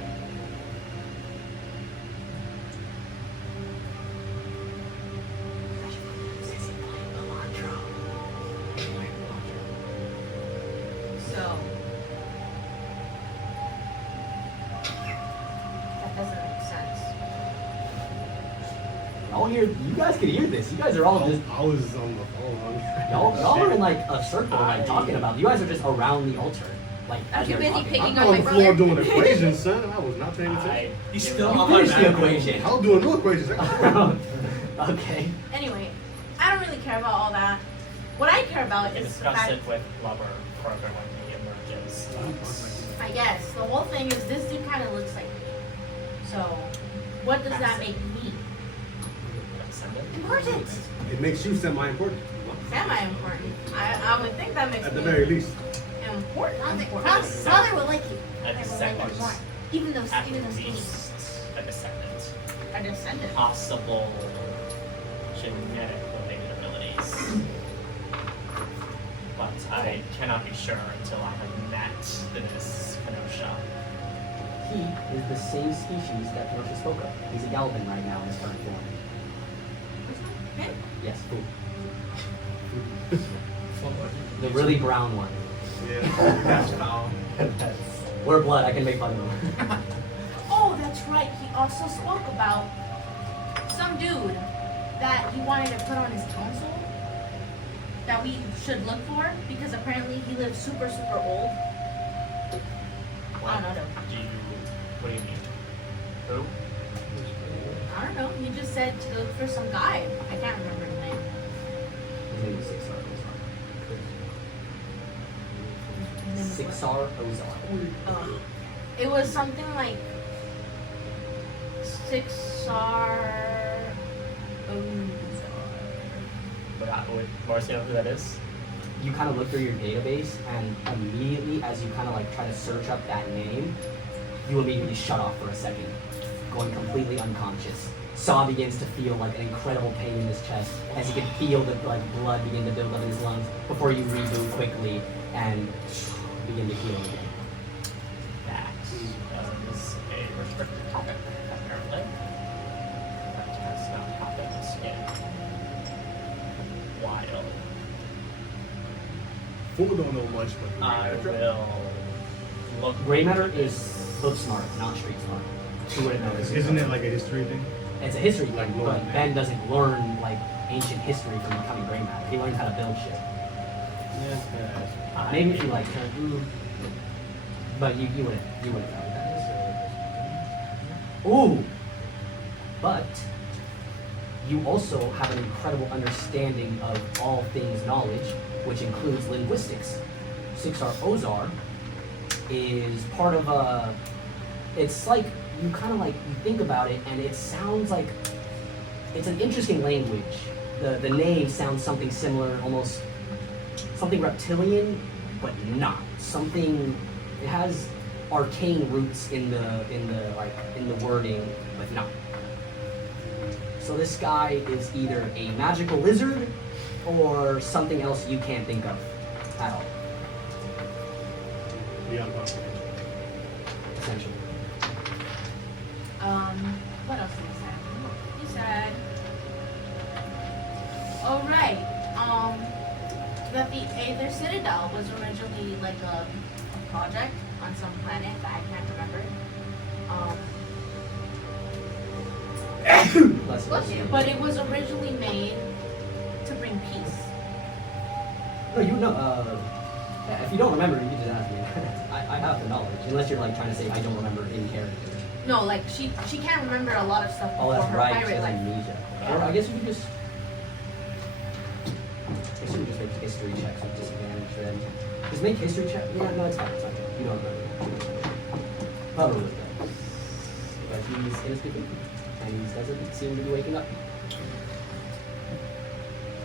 So that doesn't make sense. Y'all hear? You guys can hear this. You guys are all just. I was on the phone. Y'all are in like a circle, like talking about. You guys are just around the altar, like as too you're busy talking. picking I'm on on my the floor brother. doing equations, son. I was not paying attention. He's still You on my finished the back. equation. I was doing new equations. Okay. Anyway, I don't really care about all that. What I care about I is the discussed fact, it with Bubber further when he emerges. I guess, the whole thing is this dude kind of looks like me. So, what does that make me? Important. It makes you semi-important. Semi-important. I would think that makes At me the very least. important. Mother will like you. A descendant. Even though At skinny. least a descendant. A descendant. Possible genetic related abilities. But I cannot be sure until I have met this Kenosha. He is the same species that Kenosha spoke of. He's a Galvin right now in his current form. Him? Yes, who? The really brown one. Yeah, that's foul. We're blood, I can make fun of him. Oh, that's right. He also spoke about some dude that he wanted to put on his council that we should look for because apparently he lives super, super old. I don't know. What do you mean? Who? I don't know. He just said to look for some guy. I can't remember his name. His name is Sixar Ozar. It was something like Sixar Would Marcy know who that is? You kind of look through your database, and immediately as you kind of like try to search up that name, you immediately shut off for a second, going completely unconscious. Saw begins to feel like an incredible pain in his chest as he can feel the like blood begin to build up in his lungs before you reboot quickly and begin to heal again. That is a restricted topic, apparently. That has not happened in a while. Fool don't know much, but I will look. Gray matter is book smart, not street smart. Who would have known? Isn't it like a history thing? It's a history thing, Like but Lord Ben doesn't learn like ancient history from becoming gray matter. He learns how to build shit. Maybe if you like but you wouldn't know what that is. Ooh! But you also have an incredible understanding of all things knowledge, which includes linguistics. Sixar Ozar is part of a. It's like you kind of like you think about it, and it sounds like it's an interesting language. The name sounds something similar, almost something reptilian, but not something. It has arcane roots in the wording, but not. So this guy is either a magical lizard or something else you can't think of at all. Yeah, essentially. What else did he say? He said, oh right, that the Aether Citadel was originally like a project on some planet that I can't remember. But it was originally made to bring peace. No, you know. If you don't remember, you can just ask me. I have the knowledge, unless you're like trying to say I don't remember in character. No, like she can't remember a lot of stuff Oh, before that's her right. She pirate has life. amnesia. Or I guess you could just. I guess you could just make history checks with disadvantage then. Just make history check. Yeah, no, it's fine. It's fine. You don't remember. Bubber was done. Because he's in a stupid mood. And he doesn't seem to be waking up.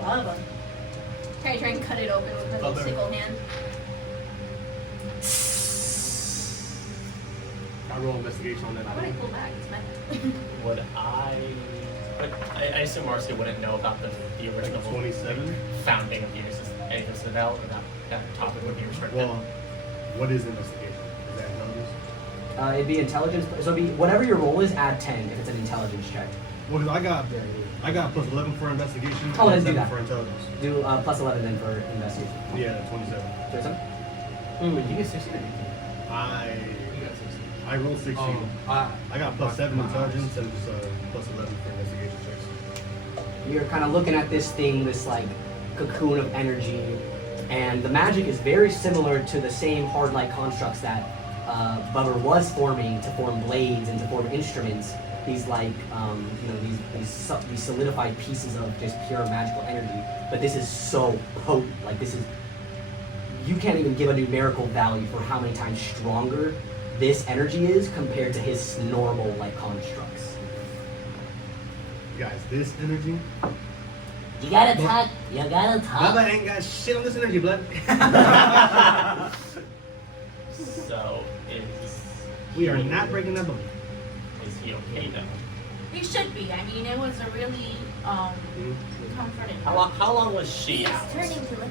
Bubba. Try and cut it open with my little sickle hand. I roll investigation on that. Why would I pull back? It's meant. Would but I assume Marcy wouldn't know about the original 27 founding of the Aether Citadel, or that topic would be restricted. Well, what is investigation? Is that intelligence? It'd be intelligence. So it'd be whatever your roll is, add 10 if it's an intelligence check. Well, 'cause I got plus 11 for investigation. Oh, let's do 7 that. for intelligence. Do plus 11 then for investigation. Yeah, 27. 27? You get 16 or 18? I rolled 16. I got plus 7 intelligence and just plus 11 for investigation checks. You're kind of looking at this thing, this like cocoon of energy, and the magic is very similar to the same hard-like constructs that Bubber was forming to form blades and to form instruments. These like these solidified pieces of just pure magical energy. But this is so potent. Like this is, you can't even give a numerical value for how many times stronger this energy is compared to his normal like constructs. Guys, this energy You gotta talk. You gotta talk. Bubba ain't got shit on this energy, blood. So, We are not breaking that bone. Is he okay though? He should be. I mean, it was a really comforting. How long was she out? Turning to liquid.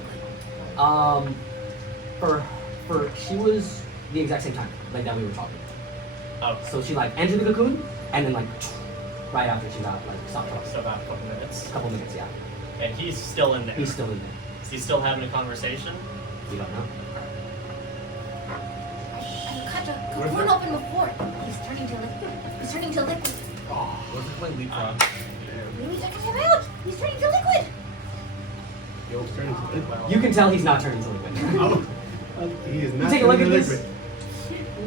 For she was the exact same time, like that we were talking. Oh. So she like entered the cocoon, and then like right after she got like stopped talking. So about a couple minutes. A couple minutes, yeah. And he's still in there. He's still in there. Is he still having a conversation? We don't know. I cut the cocoon open before. He's turning to liquid. He's turning to liquid. Oh, wasn't playing leapfrog. Maybe he's checking him out. He's turning to liquid. Yo, he's turning to liquid. You can tell he's not turning to liquid. He is You not take a look at turning to this. liquid.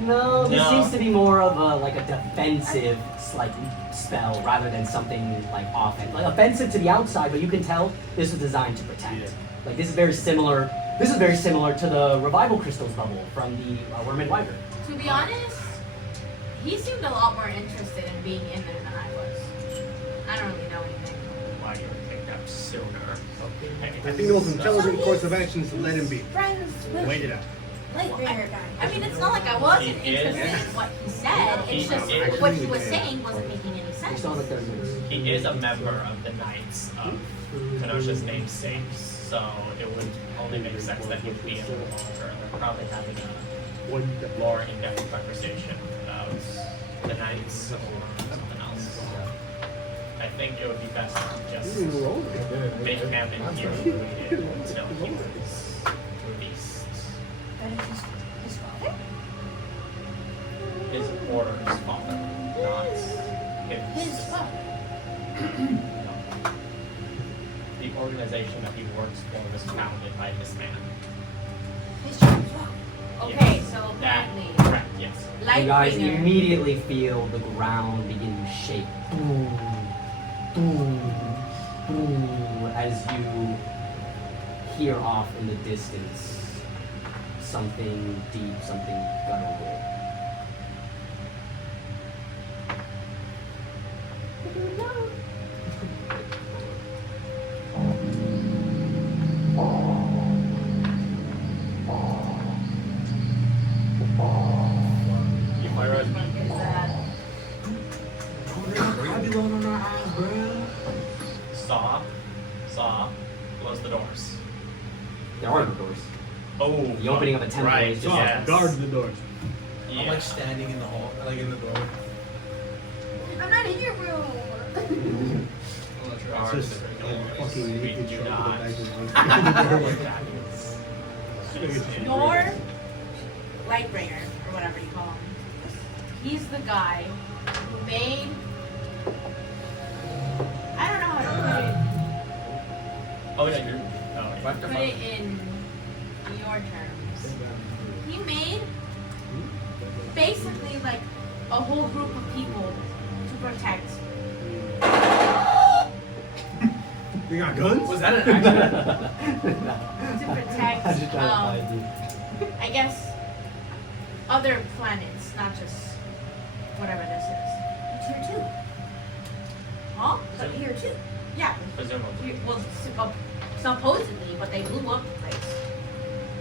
No, this No. seems to be more of a like a defensive like spell rather than something like offensive. Like offensive to the outside, but you can tell this was designed to protect. Yeah. Like this is very similar. This is very similar to the revival crystals bubble from the Worm and Wyvern. To be honest, he seemed a lot more interested in being in there than I was. I don't really know anything. Why you picked up sooner? I think the most intelligent course of action is to let him be. Friends with Wait it out. Lightbringer guy. I mean, it's not like I wasn't He is- interested in what he said. It's just He- what he was saying wasn't making any We sense. still have like 30 minutes. He is a member of the Knights of Kenosha's namesakes, so it would only make sense that he would be a little longer. They're probably having a more in-depth conversation about the Knights or something else. I think it would be best to just make camp in here and wait until he was released. That is his father? His order's father, not His father. No. The organization that he works for was founded by this man. His child as well. Okay, Yes. so That, apparently, correct, yes. You guys Lightbringer. immediately feel the ground begin to shake. Boom, boom, boom, as you hear off in the distance something deep, something guttural. You fire us, man. Is that Saw, close the doors. There are no doors. Oh, The opening of a temple right, is just yes. Guard the doors. I'm Yeah. like standing in the hall, like in the door. I'm not in your room. Guard It's just the a doors. fucking We naked do shot not. with a That bag is- Nor Lightbringer, or whatever you call him. He's the guy who made. I don't know how to Oh, yeah, you're. Oh, yeah. put it in your terms. He made basically like a whole group of people to protect. You got guns? Was that an accident? To protect, I just tried to find you. I guess, other planets, not just whatever this is. It's here too. Huh? But here too. Yeah. Presumably. Well, supposedly, but they blew up the place.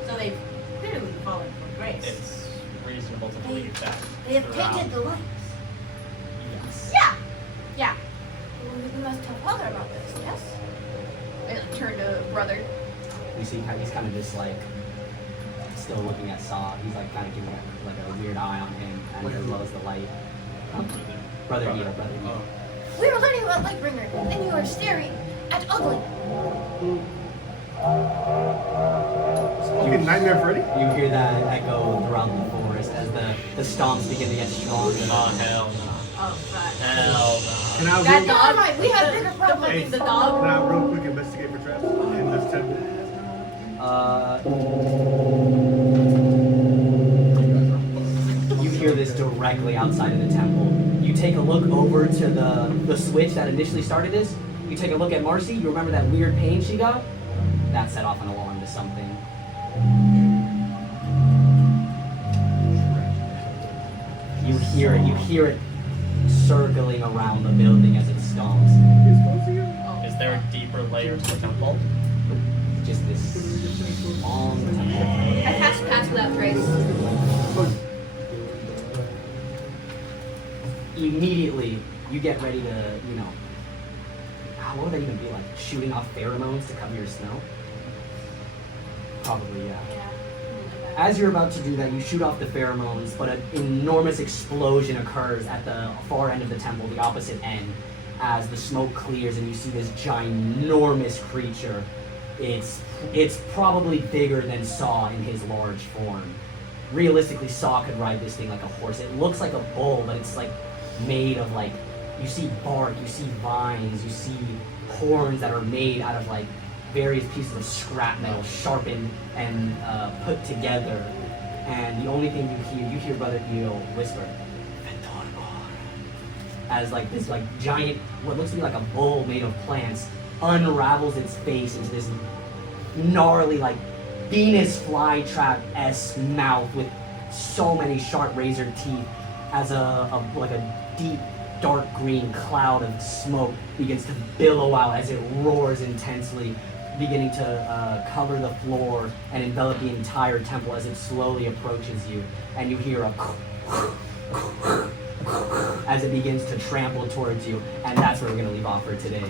So they've clearly fallen from grace. It's reasonable to believe that. They have throughout- painted the lights. Yes. Yeah. Yeah. We must tell father about this, yes? I turn to brother. You see, he's kind of just like still looking at Saw. He's like kind of giving like a weird eye on him, and as well as the light. Brother Eel, brother Eel. We were learning about Lightbringer, and you are staring at Ugly. Fucking Nightmare Freddy? You hear that echo throughout the forest as the stomps begin to get stronger. Oh, hell no. Oh, God. Hell no. Can I That real, dog, Alright, we have bigger problems. Hey, the dog. can I real quick investigate for traps in this temple? You hear this directly outside of the temple. You take a look over to the switch that initially started this. You take a look at M.A.R.C.I. You remember that weird pain she got? That set off an alarm to something. You hear it circling around the building as it stomps. Is there deeper layers to the temple? Just this long temple. I cast Pass Without Trace. Immediately, you get ready to, you know, what would that even be like? Shooting off pheromones to cover your smell? Probably, yeah. As you're about to do that, you shoot off the pheromones, but an enormous explosion occurs at the far end of the temple, the opposite end, as the smoke clears and you see this ginormous creature. It's probably bigger than Saw in his large form. Realistically, Saw could ride this thing like a horse. It looks like a bull, but it's like made of like, you see bark, you see vines, you see horns that are made out of like various pieces of scrap metal sharpened and put together. And the only thing you hear Brother Eel whisper, as like this like giant, what looks to be like a bowl made of plants, unravels its face into this gnarly like Venus flytrap-esque mouth with so many sharp razor teeth, as a deep dark green cloud of smoke begins to billow out as it roars intensely, beginning to cover the floor and envelop the entire temple as it slowly approaches you. And you hear a as it begins to trample towards you. And that's where we're going to leave off for today.